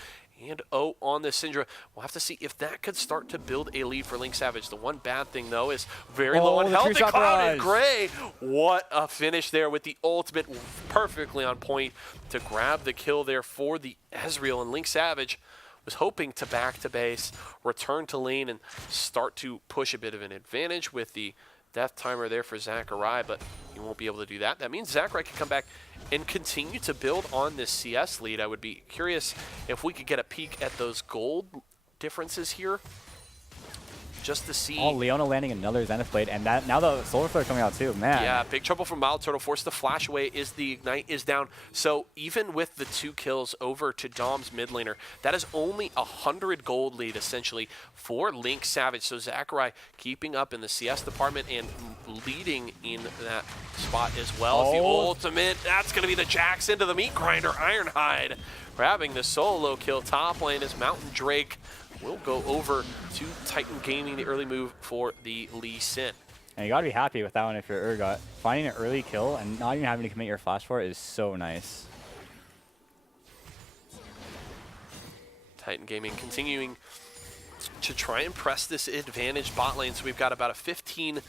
on the Syndra. We'll have to see if that could start to build a lead for Link Savage. The one bad thing, though, is very low on health. Clouded Gray, what a finish there with the ultimate perfectly on point to grab the kill there for the Ezreal, and Link Savage was hoping to back to base, return to lane, and start to push a bit of an advantage with the death timer there for Zaccarai, but he won't be able to do that. That means Zaccarai can come back and continue to build on this CS lead. I would be curious if we could get a peek at those gold differences here. just to see. Oh, Leona landing another Zenith Blade, and that now the Solar Flare coming out too, man. Yeah, big trouble from Mild Turtle. Forced the flash away is the Ignite is down. So even with the 2 kills over to Dom's mid laner, that is only 100 gold lead essentially for Link Savage. So Zachary keeping up in the CS department and leading in that spot as well. As the ultimate, that's going to be the Jax into the meat grinder. Ironhide grabbing the solo kill top lane as Mountain Drake will go over to Titan Gaming, the early move for the Lee Sin. And you gotta be happy with that one if you're Urgot. Finding an early kill and not even having to commit your flash for it is so nice. Titan Gaming continuing to try and press this advantage bot lane. So we've got about a 15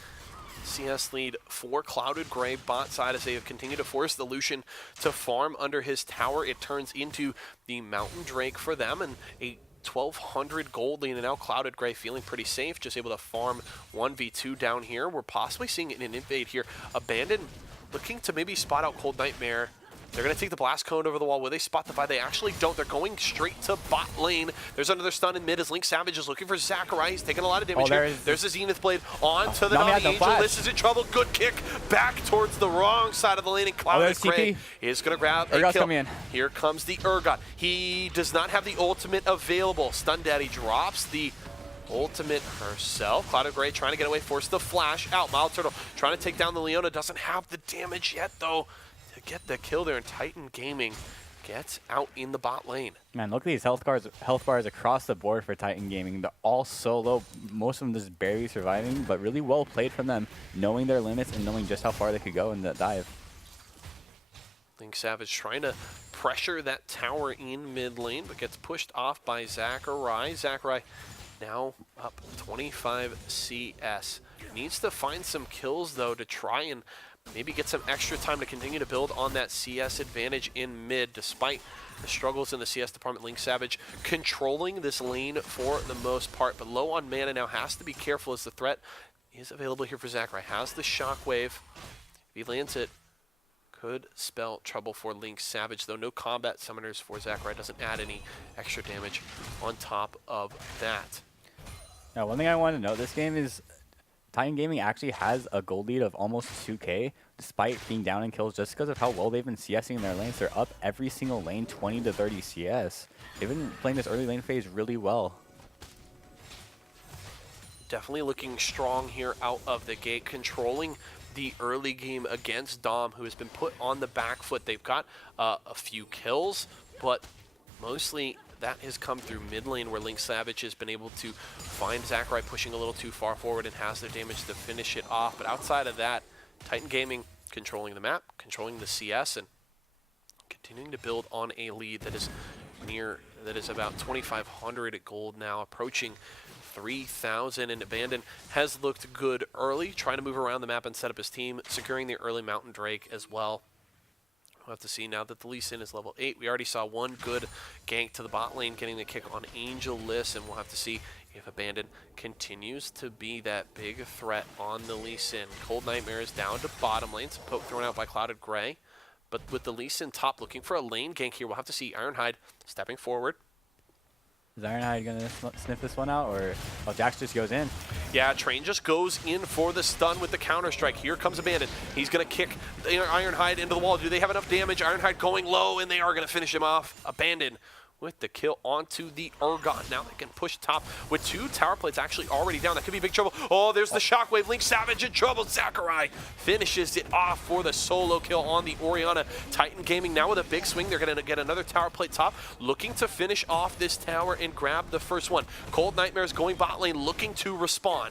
CS lead for Clouded Gray bot side as they have continued to force the Lucian to farm under his tower. It turns into the Mountain Drake for them and a 1,200 gold lead, and now Clouded Gray feeling pretty safe, just able to farm 1v2 down here. We're possibly seeing an invade here. Abandon looking to maybe spot out Cold Nightmare. They're going to take the Blast Cone over the wall. Will they spot the buy? They actually don't. They're going straight to bot lane. There's another stun in mid as Link Savage is looking for Zachary. He's taking a lot of damage here. There's a Zenith Blade onto the Nami Angel. This is in trouble. Good kick back towards the wrong side of the lane. And Clouded Gray is going to grab a kill. Here comes the Urgot. He does not have the ultimate available. Stun Daddy drops the ultimate herself. Clouded Gray trying to get away, force the flash out. Mild Turtle trying to take down the Leona. Doesn't have the damage yet, though, to get the kill there, and Titan Gaming gets out in the bot lane. Man, look at these health bars across the board for Titan Gaming. They're all so low, most of them just barely surviving, but really well played from them, knowing their limits and knowing just how far they could go in that dive. Link Savage trying to pressure that tower in mid lane, but gets pushed off by Zachary. Zachary now up 25 CS. Needs to find some kills, though, to try and maybe get some extra time to continue to build on that CS advantage in mid, despite the struggles in the CS department. Link Savage controlling this lane for the most part, but low on mana now, has to be careful as the threat is available here for Zachary. Has the shockwave. If he lands it, could spell trouble for Link Savage, though no combat summoners for Zachary. Doesn't add any extra damage on top of that. Now, one thing I want to note this game is Titan Gaming actually has a gold lead of almost 2K, despite being down in kills, just because of how well they've been CSing their lanes. They're up every single lane, 20 to 30 CS. They've been playing this early lane phase really well. Definitely looking strong here out of the gate, controlling the early game against Dom, who has been put on the back foot. They've got a few kills, but mostly that has come through mid lane, where Link Savage has been able to find Zachary pushing a little too far forward and has the damage to finish it off. But outside of that, Titan Gaming controlling the map, controlling the CS, and continuing to build on a lead that is about 2,500 gold now, approaching 3,000. And Abandon has looked good early, trying to move around the map and set up his team, securing the early Mountain Drake as well. We'll have to see now that the Lee Sin is level 8. We already saw one good gank to the bot lane, getting the kick on Angel Liss, and we'll have to see if Abandon continues to be that big threat on the Lee Sin. Cold Nightmare is down to bottom lane, some poke thrown out by Clouded Gray. But with the Lee Sin top looking for a lane gank here, we'll have to see Ironhide stepping forward. Is Ironhide going to sniff this one out, or Jax just goes in? Yeah, Train just goes in for the stun with the counter-strike. Here comes Abandon. He's going to kick Ironhide into the wall. Do they have enough damage? Ironhide going low, and they are going to finish him off. Abandon with the kill onto the Urgot. Now they can push top with 2 tower plates actually already down. That could be big trouble. Oh, there's the shockwave. Link Savage in trouble. Zachary finishes it off for the solo kill on the Orianna. Titan Gaming now with a big swing. They're going to get another tower plate top, looking to finish off this tower and grab the first one. Cold Nightmares going bot lane, looking to respond.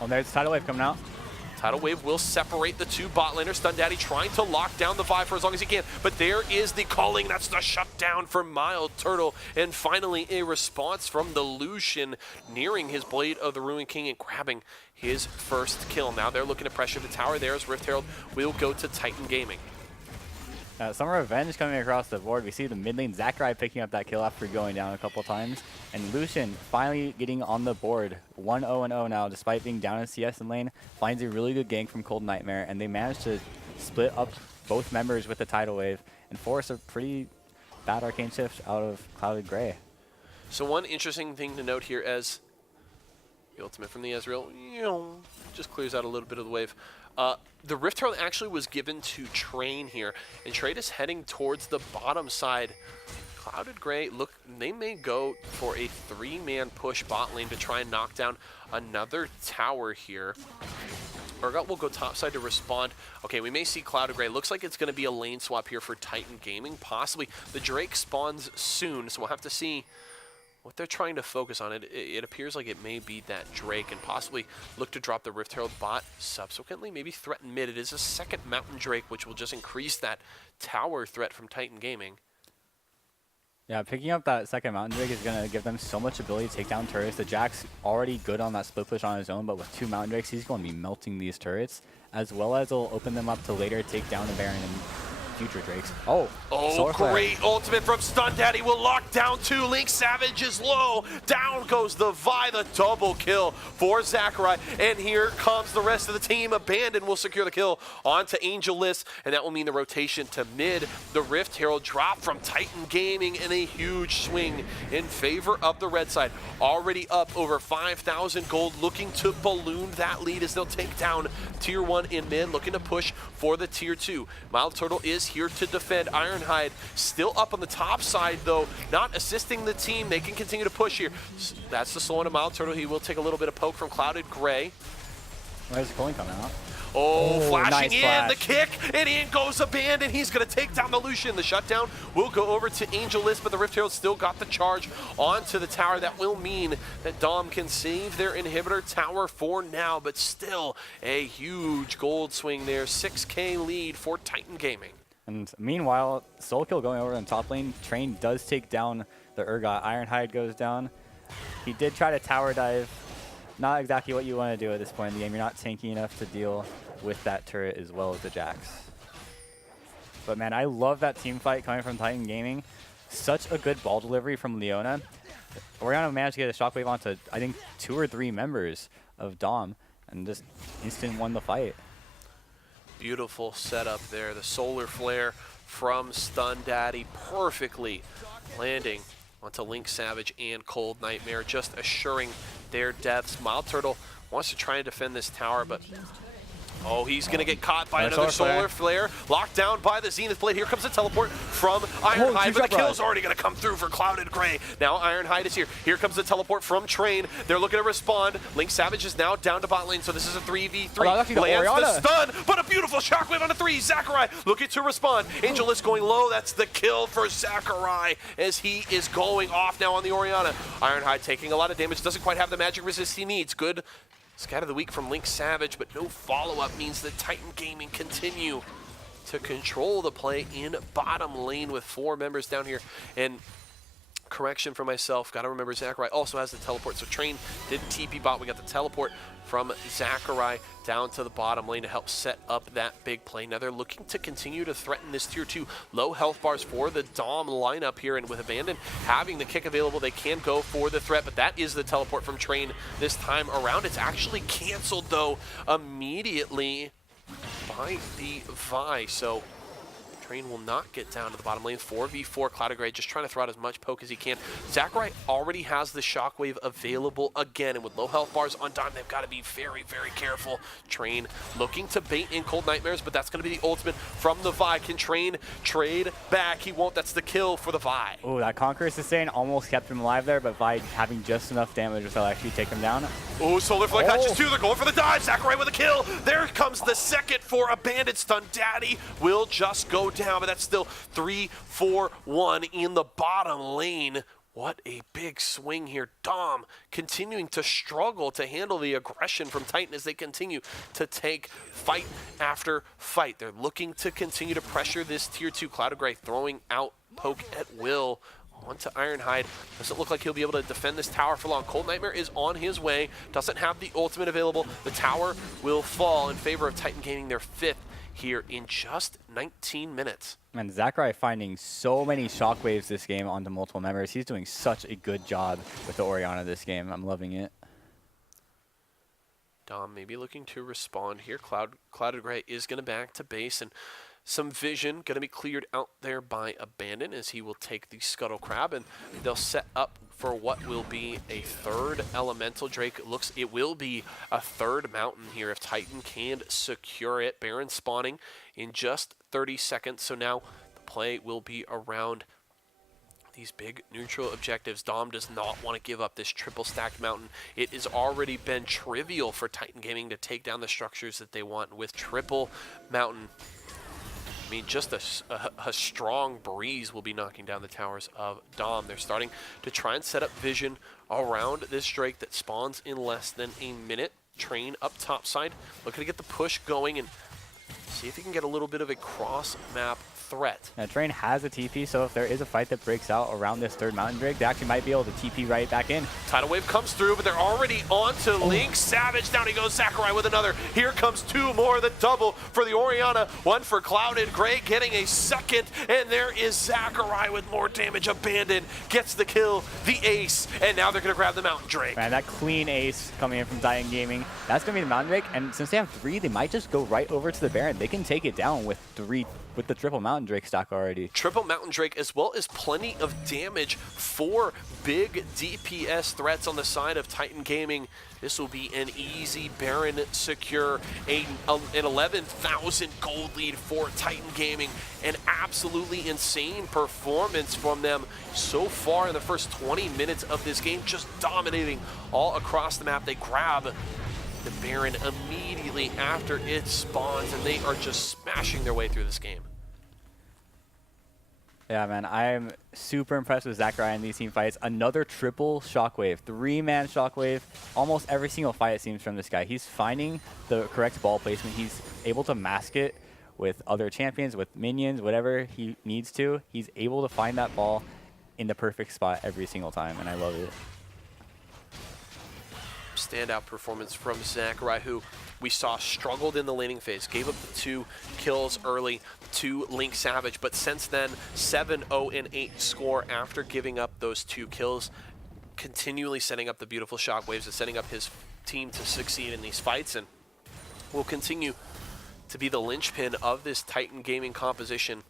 Oh, there's Tidal Wave coming out. Tidal Wave will separate the 2 bot laners. Stun Daddy trying to lock down the Vive for as long as he can. But there is the calling. That's the shutdown for Mild Turtle. And finally, a response from the Lucian, nearing his Blade of the Ruined King and grabbing his first kill. Now they're looking to pressure the tower there as Rift Herald will go to Titan Gaming. Some revenge coming across the board. We see the mid lane Zachary picking up that kill after going down a couple times. And Lucian finally getting on the board. 1-0-0 now, despite being down in CS and lane. Finds a really good gank from Cold Nightmare. And they managed to split up both members with the Tidal Wave and force a pretty bad arcane shift out of Clouded Gray. So one interesting thing to note here as The ultimate from the Ezreal, just clears out a little bit of the wave. The Rift Herald actually was given to Train here, and Trade is heading towards the bottom side. Clouded Grey, look, they may go for a 3-man push bot lane to try and knock down another tower here. Urgot will go topside to respond. Okay, we may see Clouded Grey. Looks like it's going to be a lane swap here for Titan Gaming, possibly. The Drake spawns soon, so we'll have to see what they're trying to focus on. It appears like it may be that Drake, and possibly look to drop the Rift Herald bot subsequently, maybe threaten mid. It is a second Mountain Drake, which will just increase that tower threat from Titan Gaming. Yeah, picking up that second Mountain Drake is going to give them so much ability to take down turrets. The Jack's already good on that split push on his own, but with 2 Mountain Drakes, he's going to be melting these turrets, as well as it'll open them up to later take down the Baron and future Drakes. Oh, great ultimate from Stun Daddy will lock down 2. Link Savage is low. Down goes the Vi, the double kill for Zacharai. And here comes the rest of the team. Abandon will secure the kill onto Angelus, and that will mean the rotation to mid. The Rift Herald drop from Titan Gaming in a huge swing in favor of the red side. Already up over 5,000 gold, looking to balloon that lead as they'll take down Tier 1 in mid, looking to push for the Tier 2. Mild Turtle is here to defend. Ironhide still up on the top side, though, not assisting the team. They can continue to push here. That's the slow on a Mild Turtle. He will take a little bit of poke from Clouded Grey. Where's the Coin coming out? Flashing nice in, flash. the kick, and in goes Abandon. He's going to take down the Lucian. The shutdown will go over to Angelus, but the Rift Herald still got the charge onto the tower. That will mean that Dom can save their inhibitor tower for now, but still a huge gold swing there. 6K lead for Titan Gaming. And meanwhile, Soul Kill going over in top lane. Train does take down the Urgot. Ironhide goes down. He did try to tower dive. Not exactly what you want to do at this point in the game. You're not tanky enough to deal with that turret as well as the Jax. But man, I love that team fight coming from Titan Gaming. Such a good ball delivery from Leona. Orianna managed to get a shockwave onto, I think, 2 or 3 members of Dom and just instant won the fight. Beautiful setup there. The solar flare from Stun Daddy perfectly landing onto Link Savage and Cold Nightmare, just assuring their deaths. Mild Turtle wants to try and defend this tower, but he's going to get caught by another solar flare. Locked down by the Zenith Blade. Here comes a teleport from Ironhide, but the kill's already going to come through for Clouded Grey. Now Ironhide is here. Here comes the teleport from Train. They're looking to respond. Link Savage is now down to bot lane, so this is a 3v3. Lands the stun, but a beautiful shockwave on a 3. Zacharai looking to respond. Angelus going low. That's the kill for Zacharai as he is going off now on the Orianna. Ironhide taking a lot of damage. Doesn't quite have the magic resist he needs. Good Scatter the Weak from Link Savage, but no follow-up means that Titan Gaming continue to control the play in bottom lane with 4 members down here. And correction for myself, gotta remember Zacharai also has the teleport. So Train did TP bot. We got the teleport from Zacharai down to the bottom lane to help set up that big play. Now they're looking to continue to threaten this Tier 2. Low health bars for the Dom lineup here, and with Abandon having the kick available, they can go for the threat, but that is the teleport from Train this time around. It's actually canceled, though, immediately by the Vi, so Train will not get down to the bottom lane. 4v4, Clouded Grey just trying to throw out as much poke as he can. Zacharai already has the shockwave available again, and with low health bars on Dom, they've got to be very, very careful. Train looking to bait in Cold Nightmares, but that's going to be the ultimate from the Vi. Can Train trade back? He won't. That's the kill for the Vi. Oh, that Conqueror Sustain almost kept him alive there, but Vi having just enough damage will actually take him down. Oh, Solar Flare catches 2. They're going for the dive. Zacharai with a kill. There comes the second for Abandoned. Stun Daddy will just go down, but that's still 3-4-1 in the bottom lane. What a big swing here. Dom continuing to struggle to handle the aggression from Titan as they continue to take fight after fight. They're looking to continue to pressure this Tier 2. Clouded Grey throwing out poke at will onto Ironhide. Doesn't look like he'll be able to defend this tower for long. Cold Nightmare is on his way. Doesn't have the ultimate available. The tower will fall in favor of Titan gaining their 5th here in just 19 minutes. And Zacharai finding so many shockwaves this game onto multiple members. He's doing such a good job with the Orianna this game. I'm loving it. Dom maybe looking to respond here. Clouded Grey is going to back to base, and some vision going to be cleared out there by Abandon as he will take the Scuttle Crab, and they'll set up for what will be a third Elemental Drake. It will be a third Mountain here if Titan can secure it. Baron spawning in just 30 seconds, so now the play will be around these big neutral objectives. Dom does not want to give up this triple stacked Mountain. It has already been trivial for Titan Gaming to take down the structures that they want with triple Mountain. I mean, just a strong breeze will be knocking down the towers of Dom. They're starting to try and set up vision around this Drake that spawns in less than a minute. Train up top side, looking to get the push going and see if he can get a little bit of a cross-map threat. Now, Train has a TP, so if there is a fight that breaks out around this third Mountain Drake, they actually might be able to TP right back in. Tidal Wave comes through, but they're already on to Link. Savage, down he goes, Sakurai with another. Here comes two more, the double for the Orianna. One for Clouded Gray getting a second, and there is Sakurai with more damage. Abandon gets the kill, the ace, and now they're going to grab the Mountain Drake. Man, that clean ace coming in from Titan Gaming. That's going to be the Mountain Drake, and since they have 3, they might just go right over to the Baron. They can take it down with 3, with the triple Mountain Drake stock already. Triple Mountain Drake, as well as plenty of damage for big DPS threats on the side of Titan Gaming. This will be an easy Baron secure, an 11,000 gold lead for Titan Gaming. An absolutely insane performance from them so far in the first 20 minutes of this game, just dominating all across the map. They grab the Baron immediately after it spawns, and they are just smashing their way through this game. Yeah, man, I'm super impressed with Sakurai in these team fights. Another triple Shockwave, 3-man Shockwave. Almost every single fight, it seems, from this guy. He's finding the correct ball placement. He's able to mask it with other champions, with minions, whatever he needs to. He's able to find that ball in the perfect spot every single time, and I love it. Standout performance from Sakurai, who we saw struggled in the laning phase, gave up the 2 kills early to Link Savage, but since then 7-0-8 score after giving up those 2 kills, continually setting up the beautiful shockwaves and setting up his team to succeed in these fights, and will continue to be the linchpin of this Titan Gaming composition.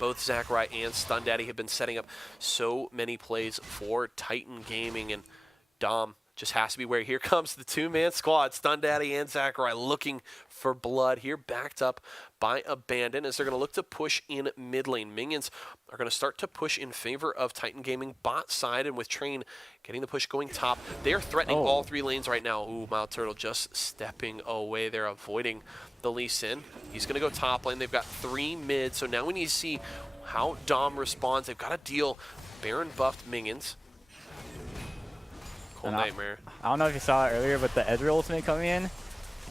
Both Sakurai and Stun Daddy have been setting up so many plays for Titan Gaming, and Dom just has to be wary. Here comes the 2-man squad, Stun Daddy and Sakurai looking for blood here, backed up by Abandon as they're going to look to push in mid lane. Minions are going to start to push in favor of Titan Gaming bot side, and with Train getting the push going top, they're threatening all 3 lanes right now. Ooh, Mild Turtle just stepping away. They're avoiding the Lee Sin. He's going to go top lane. They've got 3 mid, so now we need to see how Dom responds. They've got to deal Baron buffed minions. Nightmare. I don't know if you saw it earlier, but the Ezreal ultimate coming in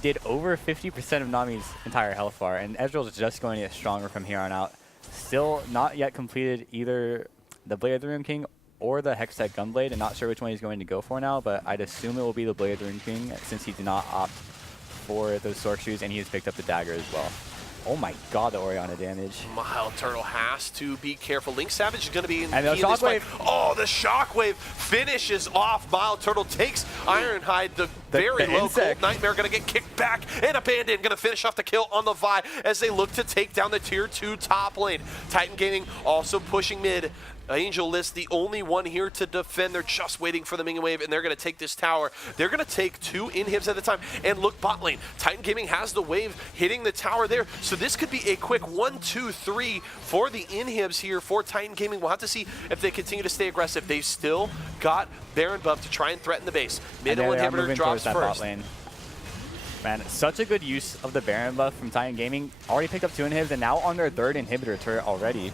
did over 50% of Nami's entire health bar, and Ezreal is just going to get stronger from here on out. Still not yet completed either the Blade of the Rune King or the Hextech Gunblade, and not sure which one he's going to go for now, but I'd assume it will be the Blade of the Rune King since he did not opt for those Sword Shoes, and he has picked up the dagger as well. Oh my god, the Orianna damage. Mild Turtle has to be careful. Link Savage is going to be in and the Shockwave. Oh, the Shockwave finishes off. Mild Turtle takes Ironhide, the very low Cold Nightmare going to get kicked back, and Abandon going to finish off the kill on the Vi as they look to take down the tier 2 top lane. Titan Gaming also pushing mid. Angel List, the only one here to defend. They're just waiting for the minion wave, and they're going to take this tower. They're going to take 2 inhibs at a time. And look, bot lane. Titan Gaming has the wave hitting the tower there. So this could be a quick 1-2-3 for the inhibs here for Titan Gaming. We'll have to see if they continue to stay aggressive. They've still got Baron buff to try and threaten the base. Middle inhibitor drops first. Man, such a good use of the Baron buff from Titan Gaming. Already picked up 2 inhibs, and now on their 3rd inhibitor turret already.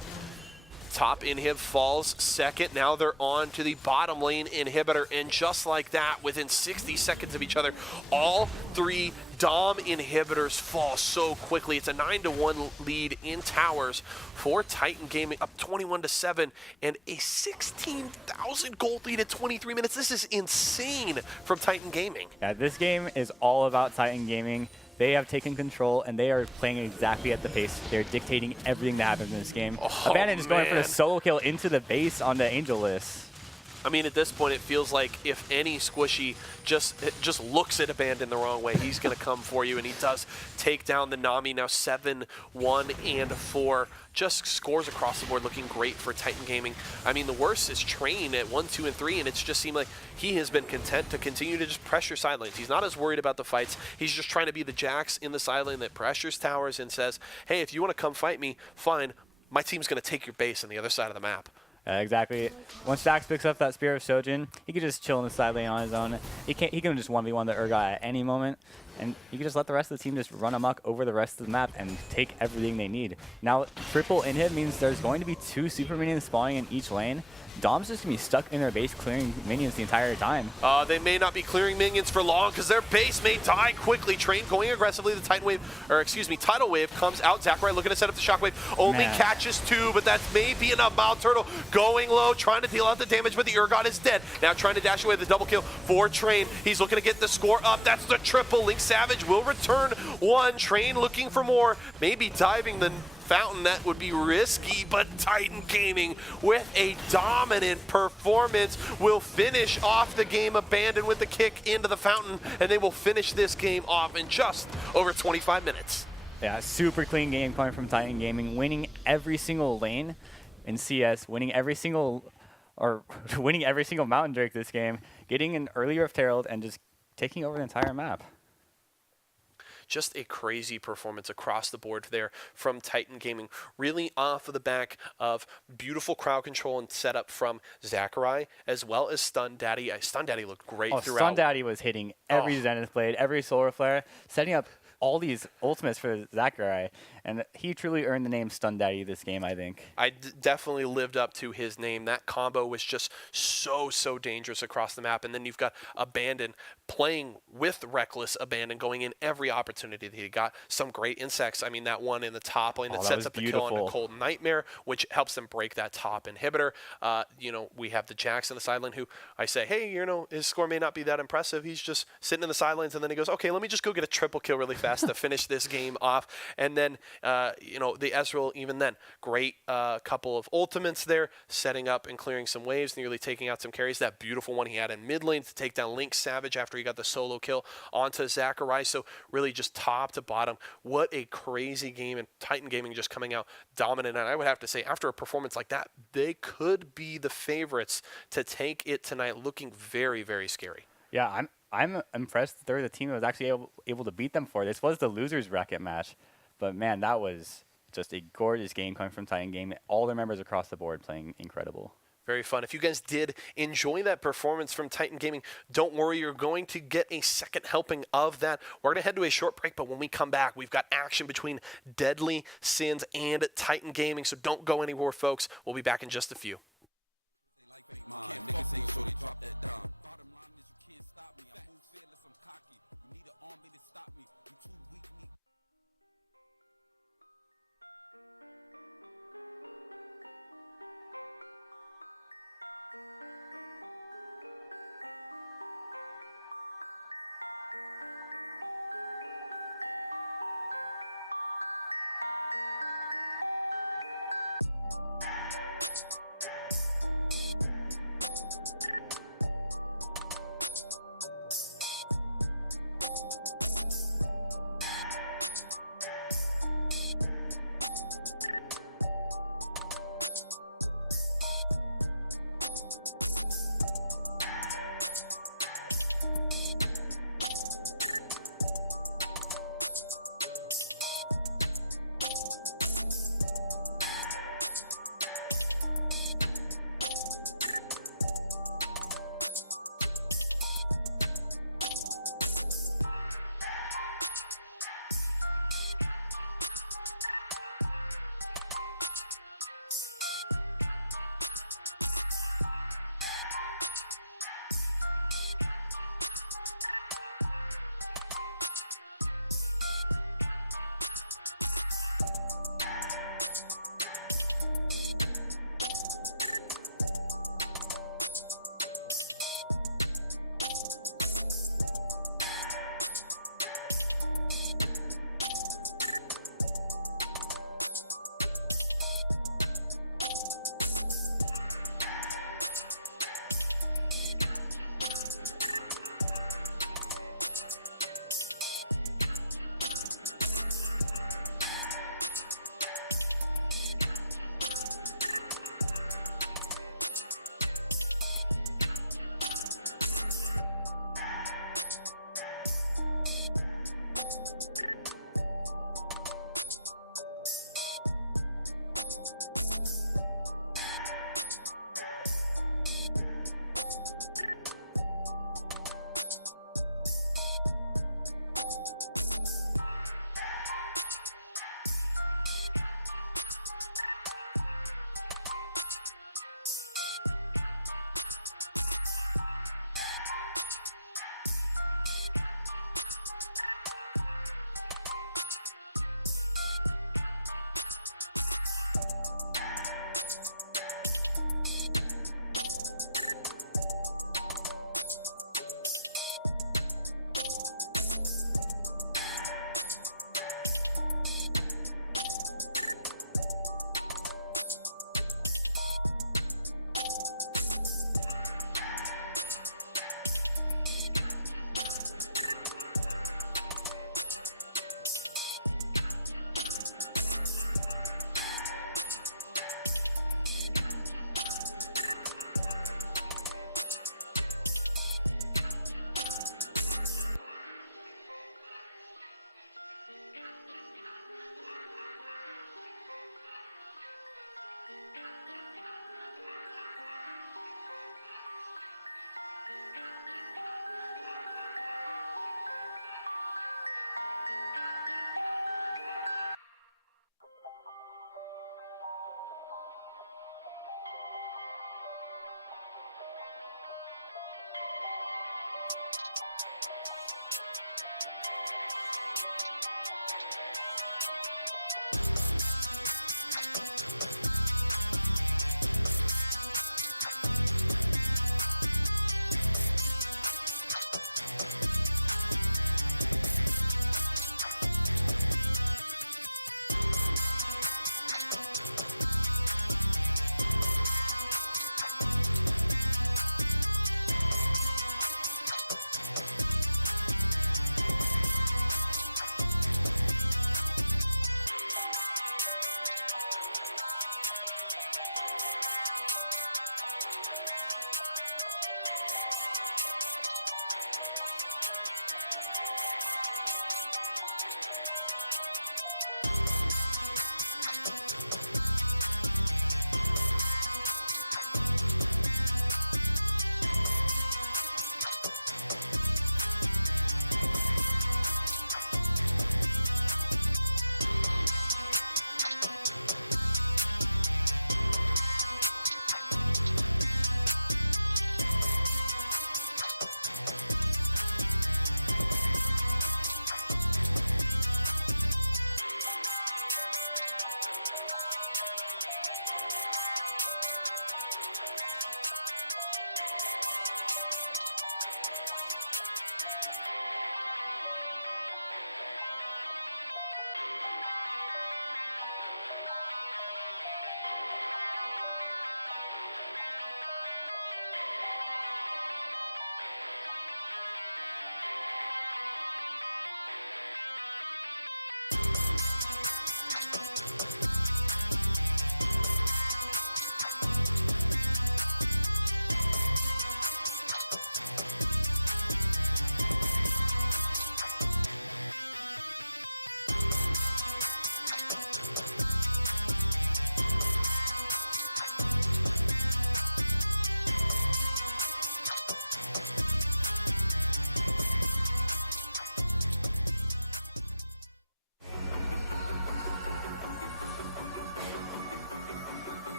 Top inhib falls second. Now they're on to the bottom lane inhibitor, and just like that, within 60 seconds of each other, all 3 Dom inhibitors fall so quickly. It's a 9-1 lead in towers for Titan Gaming, up 21-7, and a 16,000 gold lead at 23 minutes. This is insane from Titan Gaming. Yeah, this game is all about Titan Gaming. They have taken control, and they are playing exactly at the pace. They're dictating everything that happens in this game. Abandon is going for the solo kill into the base on the Angel List. I mean, at this point, it feels like if any Squishy just looks at Abandon the wrong way, he's going to come for you, and he does take down the Nami, now 7-1 and 4. Just scores across the board, looking great for Titan Gaming. I mean, the worst is Train at 1, 2, and 3, and it's just seemed like he has been content to continue to just pressure side lanes. He's not as worried about the fights. He's just trying to be the Jax in the side lane that pressures towers and says, hey, if you want to come fight me, fine. My team's going to take your base on the other side of the map. Exactly. Once Jax picks up that Spear of Shojin, he can just chill in the side lane on his own. He can just 1v1 the Urgot at any moment, and you can just let the rest of the team just run amok over the rest of the map and take everything they need. Now, triple inhib means there's going to be 2 super minions spawning in each lane. Dom's just going to be stuck in their base clearing minions the entire time. They may not be clearing minions for long because their base may die quickly. Train going aggressively. The Tidal Wave comes out. Zachary looking to set up the Shockwave. Only catches 2, but that's maybe enough. Mild Turtle going low, trying to deal out the damage, but the Urgot is dead. Now trying to dash away the double kill for Train. He's looking to get the score up. That's the triple. Link Savage will return 1. Train looking for more. Maybe diving the fountain, that would be risky, but Titan Gaming with a dominant performance will finish off the game. Abandoned with the kick into the fountain, and they will finish this game off in just over 25 minutes. Yeah, super clean game coming from Titan Gaming, winning every single lane in CS, winning every single Mountain Drake this game, getting an early Rift Herald, and just taking over the entire map. Just a crazy performance across the board there from Titan Gaming, really off of the back of beautiful crowd control and setup from Zachary, as well as Stun Daddy. Stun Daddy looked great throughout. Stun Daddy was hitting every Zenith Blade, every Solar Flare, setting up all these ultimates for Zachary, and he truly earned the name Stun Daddy this game, I think. I definitely lived up to his name. That combo was just so dangerous across the map, and then you've got Abandon playing with Reckless Abandon, going in every opportunity that he got. Some great insects. I mean, that one in the top lane that sets up the kill on a Cold Nightmare, which helps them break that top inhibitor. We have the Jax in the side lane who I say, hey, his score may not be that impressive. He's just sitting in the side lanes, and then he goes, okay, let me just go get a triple kill really fast to finish this game off. And then, the Ezreal, even then, great couple of ultimates there, setting up and clearing some waves, nearly taking out some carries. That beautiful one he had in mid lane to take down Link Savage after he got the solo kill onto Zachary. So really just top to bottom, what a crazy game, and Titan Gaming just coming out dominant. And I would have to say, after a performance like that, they could be the favorites to take it tonight, looking very, very scary. Yeah, I'm impressed that they're the team that was actually able to beat them for this. Was the losers bracket match, but man, that was just a gorgeous game coming from Titan Gaming. All their members across the board playing incredible. Very fun. If you guys did enjoy that performance from Titan Gaming, don't worry, you're going to get a second helping of that. We're going to head to a short break, but when we come back, we've got action between Deadly Sins and Titan Gaming, so don't go anywhere, folks. We'll be back in just a few.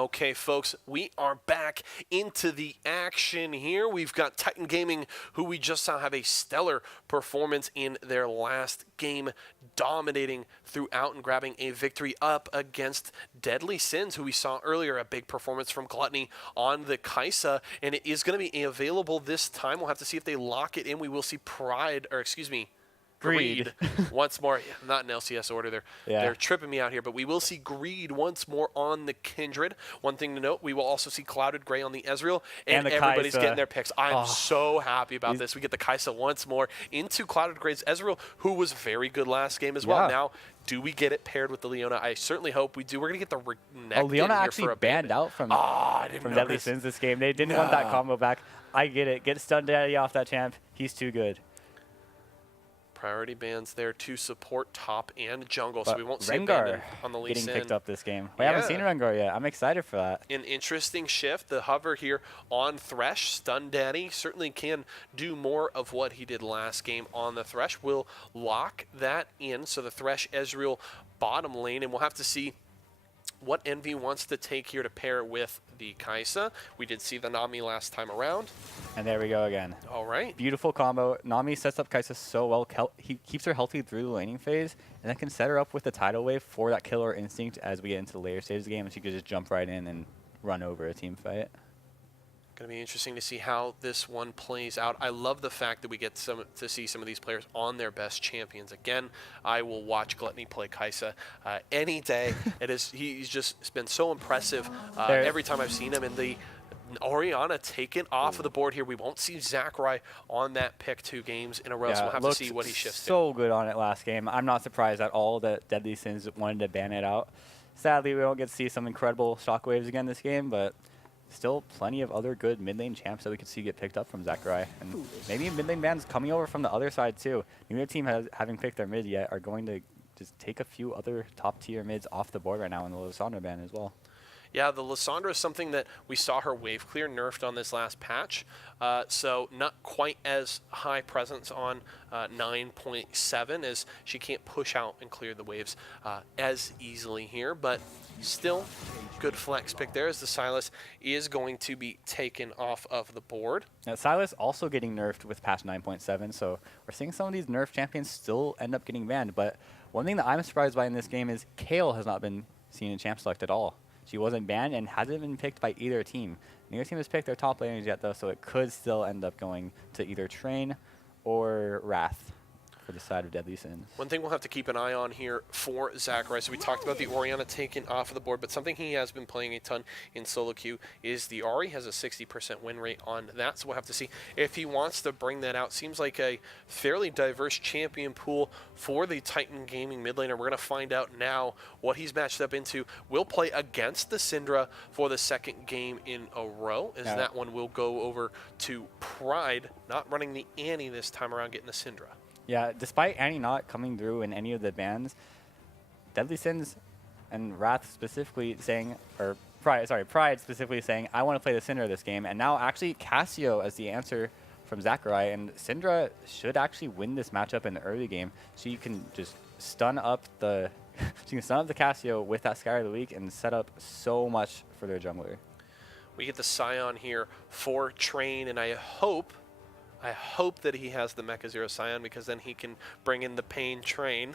Okay, folks, we are back into the action here. We've got Titan Gaming, who we just saw have a stellar performance in their last game, dominating throughout and grabbing a victory up against Deadly Sins, who we saw earlier, a big performance from Gluttony on the Kaisa, and it is going to be available this time. We'll have to see if they lock it in. We will see Greed once more. Yeah, not in LCS order. They're tripping me out here, but we will see Greed once more on the Kindred. One thing to note, we will also see Clouded Gray on the Ezreal, and everybody's Kaisa. getting their picks. I'm so happy about this. We get the Kaisa once more into Clouded Gray's Ezreal, who was very good last game as well. Now, do we get it paired with the Leona? I certainly hope we do. We're going to get the Leona actually banned out from Deadly Sins this game. They didn't want that combo back. I get it. Get Stun Daddy off that champ. He's too good. Priority bans there to support top and jungle, so we won't see Rengar on the Lee getting Sin. picked up this game. We haven't seen Rengar yet. I'm excited for that. An interesting shift. The hover here on Thresh. Stun Daddy certainly can do more of what he did last game on the Thresh. We'll lock that in, so the Thresh Ezreal bottom lane, and we'll have to see what Envy wants to take here to pair with the Kaisa. We did see the Nami last time around. And there we go again. All right. Beautiful combo. Nami sets up Kaisa so well. He keeps her healthy through the laning phase, and then can set her up with the tidal wave for that killer instinct as we get into the later stage of the game, and she could just jump right in and run over a team fight. Going to be interesting to see how this one plays out. I love the fact that we get to see some of these players on their best champions. Again, I will watch Gluttony play Kaisa any day. He's just been so impressive every time I've seen him. And the Orianna taken off of the board here. We won't see Zachary on that pick 2 games in a row, so we'll have to see what he shifts so good on it last game. I'm not surprised at all that Deadly Sins wanted to ban it out. Sadly, we don't get to see some incredible shockwaves again this game, but still plenty of other good mid lane champs that we could see get picked up from Zachary. And maybe mid lane bans coming over from the other side too. Neither team having picked their mid yet are going to just take a few other top tier mids off the board right now in the Lysandra ban as well. Yeah, the Lysandra is something that we saw her wave clear nerfed on this last patch, so not quite as high presence on 9.7 as she can't push out and clear the waves as easily here, but still good flex pick there as the Sylas is going to be taken off of the board. Now, Sylas also getting nerfed with patch 9.7, so we're seeing some of these nerf champions still end up getting banned, but one thing that I'm surprised by in this game is Kayle has not been seen in champ select at all. She wasn't banned and hasn't been picked by either team. Neither team has picked their top laners yet, though, so it could still end up going to either Train or Wrath for the side of Deadly Sins. One thing we'll have to keep an eye on here for Zachary. So we talked about the Orianna taken off of the board, but something he has been playing a ton in solo queue is the Ahri has a 60% win rate on that. So we'll have to see if he wants to bring that out. Seems like a fairly diverse champion pool for the Titan Gaming mid laner. We're going to find out now what he's matched up into. We'll play against the Syndra for the second game in a row, as that one will go over to Pride, not running the Annie this time around, getting the Syndra. Yeah, despite Annie not coming through in any of the bans, Deadly Sins and Wrath specifically saying, or Pride specifically saying, I want to play the Syndra this game, and now actually Cassio as the answer from Zachary, and Syndra should actually win this matchup in the early game. She can just stun up the Cassio with that Sky of the Week and set up so much for their jungler. We get the Scion here for Train, and I hope that he has the Mecha Zero Scion, because then he can bring in the Pain Train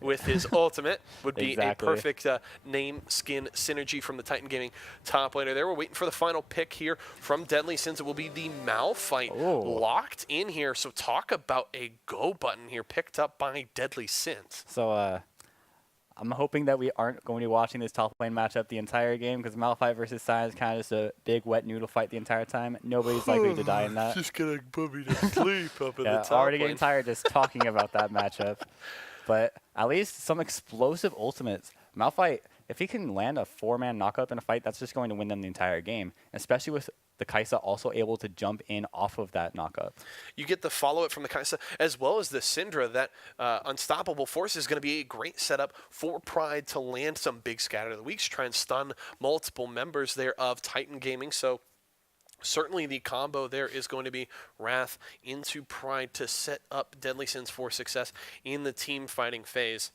with his ultimate. Would be a perfect name skin synergy from the Titan Gaming top laner there. We're waiting for the final pick here from Deadly Sins. It will be the Malphite locked in here. So talk about a go button here picked up by Deadly Sins. So I'm hoping that we aren't going to be watching this top lane matchup the entire game, because Malphite versus Sion is kind of just a big wet noodle fight the entire time. Nobody's likely to die in that. Just gonna put me to sleep up in the top already lane. getting tired just talking about that matchup. But at least some explosive ultimates. Malphite, if he can land a 4-man knockup in a fight, that's just going to win them the entire game, especially with the Kaisa also able to jump in off of that knockup. You get the follow-up from the Kaisa as well as the Syndra. That unstoppable force is going to be a great setup for Pride to land some big scatter of the weeks, try and stun multiple members there of Titan Gaming. So certainly the combo there is going to be Wrath into Pride to set up Deadly Sins for success in the team fighting phase.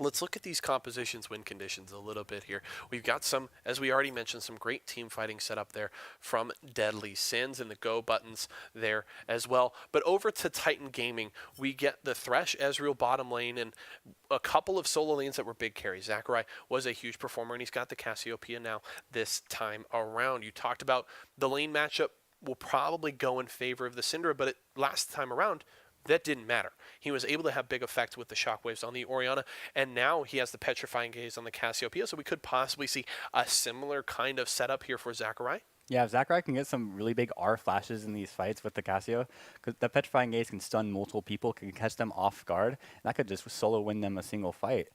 Let's look at these compositions, win conditions a little bit here. We've got some, as we already mentioned, some great team fighting set up there from Deadly Sins and the go buttons there as well. But over to Titan Gaming, we get the Thresh, Ezreal bottom lane, and a couple of solo lanes that were big carries. Zachary was a huge performer, and he's got the Cassiopeia now this time around. You talked about the lane matchup will probably go in favor of the Syndra, but last time around, that didn't matter. He was able to have big effect with the shockwaves on the Orianna, and now he has the Petrifying Gaze on the Cassiopeia, so we could possibly see a similar kind of setup here for Zachary. Yeah, if Zachary can get some really big R flashes in these fights with the Cassio, because the Petrifying Gaze can stun multiple people, can catch them off guard, and that could just solo win them a single fight.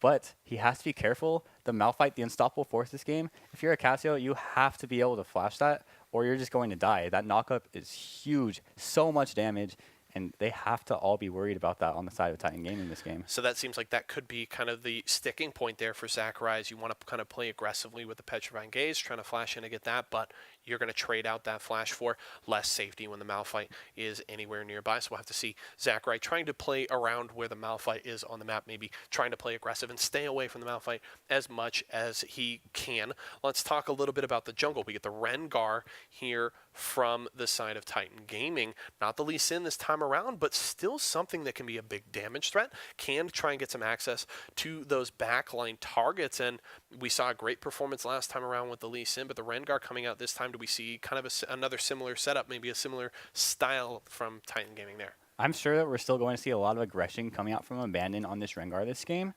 But he has to be careful. The Malphite, the unstoppable force this game, if you're a Cassio, you have to be able to flash that, or you're just going to die. That knockup is huge, so much damage. And they have to all be worried about that on the side of Titan Gaming this game. So that seems like that could be kind of the sticking point there for Zachary, as you want to kind of play aggressively with the Petrifying Gaze, trying to flash in to get that, but you're going to trade out that flash for less safety when the Malphite is anywhere nearby. So we'll have to see Zachary trying to play around where the Malphite is on the map, maybe trying to play aggressive and stay away from the Malphite as much as he can. Let's talk a little bit about the jungle. We get the Rengar here from the side of Titan Gaming. Not the Lee Sin this time around, but still something that can be a big damage threat. Can try and get some access to those backline targets, and we saw a great performance last time around with the Lee Sin, but the Rengar coming out this time, do we see kind of another similar setup, maybe a similar style from Titan Gaming there? I'm sure that we're still going to see a lot of aggression coming out from Abandon on this Rengar this game,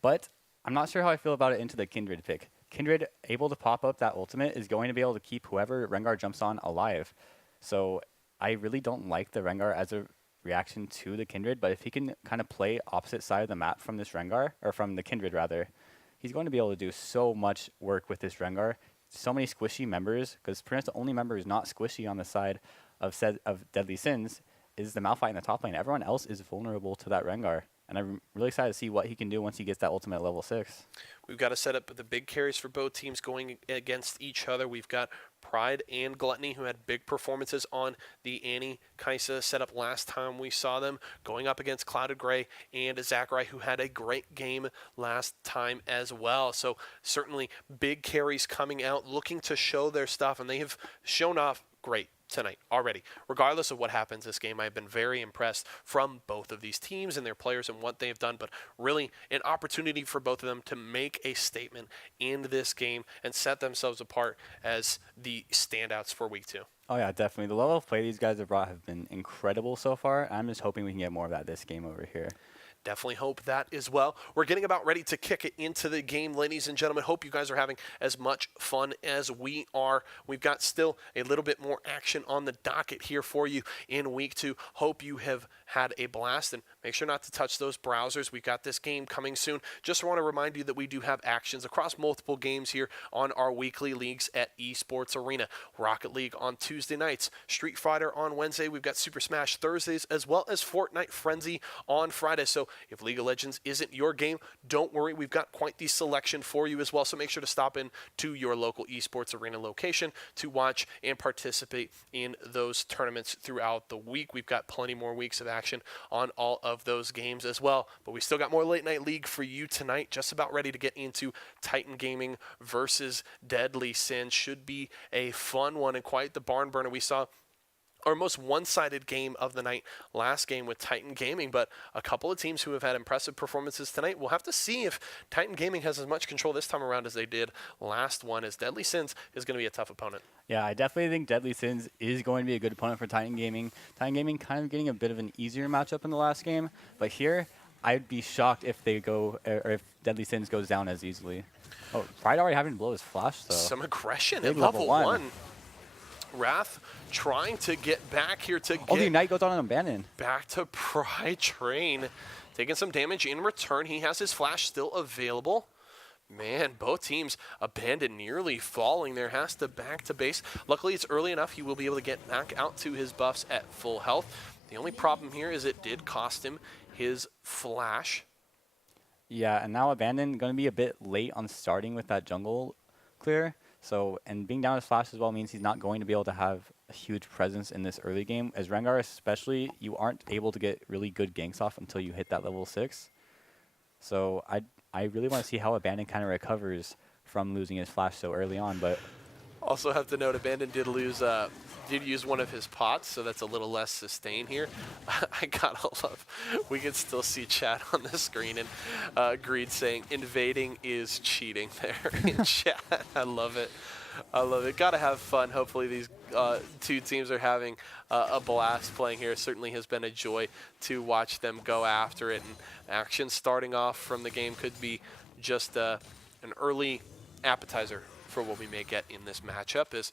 but I'm not sure how I feel about it into the Kindred pick. Kindred, able to pop up that ultimate, is going to be able to keep whoever Rengar jumps on alive. So I really don't like the Rengar as a reaction to the Kindred, but if he can kind of play opposite side of the map from this Rengar, or from the Kindred rather, he's going to be able to do so much work with this Rengar. So many squishy members, because pretty much the only member who's not squishy on the side of Deadly Sins is the Malphite in the top lane. Everyone else is vulnerable to that Rengar. And I'm really excited to see what he can do once he gets that ultimate at level 6. We've got to set up the big carries for both teams going against each other. We've got Pride and Gluttony, who had big performances on the Annie Kaisa setup last time we saw them, going up against Clouded Grey and Zachary, who had a great game last time as well. So certainly big carries coming out, looking to show their stuff, and they have shown off great tonight already. Regardless of what happens this game, I've been very impressed from both of these teams and their players and what they've done, but really an opportunity for both of them to make a statement in this game and set themselves apart as the standouts for week 2. Oh yeah, definitely. The level of play these guys have brought have been incredible so far. I'm just hoping we can get more of that this game over here. Definitely hope that as well. We're getting about ready to kick it into the game, ladies and gentlemen. Hope you guys are having as much fun as we are. We've got still a little bit more action on the docket here for you in week 2. Hope you have had a blast, and make sure not to touch those browsers. We've got this game coming soon. Just want to remind you that we do have actions across multiple games here on our weekly leagues at Esports Arena. Rocket League on Tuesday nights, Street Fighter on Wednesday. We've got Super Smash Thursdays, as well as Fortnite Frenzy on Friday. So if League of Legends isn't your game, don't worry. We've got quite the selection for you as well. So make sure to stop in to your local Esports Arena location to watch and participate in those tournaments throughout the week. We've got plenty more weeks of action on all of those games as well. But we still got more Late Night League for you tonight. Just about ready to get into Titan Gaming versus Deadly Sin. Should be a fun one and quite the barn burner. We saw our most one-sided game of the night last game with Titan Gaming, but a couple of teams who have had impressive performances tonight. We'll have to see if Titan Gaming has as much control this time around as they did last one, as Deadly Sins is going to be a tough opponent. Yeah, I definitely think Deadly Sins is going to be a good opponent for Titan Gaming. Titan Gaming kind of getting a bit of an easier matchup in the last game, but here I'd be shocked if they go, or if Deadly Sins goes down as easily. Oh, Pride already having to blow his flash, though. Some aggression Big at level 1. one. Wrath trying to get back here to Oh, the get Ignite goes on an Abandon. back to Pride Train. Taking some damage in return. He has his flash still available. Man, both teams Abandon nearly falling there. Has to back to base. Luckily, it's early enough. He will be able to get back out to his buffs at full health. The only problem here is it did cost him his flash. Yeah, and now Abandon going to be a bit late on starting with that jungle clear. So, and being down his flash as well means he's not going to be able to have a huge presence in this early game. As Rengar especially, you aren't able to get really good ganks off until you hit that level 6. So I really want to see how Abandon kind of recovers from losing his flash so early on, but Also have to note, Abandon did use one of his pots, so that's a little less sustain here. I gotta love, we can still see chat on the screen, and Greed saying, invading is cheating there in chat. I love it. I love it. Gotta have fun. Hopefully these two teams are having a blast playing here. It certainly has been a joy to watch them go after it, and action starting off from the game could be just an early appetizer for what we may get in this matchup, as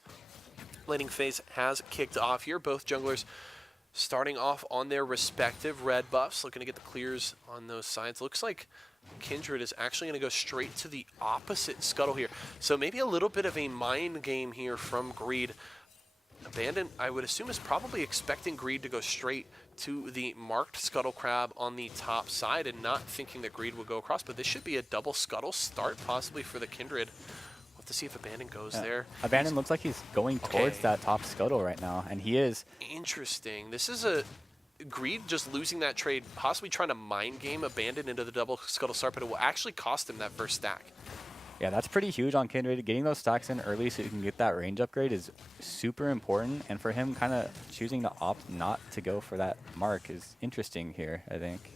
laning phase has kicked off here. Both junglers starting off on their respective red buffs, looking to get the clears on those sides. Looks like Kindred is actually going to go straight to the opposite scuttle here. So maybe a little bit of a mind game here from Greed. Abandon, I would assume, is probably expecting Greed to go straight to the marked scuttle crab on the top side and not thinking that Greed will go across. But this should be a double scuttle start possibly for the Kindred. We'll have to see if Abandon goes there. Abandon looks like he's going towards that top scuttle right now, and he is. Interesting. This is a Greed just losing that trade, possibly trying to mind game Abandon into the double scuttle start, but it will actually cost him that first stack. Yeah, that's pretty huge on Kindred. Getting those stacks in early so you can get that range upgrade is super important, and for him kind of choosing to opt not to go for that mark is interesting here, I think.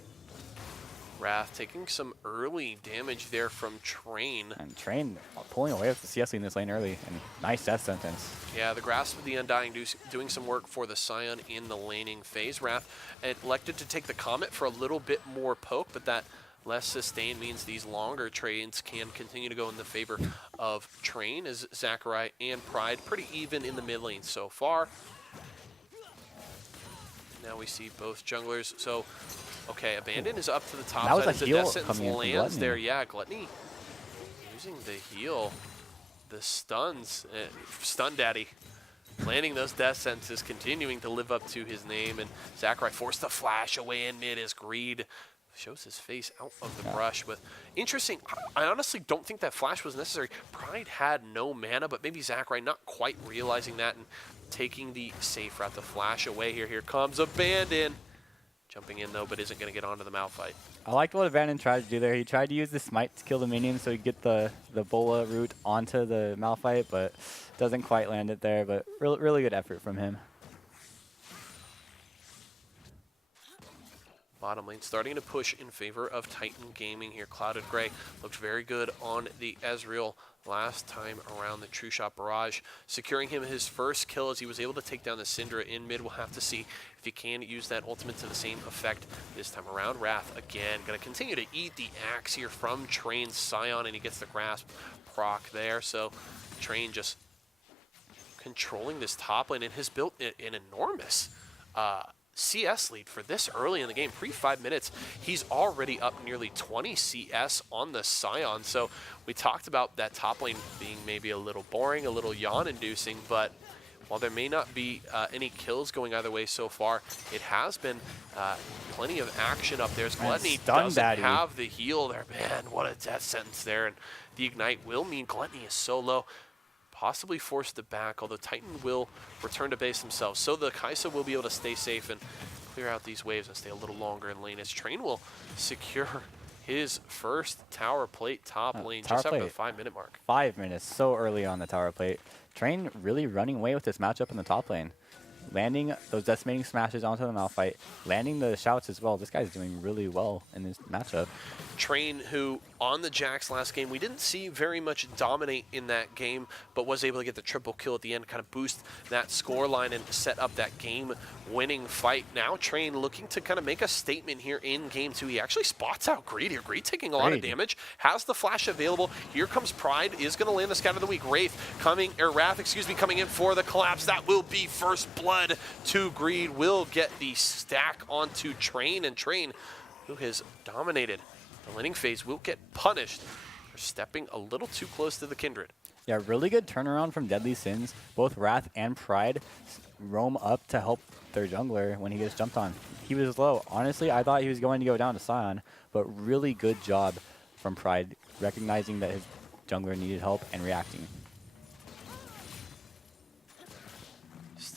Wrath taking some early damage there from Train. And Train pulling away with the CS in this lane early, and nice death sentence. Yeah, the Grasp of the Undying doing some work for the Scion in the laning phase. Wrath elected to take the Comet for a little bit more poke, but that less sustain means these longer trades can continue to go in the favor of Train, as Zachary and Pride pretty even in the mid lane so far. Now we see both junglers. So, okay, Abandon is up to the top That was side a as the heal death sentence coming in from lands Gluttony. there. Yeah, Gluttony using the heal. The stuns. Stun Daddy. Landing those death sentences, continuing to live up to his name. And Zachary forced the flash away in mid as Greed shows his face out of the brush with interesting. I honestly don't think that flash was necessary. Pride had no mana, but maybe Zachary not quite realizing that and taking the safe route to flash away here. Here comes Abandon. Jumping in though, but isn't going to get onto the Malphite. I liked what Abandon tried to do there. He tried to use the smite to kill the minion so he could get the Bola route onto the Malphite, but doesn't quite land it there. But really good effort from him. Bottom lane starting to push in favor of Titan Gaming here. Clouded Gray looked very good on the Ezreal last time around the True Shot Barrage, securing him his first kill as he was able to take down the Syndra in mid. We'll have to see if he can use that ultimate to the same effect this time around. Wrath again going to continue to eat the axe here from Train's Scion, and he gets the grasp proc there. So Train just controlling this top lane and has built an enormous CS lead for this early in the game. Pre-5 minutes, he's already up nearly 20 CS on the Scion. So we talked about that top lane being maybe a little boring, a little yawn-inducing, but while there may not be any kills going either way so far, it has been plenty of action up there. As Gluttony doesn't have the heal there. Man, what a death sentence there. And the Ignite will mean Gluttony is so low, possibly forced to back, although Titan will return to base themselves. So the Kai'Sa will be able to stay safe and clear out these waves and stay a little longer in lane as Train will secure his first tower plate top lane just after the 5-minute mark. 5 minutes, so early on the tower plate. Train really running away with this matchup in the top lane. Landing those decimating smashes onto the Malphite, landing the shouts as well. This guy's doing really well in this matchup. Train, who on the Jax last game, we didn't see very much dominate in that game, but was able to get the triple kill at the end, kind of boost that score line and set up that game-winning fight. Now Train looking to kind of make a statement here in game 2. He actually spots out Greed here. Greed taking a lot of damage, has the flash available. Here comes Pride, is going to land the Scout of the Week. Wrath, coming in for the collapse. That will be first blood to Greed. Will get the stack onto Train, and Train, who has dominated the laning phase, will get punished for stepping a little too close to the Kindred. Yeah, really good turnaround from Deadly Sins. Both Wrath and Pride roam up to help their jungler when he gets jumped on. He was low. Honestly, I thought he was going to go down to Scion, but really good job from Pride, recognizing that his jungler needed help and reacting.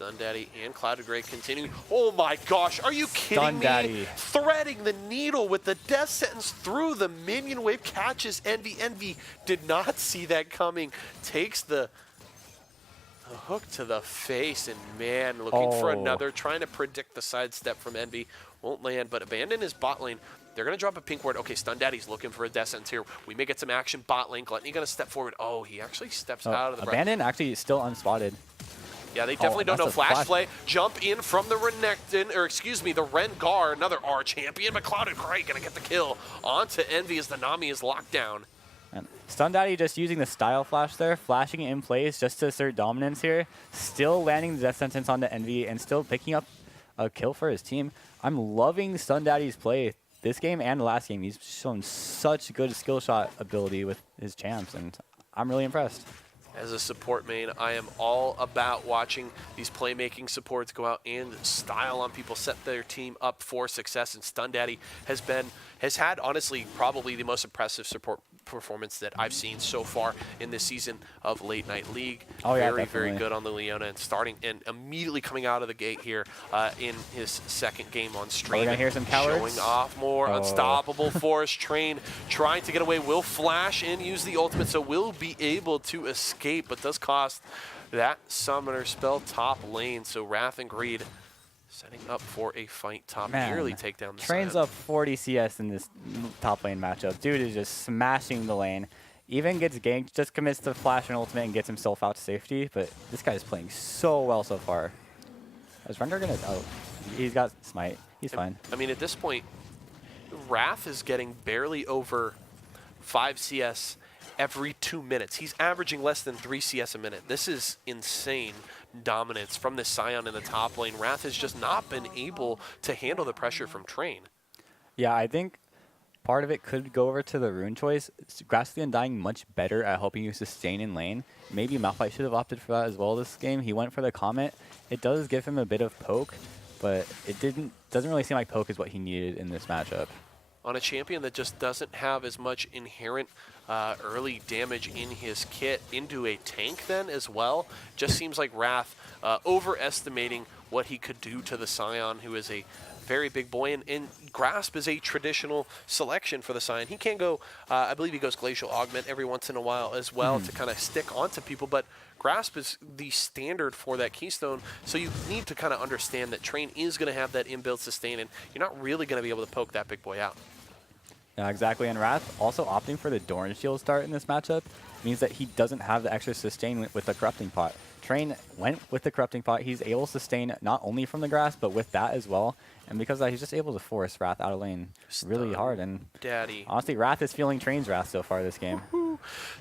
Stun Daddy and Clouded Gray continuing. Oh my gosh, are you kidding Stun me? Daddy. Threading the needle with the death sentence through the minion wave, catches Envy. Envy did not see that coming. Takes the hook to the face, and man, looking for another, trying to predict the sidestep from Envy. Won't land, but Abandon his bot lane. They're going to drop a pink ward. Okay, Stun Daddy's looking for a death sentence here. We may get some action bot lane. Gluttony going to step forward. Oh, he actually steps out of the Abandon actually is still unspotted. Yeah, they definitely don't know. Flash play, jump in from the Renekton, or excuse me, the Rengar, another R champion, but Clouded Gray going to get the kill onto Envy as the Nami is locked down. And Stun Daddy just using the style flash there, flashing it in place just to assert dominance here, still landing the death sentence onto Envy and still picking up a kill for his team. I'm loving Stun Daddy's play this game and the last game. He's shown such good skill shot ability with his champs, and I'm really impressed. As a support main, I am all about watching these playmaking supports go out and style on people, set their team up for success. And Stun Daddy has had honestly probably the most impressive support performance that I've seen so far in this season of Late Night League. Oh, yeah, very good on the Leona, and starting and immediately coming out of the gate here in his second game on stream. We're gonna hear some cowards. Showing off more unstoppable force. Train trying to get away, will flash and use the ultimate, so will be able to escape, but does cost that summoner spell top lane. So Wrath and Greed setting up for a fight top, nearly take down the Train's Scion. up 40 CS in this top lane matchup. Dude is just smashing the lane. Even gets ganked, just commits to flash and ultimate and gets himself out to safety. But this guy's playing so well so far. Is Render gonna? Oh, he's got smite. He's fine. I mean, at this point, Wrath is getting barely over 5 CS every 2 minutes. He's averaging less than 3 CS a minute. This is insane dominance from the Scion in the top lane. Wrath has just not been able to handle the pressure from Train. Yeah, I think part of it could go over to the rune choice. Grass the Undying much better at helping you sustain in lane. Maybe Malphite should have opted for that as well this game. He went for the Comet. It does give him a bit of poke, but it doesn't really seem like poke is what he needed in this matchup. On a champion that just doesn't have as much inherent early damage in his kit, into a tank then as well. Just seems like Wrath overestimating what he could do to the Scion, who is a very big boy, and Grasp is a traditional selection for the Scion. He can go, I believe he goes Glacial Augment every once in a while as well to kind of stick onto people, but Grasp is the standard for that Keystone, so you need to kind of understand that Train is going to have that inbuilt sustain, and you're not really going to be able to poke that big boy out. Yeah, exactly. And Wrath also opting for the Doran Shield start in this matchup means that he doesn't have the extra sustain with the Corrupting Pot. Train went with the Corrupting Pot. He's able to sustain not only from the grass, but with that as well. And because of that, he's just able to force Wrath out of lane really hard. And Daddy. Honestly, Wrath is feeling Train's Wrath so far this game.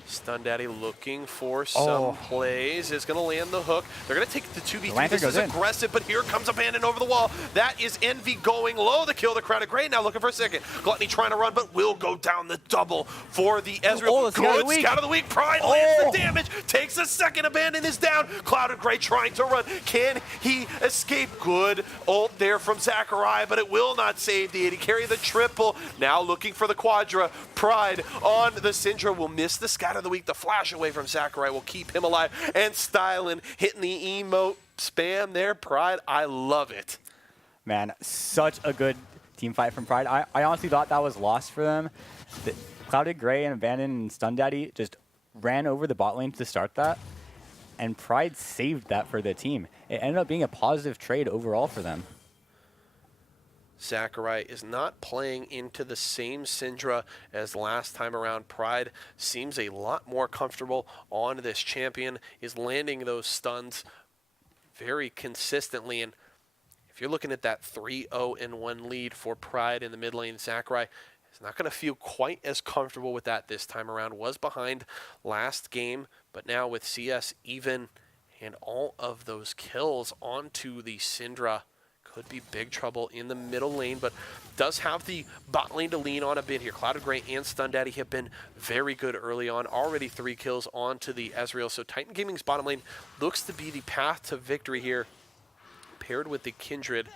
Stun Daddy looking for some plays. Is going to land the hook. They're going to take the 2v3. This is aggressive, but here comes Abandon over the wall. That is Envy going low. The kill, the Crowded Gray now looking for a second. Gluttony trying to run, but will go down the double for the Ezreal. Good Scout of the Week. Pride lands the damage. Takes a second. Abandon is down. Clouded Gray trying to run. Can he escape? Good ult there from Zachariah, but it will not save the 80. Carry the triple. Now looking for the Quadra. Pride on the Syndra will miss the Scout of the Week. The flash away from Zachariah will keep him alive. And Stylen hitting the emote spam there. Pride, I love it. Man, such a good team fight from Pride. I honestly thought that was lost for them. The Clouded Gray and Abandon and Stun Daddy just ran over the bot lane to start that. And Pride saved that for the team. It ended up being a positive trade overall for them. Zachariah is not playing into the same Syndra as last time around. Pride seems a lot more comfortable on this champion, is landing those stuns very consistently. And if you're looking at that 3-0-1 lead for Pride in the mid lane, Zachariah is not going to feel quite as comfortable with that this time around. Was behind last game, but now with CS even and all of those kills onto the Syndra, could be big trouble in the middle lane, but does have the bot lane to lean on a bit here. Clouded Gray and Stun Daddy have been very good early on. Already 3 kills onto the Ezreal. So Titan Gaming's bottom lane looks to be the path to victory here, paired with the Kindred.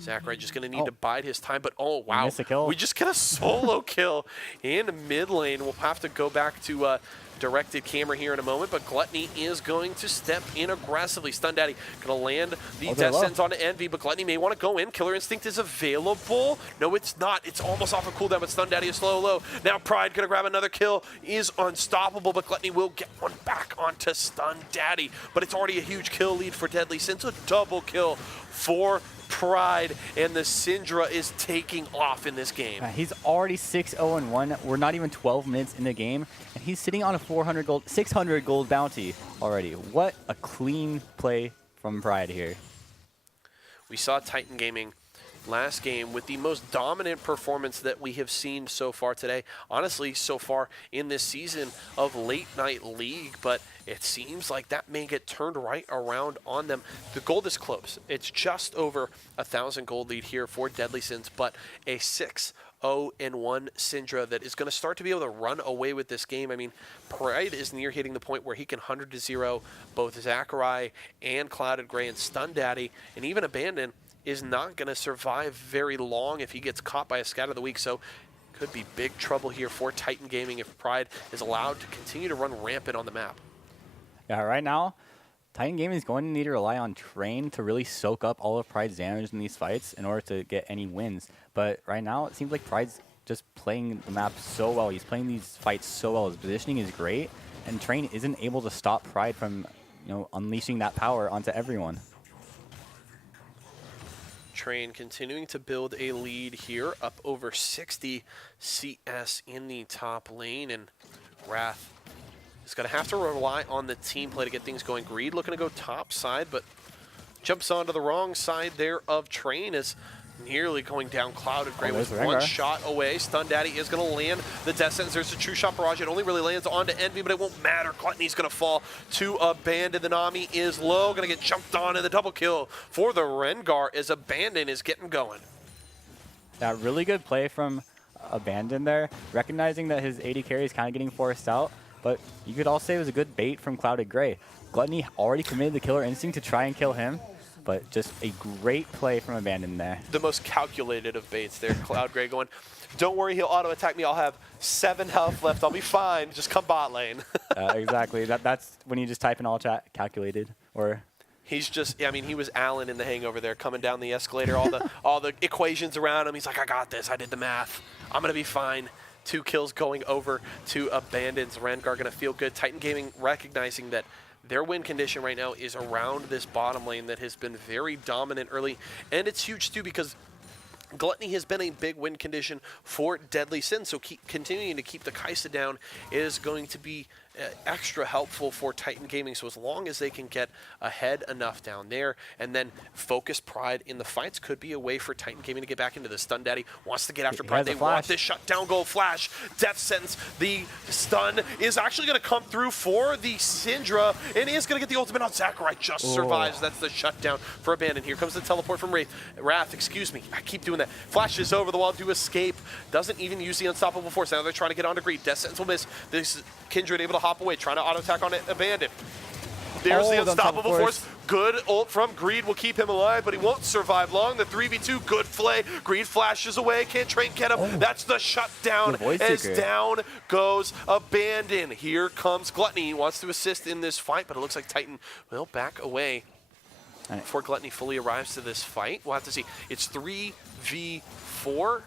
Zachariah just going to need to bide his time, but oh wow, a kill. We just get a solo kill in mid lane. We'll have to go back to directed camera here in a moment, but Gluttony is going to step in aggressively. Stun Daddy going to land the death sentence onto Envy, but Gluttony may want to go in. Killer Instinct is available. No, it's not. It's almost off a cooldown, but Stun Daddy is slow low. Now Pride going to grab another kill. Is unstoppable, but Gluttony will get one back onto Stun Daddy. But it's already a huge kill lead for Deadly Sins. A double kill for Pride, and the Syndra is taking off in this game. He's already 6-0-1. We're not even 12 minutes in the game, and he's sitting on a 600 gold bounty already. What a clean play from Pride here. We saw Titan Gaming last game with the most dominant performance that we have seen so far today. Honestly, so far in this season of Late Night League, but it seems like that may get turned right around on them. The gold is close. It's just over 1,000 gold lead here for Deadly Sins, but a 6-0-1 Syndra that is going to start to be able to run away with this game. I mean, Pride is near hitting the point where he can 100-0 both Zachary and Clouded Gray and Stun Daddy, and even Abandon is not going to survive very long if he gets caught by a Scat of the Week. So could be big trouble here for Titan Gaming if Pride is allowed to continue to run rampant on the map. Yeah, right now, Titan Gaming is going to need to rely on Train to really soak up all of Pride's damage in these fights in order to get any wins. But right now, it seems like Pride's just playing the map so well. He's playing these fights so well. His positioning is great, and Train isn't able to stop Pride from, unleashing that power onto everyone. Train continuing to build a lead here, up over 60 CS in the top lane, and Wrath is going to have to rely on the team play to get things going. Greed looking to go top side, but jumps onto the wrong side there of Train as nearly going down. Clouded Gray was one shot away. Stun Daddy is going to land the death sentence. There's a true shot barrage. It only really lands onto Envy, but it won't matter. Gluttony's going to fall to Abandon. The Nami is low, going to get jumped on, and the double kill for the Rengar as Abandon is getting going. That really good play from Abandon there, recognizing that his AD carry is kind of getting forced out, but you could also say it was a good bait from Clouded Gray. Gluttony already committed the Killer Instinct to try and kill him, but just a great play from Abandon there. The most calculated of baits there. Cloud Gray going, don't worry, he'll auto-attack me. I'll have 7 health left. I'll be fine. Just come bot lane. Exactly. That's when you just type in all chat, calculated, or... He's just, I mean, he was Alan in The Hangover there, coming down the escalator, all the equations around him. He's like, I got this. I did the math. I'm going to be fine. 2 kills going over to Abandon's. Rengar going to feel good. Titan Gaming recognizing that their win condition right now is around this bottom lane that has been very dominant early. And it's huge, too, because Gluttony has been a big win condition for Deadly Sin, so continuing to keep the Kaisa down is going to be extra helpful for Titan Gaming. So as long as they can get ahead enough down there and then focus Pride in the fights, could be a way for Titan Gaming to get back into the Stun Daddy. Wants to get after Pride. They want this shutdown goal flash. Death sentence. The stun is actually going to come through for the Syndra, and he is going to get the ultimate on Zachary. Just survives. That's the shutdown for Abandon. Here comes the teleport from Wrath. Excuse me. I keep doing that. Flashes over the wall to escape. Doesn't even use the unstoppable force. Now they're trying to get onto Greed. Death sentence will miss. This Kindred able to hop away, trying to auto attack on it. Abandon. There's the unstoppable force. Good ult from Greed will keep him alive, but he won't survive long. The 3v2, good play. Greed flashes away. Can't Train get him. That's the shutdown. As down goes Abandon. Here comes Gluttony. He wants to assist in this fight, but it looks like Titan will back away before Gluttony fully arrives to this fight. We'll have to see. It's 3v4.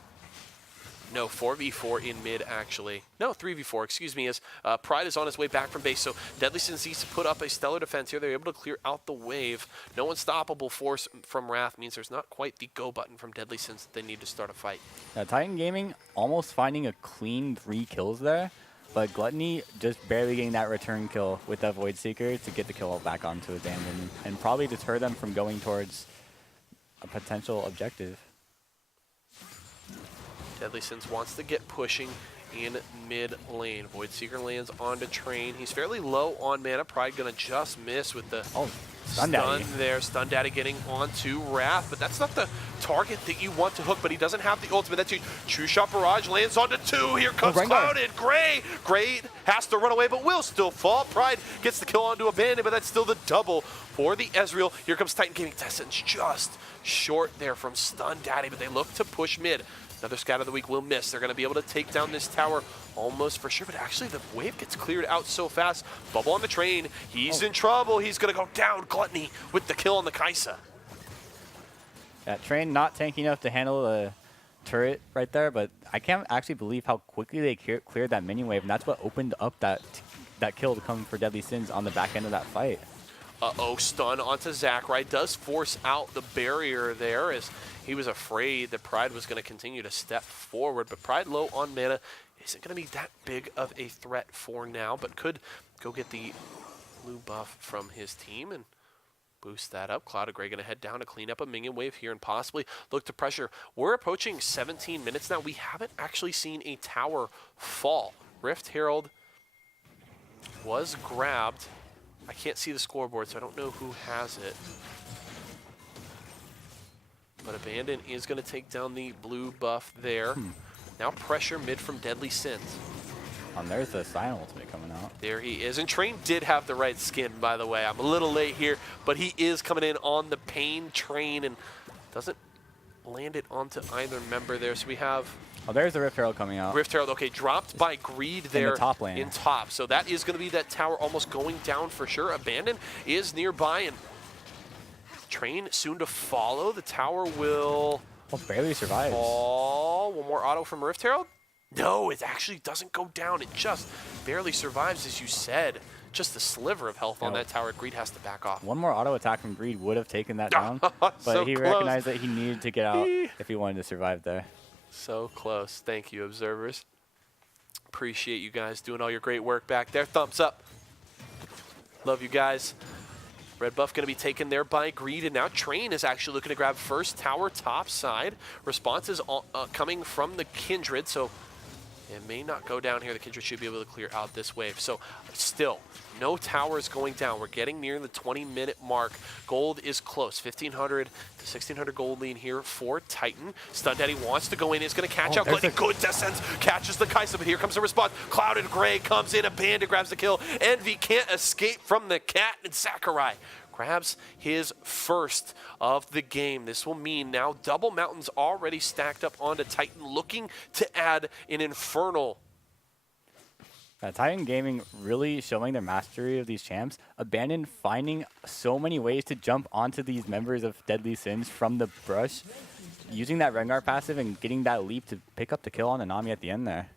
No, 4v4 in mid, actually. No, 3v4, excuse me, as Pride is on his way back from base. So Deadly Sins needs to put up a stellar defense here. They're able to clear out the wave. No unstoppable force from Wrath means there's not quite the go button from Deadly Sins that they need to start a fight. Now, Titan Gaming almost finding a clean 3 kills there, but Gluttony just barely getting that return kill with that Void Seeker to get the kill back onto Abandon and probably deter them from going towards a potential objective. Deadly Sins wants to get pushing in mid lane. Void Seeker lands onto Train. He's fairly low on mana. Pride gonna just miss with the stun there. Stun Daddy getting onto Wrath, but that's not the target that you want to hook, but he doesn't have the ultimate. That's huge. True Shot Barrage lands onto 2. Here comes Clouded Gray. Great has to run away, but will still fall. Pride gets the kill onto Abandon, but that's still the double for the Ezreal. Here comes Titan Gaming. Tessence just short there from Stun Daddy, but they look to push mid. Another scout of the week will miss. They're going to be able to take down this tower almost for sure, but actually the wave gets cleared out so fast. Bubble on the train. He's in trouble. He's going to go down. Gluttony with the kill on the Kaisa. That train not tanky enough to handle the turret right there, but I can't actually believe how quickly they cleared that minion wave, and that's what opened up that kill to come for Deadly Sins on the back end of that fight. Uh-oh, stun onto Zachary. Does force out the barrier there as he was afraid that Pride was going to continue to step forward, but Pride low on mana isn't going to be that big of a threat for now, but could go get the blue buff from his team and boost that up. Cloud of Grey going to head down to clean up a minion wave here and possibly look to pressure. We're approaching 17 minutes now. We haven't actually seen a tower fall. Rift Herald was grabbed. I can't see the scoreboard, so I don't know who has it. But Abandon is going to take down the blue buff there. Now pressure mid from Deadly Sins. There's the Silent Ultimate coming out. There he is. And Train did have the right skin, by the way. I'm a little late here, but he is coming in on the Pain Train and doesn't land it onto either member there. So we have... Oh, there's the Rift Herald coming out. Rift Herald, okay, dropped by Greed there in the top lane. in top. So that is going to be that tower almost going down for sure. Abandon is nearby, and Train soon to follow. The tower will... Oh, barely survives. fall. One more auto from Rift Herald? No, it actually doesn't go down. It just barely survives, as you said. Just a sliver of health on that tower. Greed has to back off. One more auto attack from Greed would have taken that down, but So he close. recognized that he needed to get out if he wanted to survive there. So close. Thank you, observers. Appreciate you guys doing all your great work back there. Thumbs up. Love you guys. Red buff going to be taken there by Greed, and now Train is actually looking to grab first tower top side. Response is coming from the Kindred, so it may not go down here. The Kindred should be able to clear out this wave. So still, no towers going down. We're getting near the 20-minute mark. Gold is close. 1,500 to 1,600 gold lead here for Titan. Stun Daddy wants to go in. Is going to catch out Gluttony. Good descent. Catches the Kaisa, but here comes the response. Clouded Gray comes in. Abandon grabs the kill. Envy can't escape from the cat, and Sakurai grabs his first of the game. This will mean now double mountains already stacked up onto Titan, looking to add an Infernal. Titan Gaming really showing their mastery of these champs. Abandon finding so many ways to jump onto these members of Deadly Sins from the brush, using that Rengar passive and getting that leap to pick up the kill on the Nami at the end there.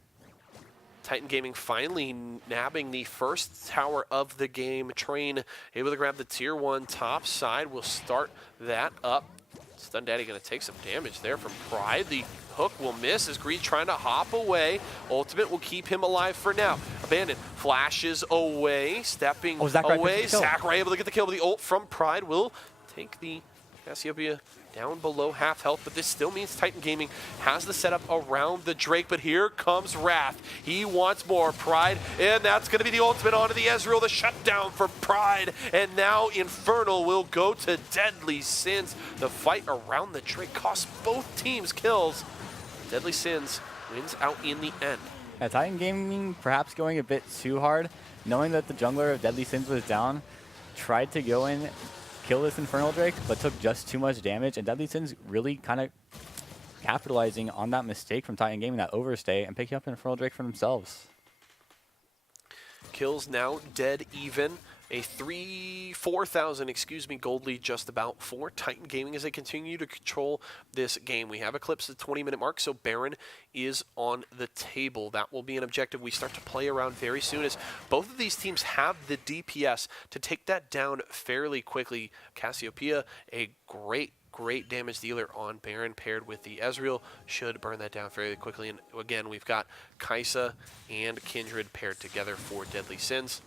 Titan Gaming finally nabbing the first tower of the game. Train able to grab the tier 1 top side. We'll start that up. Stun Daddy going to take some damage there from Pride. The hook will miss as Greed trying to hop away. Ultimate will keep him alive for now. Abandon flashes away, stepping away. Sakurai able to get the kill, but the ult from Pride will take the Cassiopeia down below half health, but this still means Titan Gaming has the setup around the Drake, but here comes Wrath. He wants more Pride, and that's going to be the ultimate onto the Ezreal, the shutdown for Pride, and now Infernal will go to Deadly Sins. The fight around the Drake costs both teams kills. Deadly Sins wins out in the end. Titan Gaming perhaps going a bit too hard, knowing that the jungler of Deadly Sins was down, tried to go in, kill this Infernal Drake, but took just too much damage, and Deadly Sins really kind of capitalizing on that mistake from Titan Gaming, that overstay, and picking up an Infernal Drake for themselves. Kills now dead even. A 4,000, gold lead just about for Titan Gaming as they continue to control this game. We have eclipsed the 20-minute mark, so Baron is on the table. That will be an objective we start to play around very soon, as both of these teams have the DPS to take that down fairly quickly. Cassiopeia, a great damage dealer on Baron, paired with the Ezreal, should burn that down fairly quickly. And again, we've got Kaisa and Kindred paired together for Deadly Sins.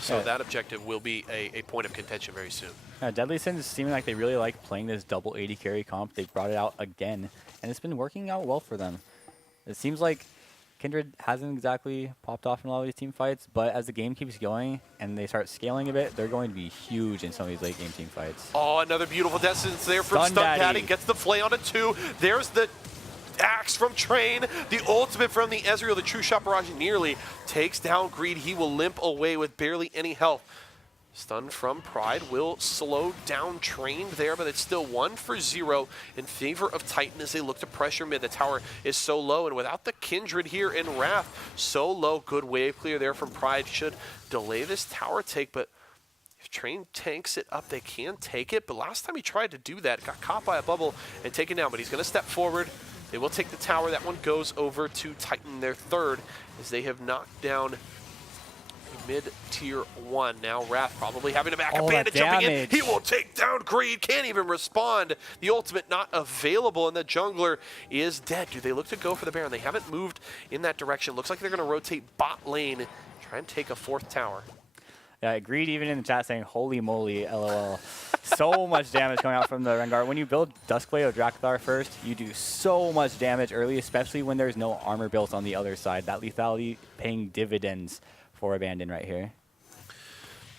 So that objective will be a point of contention very soon. Deadly Sins seeming like they really like playing this double 80 carry comp. They brought it out again, and it's been working out well for them. It seems like Kindred hasn't exactly popped off in a lot of these team fights, but as the game keeps going and they start scaling a bit, they're going to be huge in some of these late game team fights. Oh, another beautiful distance there from Stun Daddy. Gets the flay on a 2. There's the axe from Train. The ultimate from the Ezreal, the true shot barrage, nearly takes down Greed. He will limp away with barely any health. Stun from Pride will slow down Train there, but it's still 1-for-0 in favor of Titan as they look to pressure mid. The tower is so low, and without the Kindred here in Wrath, so low. Good wave clear there from Pride. Should delay this tower take, but if Train tanks it up, they can take it. But last time he tried to do that, got caught by a bubble and taken down, but he's going to step forward. They will take the tower. That one goes over to Titan, their third, as they have knocked down mid-tier 1. Now Wrath probably having to back up. Bandit jumping in. He will take down Greed. Can't even respond. The ultimate not available, and the jungler is dead. Do they look to go for the Baron? They haven't moved in that direction. Looks like they're going to rotate bot lane, try and take a 4th tower. Yeah, Greed even in the chat saying, holy moly, LOL. So much damage coming out from the Rengar. When you build Duskblade or Drakthar first, you do so much damage early, especially when there's no armor built on the other side. That lethality paying dividends for Abandon right here.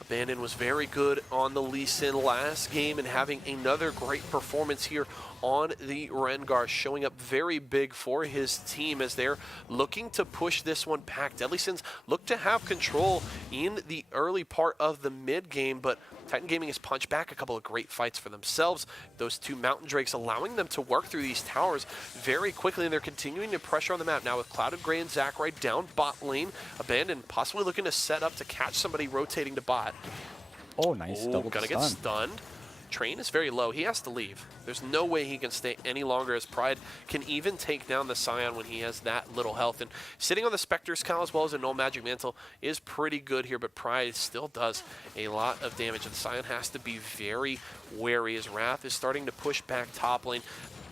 Abandon was very good on the Lee Sin last game and having another great performance here on the Rengar, showing up very big for his team as they're looking to push this one back. Deadly Sins look to have control in the early part of the mid game, but Titan Gaming has punched back a couple of great fights for themselves. Those 2 Mountain Drakes allowing them to work through these towers very quickly, and they're continuing to pressure on the map. Now with Clouded Grey and Zacharai down bot lane, Abandon possibly looking to set up to catch somebody rotating to bot. Oh, nice. Double Gonna stun. get stunned. Train is very low. He has to leave. There's no way he can stay any longer, as Pride can even take down the Scion when he has that little health. And sitting on the Spectre's Cowl as well as a Null Magic Mantle is pretty good here, but Pride still does a lot of damage. And the Scion has to be very wary as Wrath is starting to push back top lane.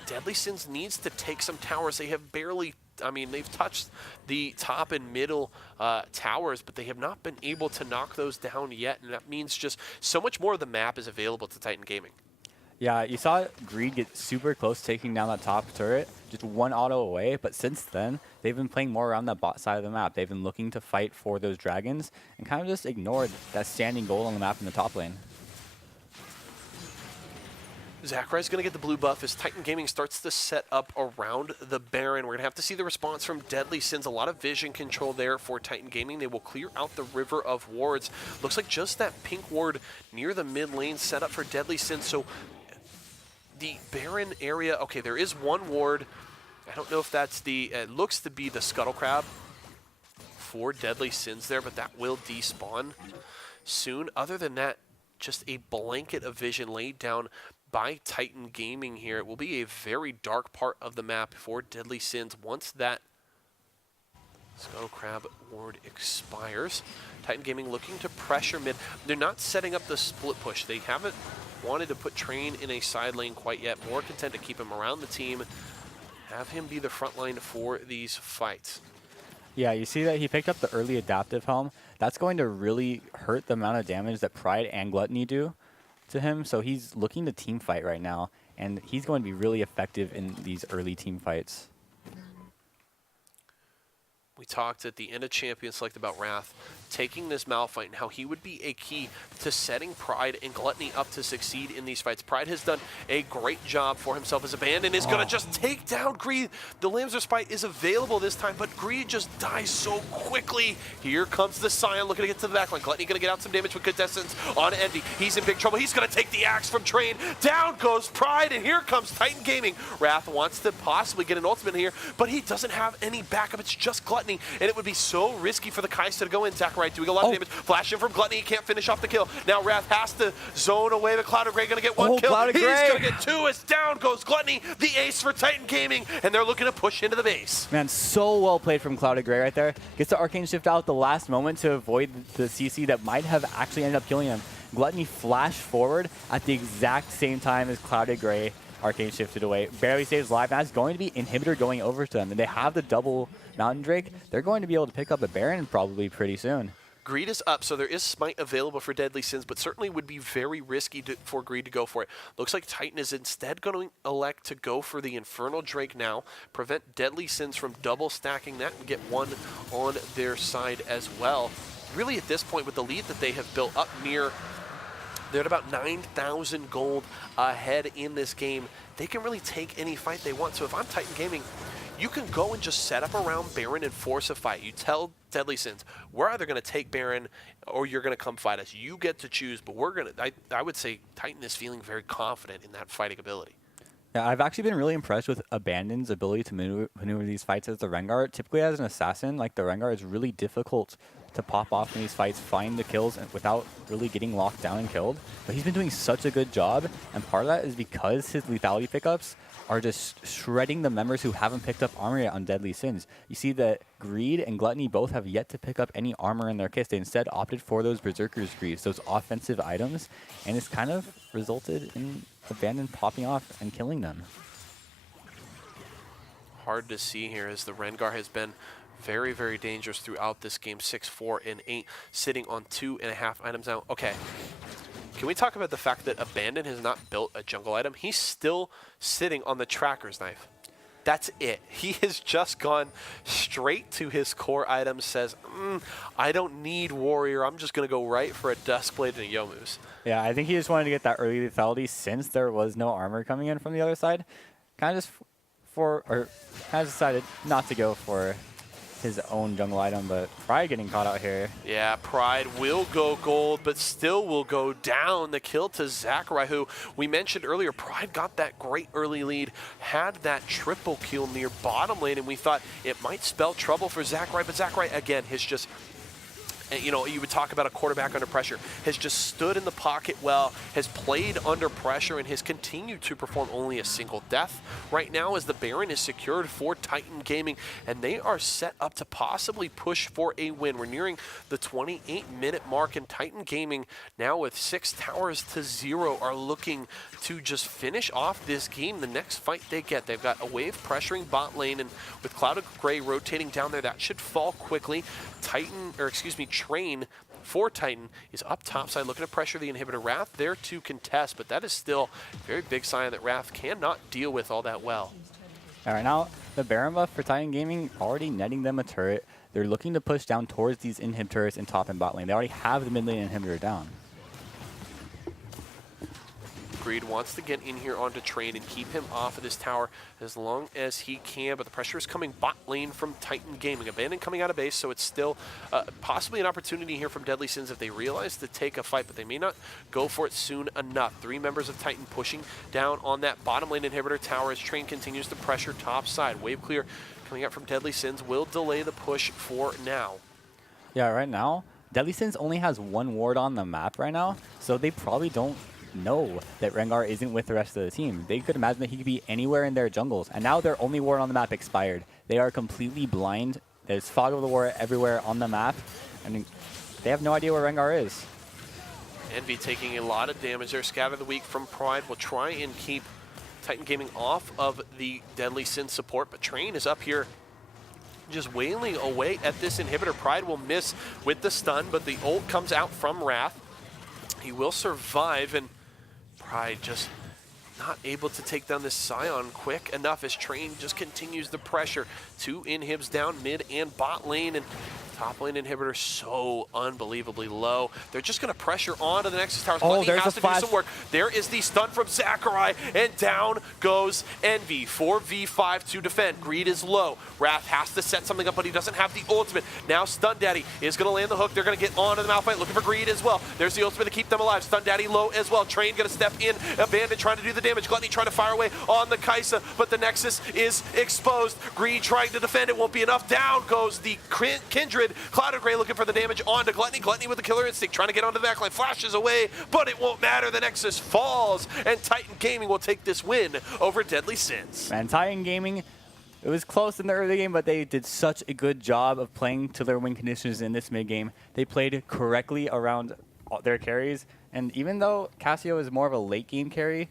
Deadly Sins needs to take some towers. They have barely, I mean, they've touched the top and middle towers, but they have not been able to knock those down yet, and that means just so much more of the map is available to Titan Gaming. Yeah, you saw Greed get super close taking down that top turret, just 1 auto away, but since then, they've been playing more around that bot side of the map. They've been looking to fight for those dragons and kind of just ignored that standing goal on the map in the top lane. Zacharai's going to get the blue buff as Titan Gaming starts to set up around the Baron. We're going to have to see the response from Deadly Sins. A lot of vision control there for Titan Gaming. They will clear out the river of wards. Looks like just that pink ward near the mid lane set up for Deadly Sins. So the Baron area, okay, there is 1 ward. I don't know if that's the, it looks to be the Scuttle Crab for Deadly Sins there, but that will despawn soon. Other than that, just a blanket of vision laid down by Titan Gaming here. It will be a very dark part of the map for Deadly Sins once that Scuttle Crab ward expires. Titan Gaming looking to pressure mid. They're not setting up the split push. They haven't wanted to put Train in a side lane quite yet. More content to keep him around the team, have him be the front line for these fights. Yeah, you see that he picked up the early adaptive helm. That's going to really hurt the amount of damage that Pride and Gluttony do to him, so he's looking to team fight right now, and he's going to be really effective in these early team fights. We talked at the end of Champions Select about Wrath taking this Malphite and how he would be a key to setting Pride and Gluttony up to succeed in these fights. Pride has done a great job for himself as Abandon is going to just take down Greed. The Lamb's Respite is available this time, but Greed just dies so quickly. Here comes the Scion looking to get to the backline. Gluttony going to get out some damage with Contestants on Envy. He's in big trouble. He's going to take the axe from Train. Down goes Pride, and here comes Titan Gaming. Wrath wants to possibly get an ultimate here, but he doesn't have any backup. It's just Gluttony, and it would be so risky for the Kai'Sa to go in. Zacharai doing a lot of damage. Flash in from Gluttony. He can't finish off the kill. Now Wrath has to zone away the Clouded Grey. Going to get 1 kill. He's going to get 2 as down goes Gluttony. The ace for Titan Gaming, and they're looking to push into the base. Man, so well played from Clouded Grey right there. Gets the Arcane Shift out at the last moment to avoid the CC that might have actually ended up killing him. Gluttony flashed forward at the exact same time as Clouded Grey Arcane shifted away. Barely saves life. That's going to be Inhibitor going over to them. And they have the double Mountain Drake. They're going to be able to pick up a Baron probably pretty soon. Greed is up, so there is Smite available for Deadly Sins, but certainly would be very risky for Greed to go for it. Looks like Titan is instead going to elect to go for the Infernal Drake now, prevent Deadly Sins from double stacking that and get 1 on their side as well. Really at this point with the lead that they have built up near, they're at about 9,000 gold ahead in this game. They can really take any fight they want, so if I'm Titan Gaming, you can go and just set up around Baron and force a fight. You tell Deadly Sins, we're either going to take Baron or you're going to come fight us. You get to choose, but we're going to, I would say Titan is feeling very confident in that fighting ability. Yeah, I've actually been really impressed with Abandon's ability to maneuver these fights as the Rengar. Typically as an assassin, like the Rengar is really difficult to pop off in these fights, find the kills without really getting locked down and killed. But he's been doing such a good job, and part of that is because his lethality pickups are just shredding the members who haven't picked up armor yet on Deadly Sins. You see that Greed and Gluttony both have yet to pick up any armor in their kits. They instead opted for those Berserker's Greaves, those offensive items, and it's kind of resulted in Abandon popping off and killing them. Hard to see here as the Rengar has been very, very dangerous throughout this game. 6-4 and 8, sitting on 2.5 items now. Okay. Can we talk about the fact that Abandon has not built a jungle item? He's still sitting on the Tracker's Knife. That's it. He has just gone straight to his core item, says, I don't need Warrior. I'm just going to go right for a Duskblade and a Youmuu's. Yeah, I think he just wanted to get that early lethality since there was no armor coming in from the other side. Kind of decided not to go for his own jungle item, but Pride getting caught out here. Yeah, Pride will go gold, but still will go down. The kill to Zachary, who we mentioned earlier, Pride got that great early lead, had that triple kill near bottom lane, and we thought it might spell trouble for Zachary, but Zachary, again, has just, you know, you would talk about a quarterback under pressure, has just stood in the pocket well, has played under pressure, and has continued to perform only a single death right now as the Baron is secured for Titan Gaming, and they are set up to possibly push for a win. We're nearing the 28-minute mark, and Titan Gaming, now with 6 towers to 0, are looking to just finish off this game. The next fight they get, they've got a wave pressuring bot lane, and with Cloud of Grey rotating down there, that should fall quickly. Train for Titan is up top side looking to pressure the inhibitor. Wrath there to contest, but that is still a very big sign that Wrath cannot deal with all that well. All right, now the Baron buff for Titan Gaming already netting them a turret. They're looking to push down towards these inhib turrets in top and bot lane. They already have the mid lane inhibitor down. Greed wants to get in here onto Train and keep him off of this tower as long as he can, but the pressure is coming bot lane from Titan Gaming. Abandon coming out of base, so it's still possibly an opportunity here from Deadly Sins if they realize to take a fight, but they may not go for it soon enough. 3 members of Titan pushing down on that bottom lane inhibitor tower as Train continues to pressure top side. Wave clear coming out from Deadly Sins will delay the push for now. Yeah, right now, Deadly Sins only has 1 ward on the map right now, so they probably don't know that Rengar isn't with the rest of the team. They could imagine that he could be anywhere in their jungles, and now their only ward on the map expired. They are completely blind. There's fog of the war everywhere on the map, and they have no idea where Rengar is. Envy taking a lot of damage there. Scatter the Weak from Pride will try and keep Titan Gaming off of the Deadly Sin support, but Train is up here just wailing away at this inhibitor. Pride will miss with the stun, but the ult comes out from Wrath. He will survive, and Pride just not able to take down this Scion quick enough as Train just continues the pressure. 2 inhibs down mid and bot lane, and top lane inhibitor so unbelievably low. They're just going to pressure onto the Nexus towers. Oh, Gluttony has to do some work. There is the stun from Zachary, and down goes Envy. 4v5 to defend. Greed is low. Wrath has to set something up, but he doesn't have the ultimate. Now Stun Daddy is going to land the hook. They're going to get onto the Malphite, looking for Greed as well. There's the ultimate to keep them alive. Stun Daddy low as well. Train going to step in. Abandon trying to do the damage. Gluttony trying to fire away on the Kaisa, but the Nexus is exposed. Greed trying to defend. It won't be enough. Down goes the Kindred. Cloud of Grey looking for the damage onto Gluttony. Gluttony with the killer instinct, trying to get onto the backline. Flashes away, but it won't matter. The Nexus falls, and Titan Gaming will take this win over Deadly Sins. And Titan Gaming, it was close in the early game, but they did such a good job of playing to their win conditions in this mid game. They played correctly around their carries, and even though Cassio is more of a late game carry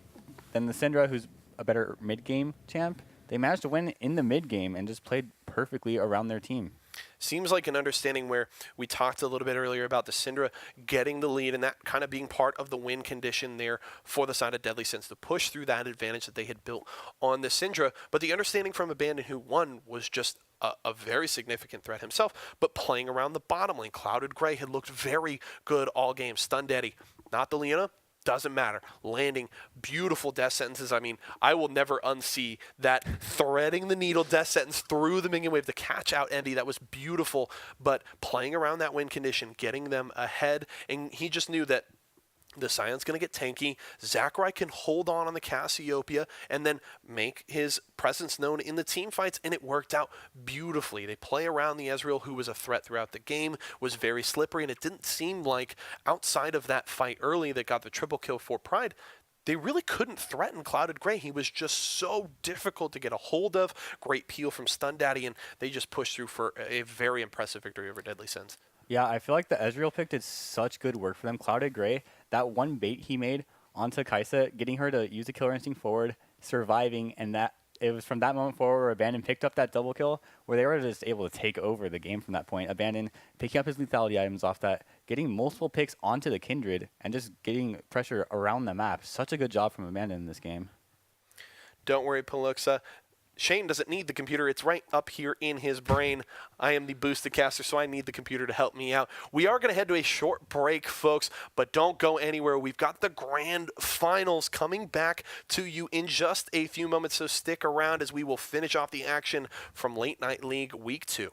than the Syndra, who's a better mid game champ, they managed to win in the mid game and just played perfectly around their team. Seems like an understanding where we talked a little bit earlier about the Syndra getting the lead and that kind of being part of the win condition there for the side of Deadly Sins to push through that advantage that they had built on the Syndra. But the understanding from Abandon, who won, was just a very significant threat himself, but playing around the bottom lane. Clouded Grey had looked very good all game. Stun Daddy, not the Leona. doesn't matter. Landing beautiful death sentences. I mean, I will never unsee that threading the needle death sentence through the minion wave, the catch out Endy. That was beautiful. But playing around that win condition, getting them ahead, and he just knew that the Scion's going to get tanky. Zachary can hold on the Cassiopeia and then make his presence known in the team fights, and it worked out beautifully. They play around the Ezreal, who was a threat throughout the game, was very slippery, and it didn't seem like outside of that fight early that got the triple kill for Pride, they really couldn't threaten Clouded Grey. He was just so difficult to get a hold of. Great peel from Stun Daddy, and they just pushed through for a very impressive victory over Deadly Sins. Yeah, I feel like the Ezreal pick did such good work for them. Clouded Grey, that one bait he made onto Kaisa, getting her to use the killer instinct forward, surviving, and that it was from that moment forward where Abandon picked up that double kill, where they were just able to take over the game from that point. Abandon picking up his lethality items off that, getting multiple picks onto the Kindred, and just getting pressure around the map. Such a good job from Abandon in this game. Don't worry, Paluxa. Shane doesn't need the computer. It's right up here in his brain. I am the boosted caster, so I need the computer to help me out. We are going to head to a short break, folks, but don't go anywhere. We've got the grand finals coming back to you in just a few moments, so stick around as we will finish off the action from Late Night League Week 2.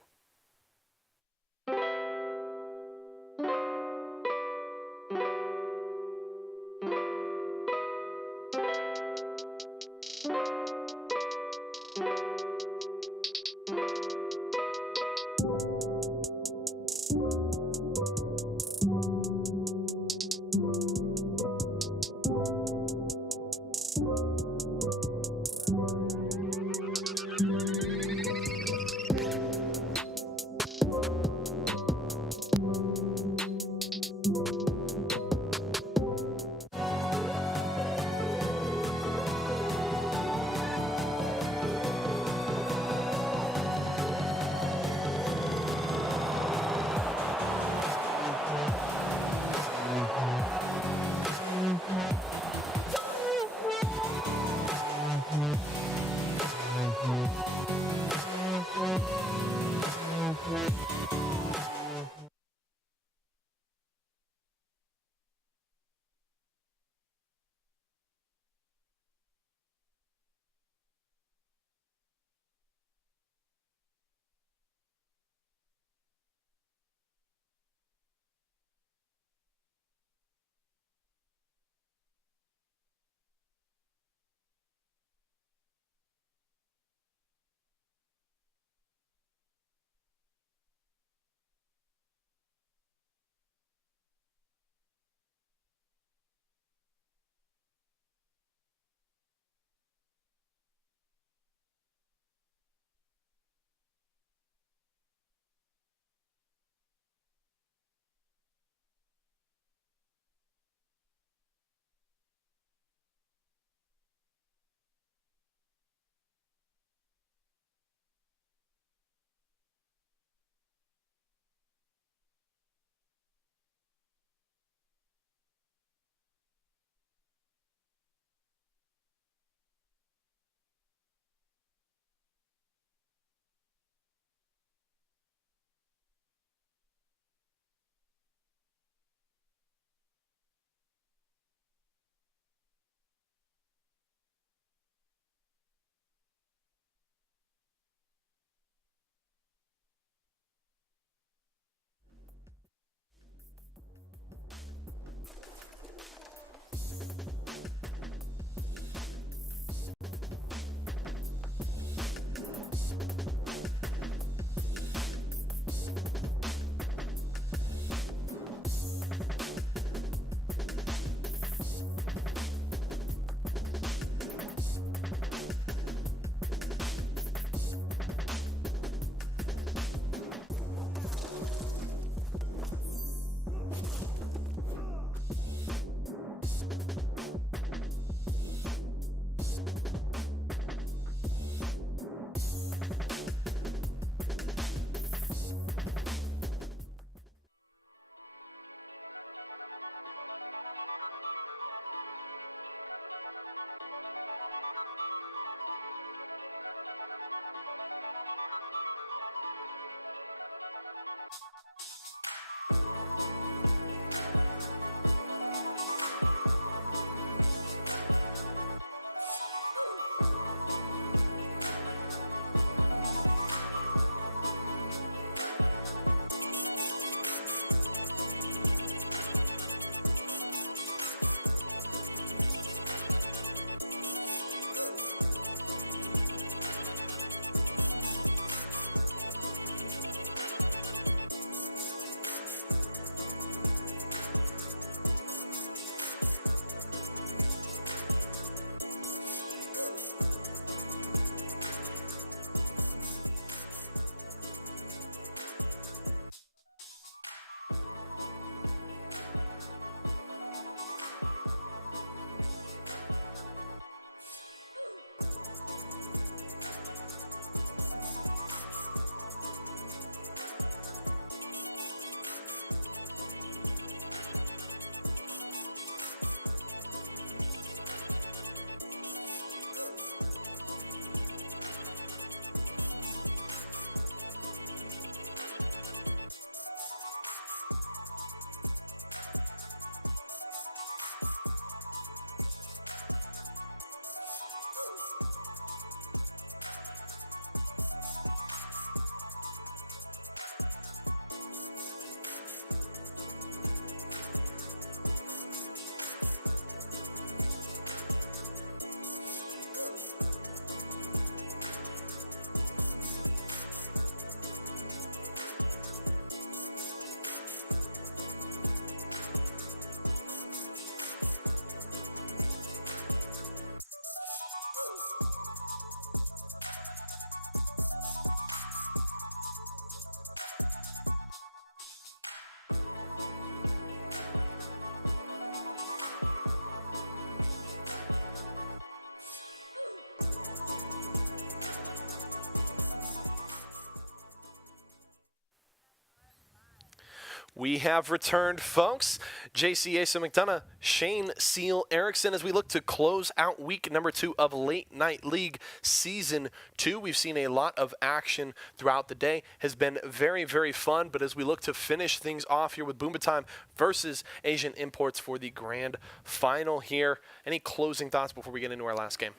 We have returned, folks. JC Asa McDonough, Shane Seal Erickson, as we look to close out week number 2 of Late Night League Season 2. We've seen a lot of action throughout the day. Has been very, very fun. But as we look to finish things off here with Boomba Time versus Asian Imports for the grand final here, any closing thoughts before we get into our last game?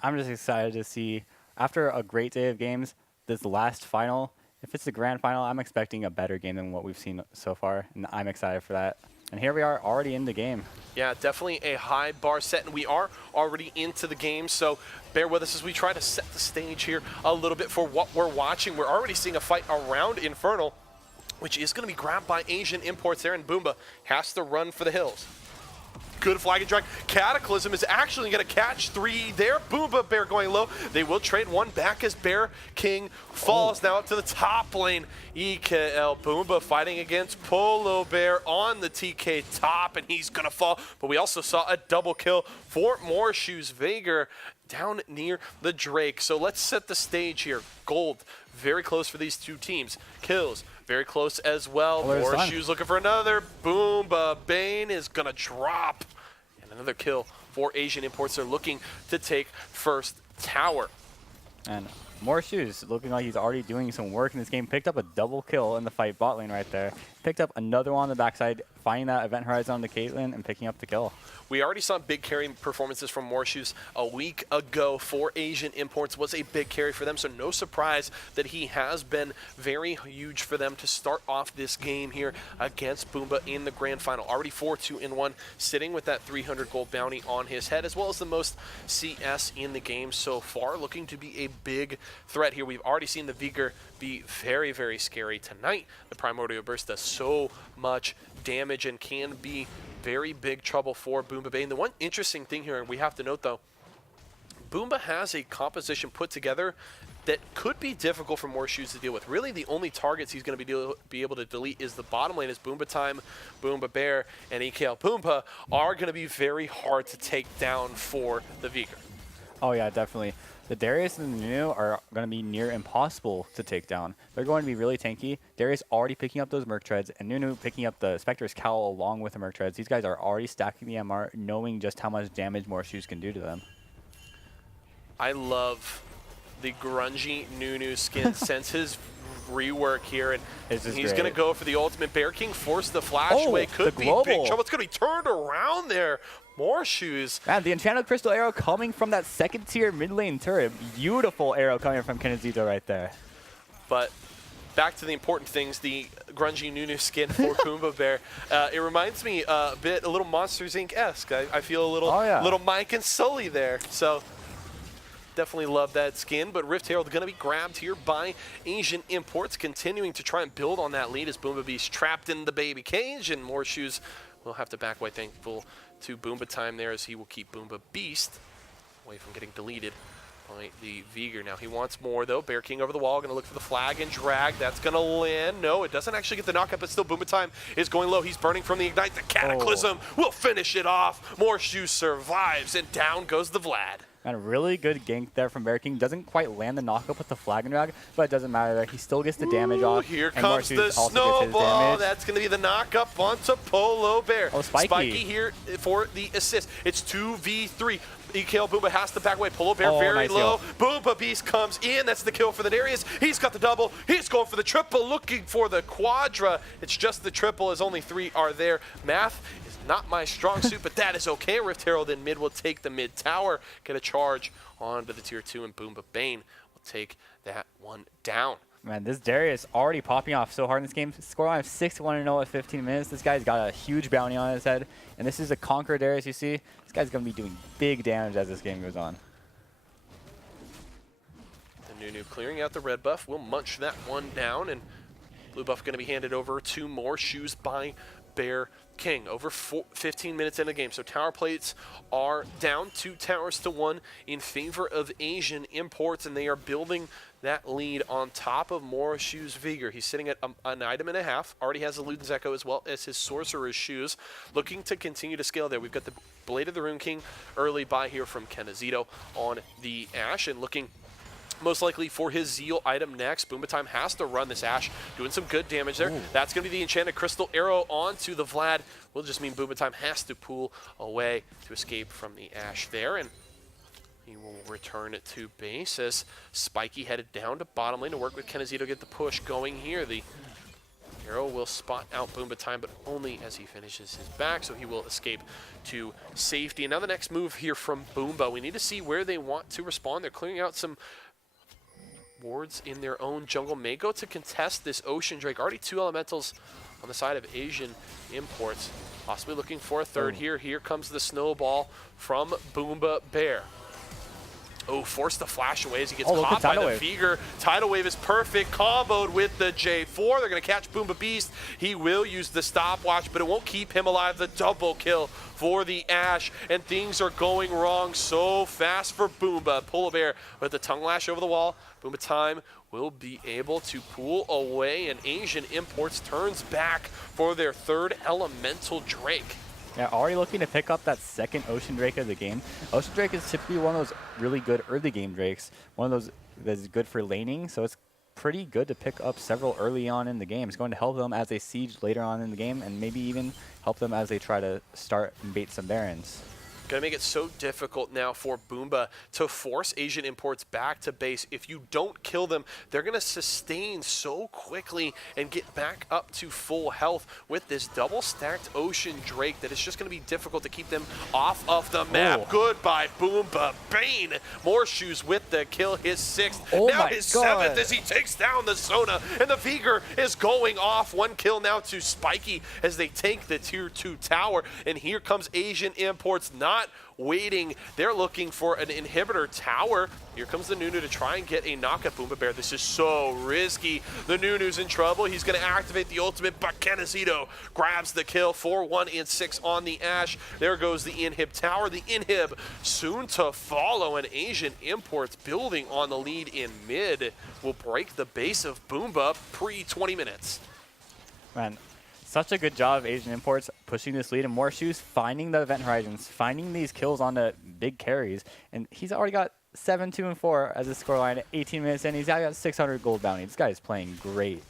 I'm just excited to see, after a great day of games, this last final. If it's the grand final, I'm expecting a better game than what we've seen so far, and I'm excited for that. And here we are already in the game. Yeah, definitely a high bar set, and we are already into the game, so bear with us as we try to set the stage here a little bit for what we're watching. We're already seeing a fight around Infernal, which is going to be grabbed by Asian Imports there, and Boomba has to run for the hills. Good flag and drag. Cataclysm is actually going to catch 3 there. Boomba Bear going low. They will trade 1 back as Bear King falls now up to the top lane. EKL Boomba fighting against Polo Bear on the TK top, and he's going to fall. But we also saw a double kill for More Shoes Vager down near the Drake. So let's set the stage here. Gold, very close for these two teams. Kills, very close as well. More Shoes looking for another. Boomba Bane is going to drop. And another kill for Asian Imports. They're looking to take first tower. And More Shoes looking like he's already doing some work in this game. Picked up a double kill in the fight bot lane right there. Picked up another one on the backside, finding that Event Horizon on the Caitlyn and picking up the kill. We already saw big carry performances from More Shoes a week ago for Asian Imports. Was a big carry for them, so no surprise that he has been very huge for them to start off this game here against Boomba in the grand final. Already 4-2-1, sitting with that 300 gold bounty on his head, as well as the most CS in the game so far, looking to be a big threat here. We've already seen the Vigor be very, very scary tonight. The Primordial Burst does so much damage and can be very big trouble for Boomba Bane. The one interesting thing here, and we have to note though, Boomba has a composition put together that could be difficult for More Shoes to deal with. Really, the only targets he's going to be able to delete is the bottom lane, as Boomba Time, Boomba Bear, and EKL Boomba are going to be very hard to take down for the Vigor. Oh yeah, definitely. The Darius and the Nunu are going to be near impossible to take down. They're going to be really tanky. Darius already picking up those Merc Treads, and Nunu picking up the Spectre's Cowl along with the Merc Treads. These guys are already stacking the MR, knowing just how much damage More Shoes can do to them. I love the grungy Nunu skin since his rework here, and he's going to go for the ultimate. Bear King forced the flash away. Could be big trouble. It's going to be turned around there. More Shoes. Man, the Enchanted Crystal arrow coming from that second tier mid lane turret. Beautiful arrow coming from Kenazito right there. But back to the important things, the grungy Nunu skin for Boomba Bear. It reminds me a little Monsters Inc.-esque. I feel a little Mike and Sully there. So definitely love that skin. But Rift Herald going to be grabbed here by Asian Imports, continuing to try and build on that lead as Boomba Beast trapped in the baby cage, and More Shoes will have to back away, thankful to Boomba Time there, as he will keep Boomba Beast away from getting deleted by the Vigor. Now he wants more though. Bear King over the wall, going to look for the flag and drag. That's going to land. No, it doesn't actually get the knockup, but still Boomba Time is going low. He's burning from the Ignite. The Cataclysm will finish it off. More Shoes survives, and down goes the Vlad. And a really good gank there from Bear King. Doesn't quite land the knockup with the flag and drag, but it doesn't matter. He still gets the damage off. Here comes the snowball. That's going to be the knockup onto Polo Bear. Oh, Spiky here for the assist. It's 2v3. EKL Boomba has to back away. Polo Bear very low. Boomba Beast comes in. That's the kill for the Darius. He's got the double. He's going for the triple, looking for the quadra. It's just the triple, as only 3 are there. Math is not my strong suit, but that is okay. Rift Herald in mid will take the mid tower. Get a charge onto the tier 2, and Boomba Bane will take that one down. Man, this Darius already popping off so hard in this game. Scoreline of 6-1-0 at 15 minutes. This guy's got a huge bounty on his head. And this is a Conqueror Darius, you see. This guy's going to be doing big damage as this game goes on. The Nunu clearing out the red buff. We'll munch that one down. And blue buff going to be handed over to More Shoes by Bear King. Over 15 minutes in the game. So tower plates are down 2 towers to 1 in favor of Asian Imports. And they are building that lead on top of More Shoes Vigor. He's sitting at an item and a half. Already has a Luden's Echo as well as his Sorcerer's Shoes. Looking to continue to scale there. We've got the Blade of the Rune King early buy here from Kenazito on the Ashe, and looking most likely for his Zeal item next. Boomba Time has to run this Ashe, doing some good damage there. Ooh. That's going to be the Enchanted Crystal Arrow onto the Vlad. Will just mean Boomba Time has to pull away to escape from the Ashe there, and he will return it to base as Spiky headed down to bottom lane to work with Kenazito to get the push going here. The Arrow will spot out Boomba Time, but only as he finishes his back, so he will escape to safety. And now the next move here from Boomba. We need to see where they want to respond. They're clearing out some wards in their own jungle. May go to contest this Ocean Drake. Already 2 elementals on the side of Asian Imports. Possibly looking for a third here. Here comes the snowball from Boomba Bear. Oh, forced to flash away as he gets caught by the Veigar. Tidal Wave is perfect, comboed with the J4. They're going to catch Boomba Beast. He will use the stopwatch, but it won't keep him alive. The double kill for the Ashe, and things are going wrong so fast for Boomba. Polar Bear with the tongue lash over the wall. Boomba Time will be able to pull away, and Asian Imports turns back for their 3rd elemental Drake. Yeah, already looking to pick up that 2nd Ocean Drake of the game. Ocean Drake is typically one of those really good early game Drakes, one of those that's good for laning, so it's pretty good to pick up several early on in the game. It's going to help them as they siege later on in the game, and maybe even help them as they try to start and bait some Barons. Going to make it so difficult now for Boomba to force Asian Imports back to base. If you don't kill them, they're going to sustain so quickly and get back up to full health with this double-stacked Ocean Drake that it's just going to be difficult to keep them off of the map. Oh. Goodbye, Boomba. Bane, more shoes with the kill, his 6th. Oh now my his God. 7th as he takes down the Sona, and the Veigar is going off. 1 kill now to Spiky as they take the tier 2 tower, and here comes Asian Imports, not waiting. They're looking for an inhibitor tower. Here comes the Nunu to try and get a knock at Boomba Bear. This is so risky. The Nunu's in trouble. He's going to activate the ultimate, but Kenazito grabs the kill. 4-1 and 6 on the Ashe. There goes the inhib tower. The inhib soon to follow, and Asian Imports building on the lead in mid will break the base of Boomba pre-20 minutes. Man, such a good job of Asian Imports pushing this lead, and more shoes finding the event horizons, finding these kills on the big carries, and he's already got 7, 2, and 4 as a scoreline at 18 minutes in. He's got 600 gold bounty. This guy is playing great.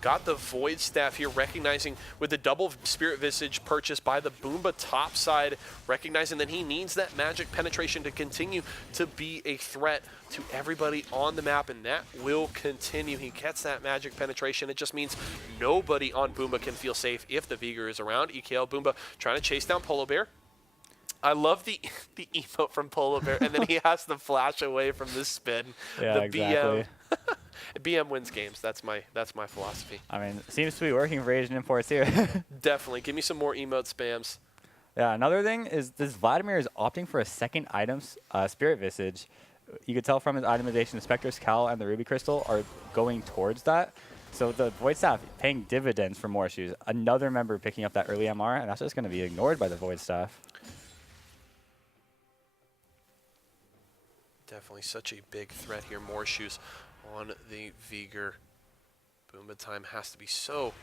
Got the Void Staff here, recognizing with the double Spirit Visage purchase by the Boomba top side, recognizing that he needs that magic penetration to continue to be a threat to everybody on the map, and that will continue. He gets that magic penetration. It just means nobody on Boomba can feel safe if the Veigar is around. EKL Boomba trying to chase down Polar Bear. I love the emote from Polar Bear, and then he has to flash away from the spin. Yeah, the exactly. BM wins games. That's my philosophy. I mean, it seems to be working for Asian Imports here. Definitely. Give me some more emote spams. Yeah, another thing is this Vladimir is opting for a 2nd item, Spirit Visage. You could tell from his itemization, the Spectre's Cowl and the Ruby Crystal are going towards that. So the Void Staff paying dividends for more shoes. Another member picking up that early MR, and that's just going to be ignored by the Void Staff. Definitely such a big threat here. More shoes on the Veigar. Boomba Time has to be so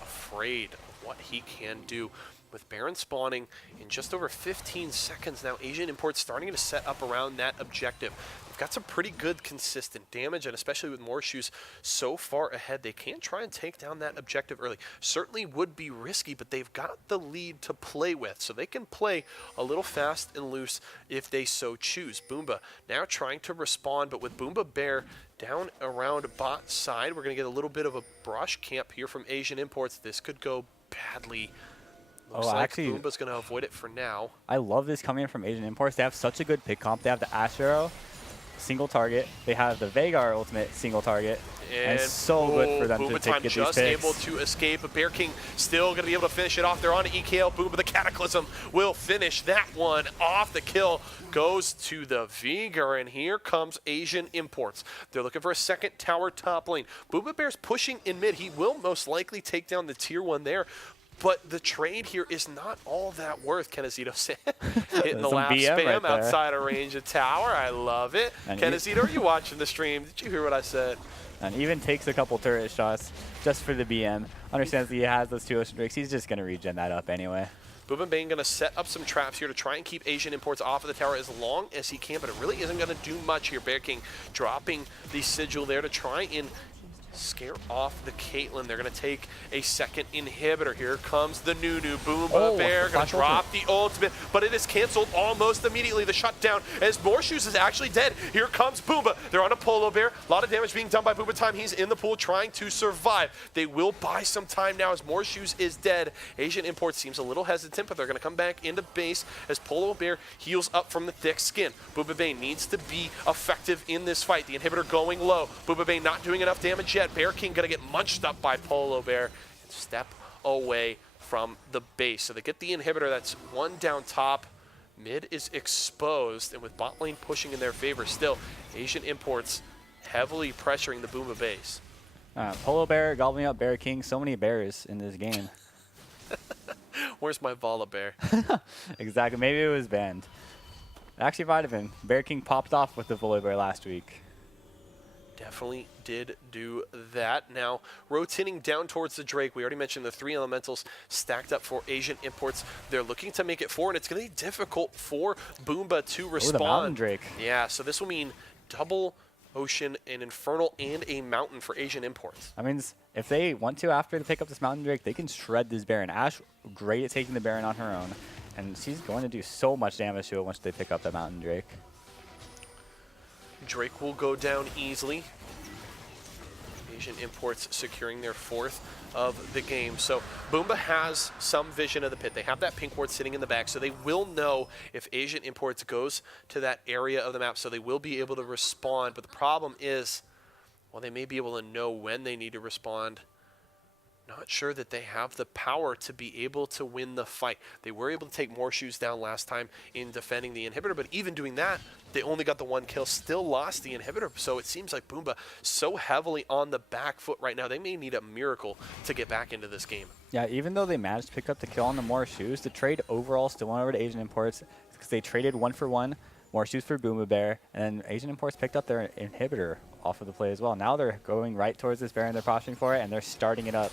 afraid of what he can do. With Baron spawning in just over 15 seconds now, Asian Imports starting to set up around that objective. They've got some pretty good consistent damage, and especially with more shoes so far ahead, they can try and take down that objective early. Certainly would be risky, but they've got the lead to play with, so they can play a little fast and loose if they so choose. Boomba now trying to respond, but with Boomba Bear down around bot side, we're going to get a little bit of a brush camp here from Asian Imports. This could go badly. Looks like actually, Boomba's going to avoid it for now. I love this coming in from Asian Imports. They have such a good pick comp. They have the Ashe Arrow, single target. They have the Veigar ultimate, single target. And it's so good for them to get these picks. Just able to escape. Bear King still going to be able to finish it off. They're on to EKL. Boomba, the Cataclysm will finish that one off. The kill goes to the Veigar, and here comes Asian Imports. They're looking for a 2nd tower top lane. Boomba Bear's pushing in mid. He will most likely take down the tier 1 there. But the trade here is not all that worth, Kenazito said. Hitting the last spam outside of range of tower. I love it. Kenazito, are you watching the stream? Did you hear what I said? And even takes a couple turret shots just for the BM. Understands that he has those 2 Ocean Drakes. He's just going to regen that up anyway. Boom Bane going to set up some traps here to try and keep Asian Imports off of the tower as long as he can, but it really isn't going to do much here. Bear King dropping the sigil there to try and scare off the Caitlyn. They're going to take a second inhibitor. Here comes the Nunu. Boomba Bear going to drop the ultimate, but it is canceled almost immediately. The shutdown as Morshoes is actually dead. Here comes Boomba. They're on a Polo Bear. A lot of damage being done by Boomba Time. He's in the pool trying to survive. They will buy some time now as Morshoes is dead. Asian Imports seems a little hesitant, but they're going to come back into base as Polo Bear heals up from the thick skin. Boomba Bane needs to be effective in this fight. The inhibitor going low. Boomba Bane not doing enough damage yet. Bear King gonna get munched up by Polo Bear and step away from the base. So they get the inhibitor. That's one down top. Mid is exposed, and with bot lane pushing in their favor still, Asian Imports heavily pressuring the Boomba base. Polo Bear gobbling up Bear King. So many bears in this game. Where's my Vala Bear? Exactly. Maybe it was banned. Actually might have been. Bear King popped off with the Polo Bear last week. Definitely did do that. Now, rotating down towards the Drake, we already mentioned the 3 elementals stacked up for Asian Imports. They're looking to make it 4, and it's going to be difficult for Boomba to respond. The Mountain Drake. Yeah, so this will mean double Ocean, an Infernal, and a Mountain for Asian Imports. I mean, if they want to after they pick up this Mountain Drake, they can shred this Baron. Ash, great at taking the Baron on her own, and she's going to do so much damage to it once they pick up the Mountain Drake. Drake will go down easily. Asian Imports securing their 4th of the game. So Boomba has some vision of the pit. They have that pink ward sitting in the back, so they will know if Asian Imports goes to that area of the map, so they will be able to respond. But the problem is, well, they may be able to know when they need to respond. Not sure that they have the power to be able to win the fight. They were able to take Morshoes down last time in defending the inhibitor, but even doing that, they only got the 1 kill, still lost the inhibitor. So it seems like Boomba so heavily on the back foot right now, they may need a miracle to get back into this game. Yeah, even though they managed to pick up the kill on the Morshoes, the trade overall still went over to Asian Imports because they traded 1 for 1, Morshoes for Boomba Bear, and Asian Imports picked up their inhibitor off of the play as well. Now they're going right towards this Baron, they're posturing for it, and they're starting it up.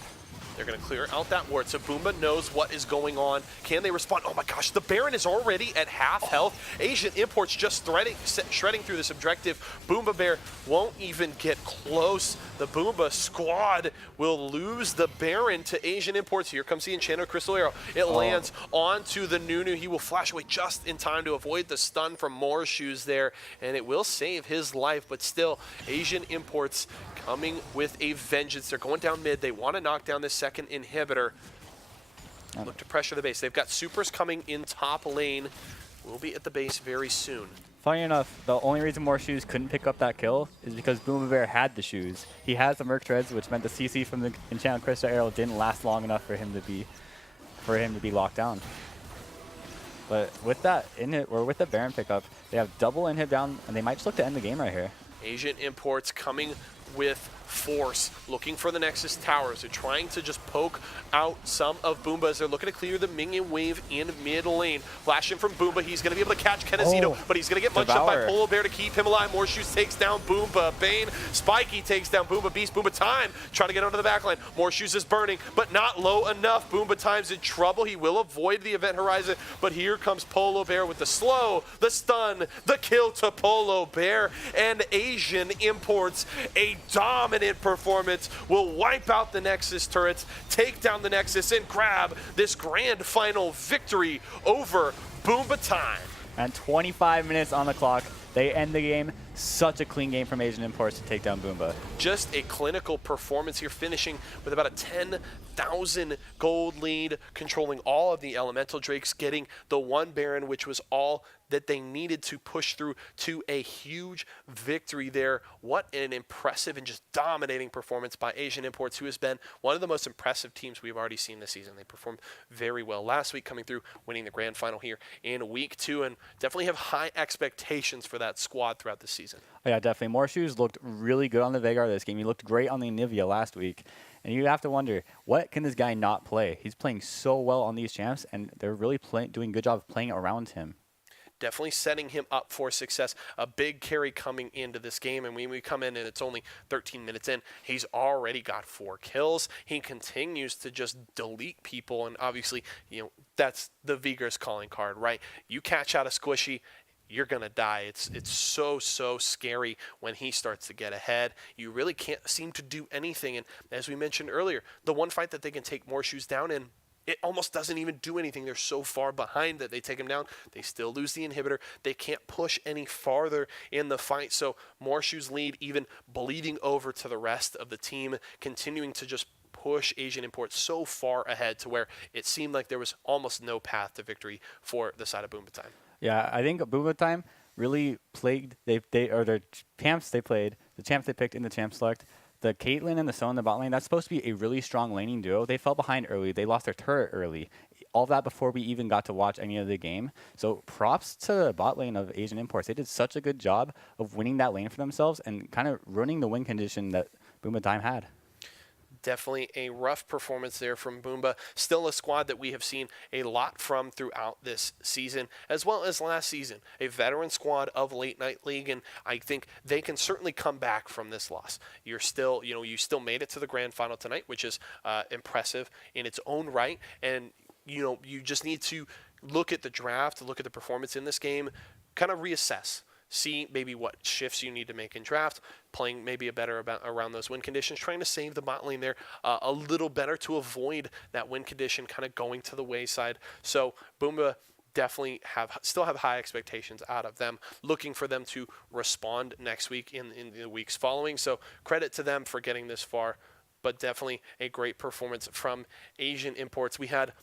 They're going to clear out that ward, so Boomba knows what is going on. Can they respond? Oh my gosh, the Baron is already at half health. Asian Imports just shredding through this objective. Boomba Bear won't even get close. The Boomba squad will lose the Baron to Asian Imports. Here comes the Enchanted Crystal Arrow. It lands onto the Nunu. He will flash away just in time to avoid the stun from Morshoes there, and it will save his life, but still, Asian Imports coming with a vengeance. They're going down mid. They want to knock down this second inhibitor. Look to pressure the base. They've got supers coming in top lane. We'll be at the base very soon. Funny enough, the only reason Morshoes couldn't pick up that kill is because Boomba Bear had the shoes. He has the Merc Treads, which meant the CC from the Enchanted Crystal Arrow didn't last long enough for him to be locked down. But with that with the Baron pickup, they have double inhib down, and they might just look to end the game right here. Asian Imports coming with force, looking for the Nexus towers. They're trying to just poke out some of Boomba as they're looking to clear the minion wave in mid lane. Flash in from Boomba. He's going to be able to catch Kenazito, but he's going to get munched up by Polo Bear to keep him alive. Morshoes takes down Boomba. Bane, Spiky takes down Boomba Beast. Boomba Time trying to get onto the backline. Morshoes is burning, but not low enough. Boomba Time's in trouble. He will avoid the event horizon, but here comes Polo Bear with the slow, the stun, the kill to Polo Bear, and Asian Imports a dominant performance will wipe out the Nexus turrets, take down the Nexus, and grab this grand final victory over Boomba Time. And 25 minutes on the clock, they end the game. Such a clean game from Asian Imports to take down Boomba. Just a clinical performance here, finishing with about a 10,000 gold lead, controlling all of the Elemental Drakes, getting the 1 Baron, which was all that they needed to push through to a huge victory there. What an impressive and just dominating performance by Asian Imports, who has been one of the most impressive teams we've already seen this season. They performed very well last week, coming through, winning the grand final here in week 2, and definitely have high expectations for that squad throughout the season. Oh yeah, definitely. Morshoes looked really good on the Veigar this game. He looked great on the Anivia last week. And you have to wonder, what can this guy not play? He's playing so well on these champs, and they're really doing a good job of playing around him. definitely setting him up for success. A big carry coming into this game, and when we come in and it's only 13 minutes in, he's already got 4 kills. He continues to just delete people, and obviously, that's the Vigor's calling card, right? You catch out a squishy, you're going to die. It's so scary when he starts to get ahead. You really can't seem to do anything, and as we mentioned earlier, the one fight that they can take more shoes down in, it almost doesn't even do anything. They're so far behind that they take him down. They still lose the inhibitor. They can't push any farther in the fight. So Morshu's lead even bleeding over to the rest of the team, continuing to just push Asian Imports so far ahead to where it seemed like there was almost no path to victory for the side of Boomba Time. Yeah, I think Boomba Time really plagued the champs they played, the champs they picked in the champ select. The Caitlyn and the Son in the bot lane, that's supposed to be a really strong laning duo. They fell behind early. They lost their turret early. All that before we even got to watch any of the game. So props to the bot lane of Asian Imports. They did such a good job of winning that lane for themselves and kind of ruining the win condition that Boomba Time had. Definitely a rough performance there from Boomba. Still a squad that we have seen a lot from throughout this season, as well as last season. A veteran squad of Late Night League, and I think they can certainly come back from this loss. You're still, you still made it to the grand final tonight, which is impressive in its own right, and you just need to look at the draft, look at the performance in this game, kind of reassess. See maybe what shifts you need to make in draft, playing maybe around those win conditions, trying to save the bot lane there a little better to avoid that win condition kind of going to the wayside. So Boomba definitely still have high expectations out of them, looking for them to respond next week in the weeks following. So credit to them for getting this far, but definitely a great performance from Asian Imports. We had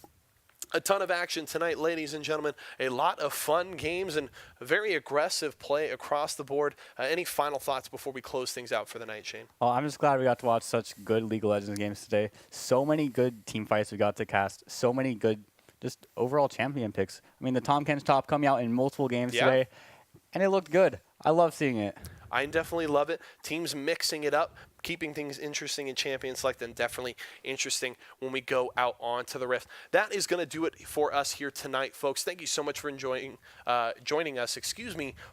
a ton of action tonight, ladies and gentlemen. A lot of fun games and very aggressive play across the board. Any final thoughts before we close things out for the night, Shane? Oh, I'm just glad we got to watch such good League of Legends games today. So many good team fights we got to cast. So many good just overall champion picks. I mean, the Tom Ken's top coming out in multiple games today, and it looked good. I love seeing it. I definitely love it. Teams mixing it up, keeping things interesting in Champion Select, and definitely interesting when we go out onto the Rift. That is going to do it for us here tonight, folks. Thank you so much for joining us,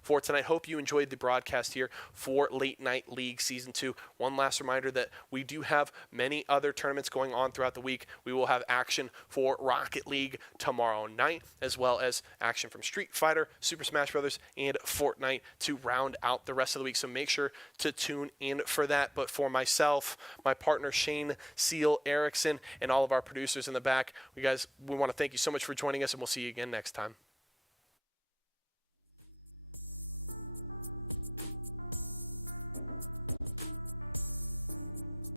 for tonight. Hope you enjoyed the broadcast here for Late Night League Season 2. One last reminder that we do have many other tournaments going on throughout the week. We will have action for Rocket League tomorrow night, as well as action from Street Fighter, Super Smash Bros., and Fortnite to round out the rest of the week. So make sure to tune in for that. But for myself, my partner Shane Seal Erickson, and all of our producers in the back, we want to thank you so much for joining us, and we'll see you again next time.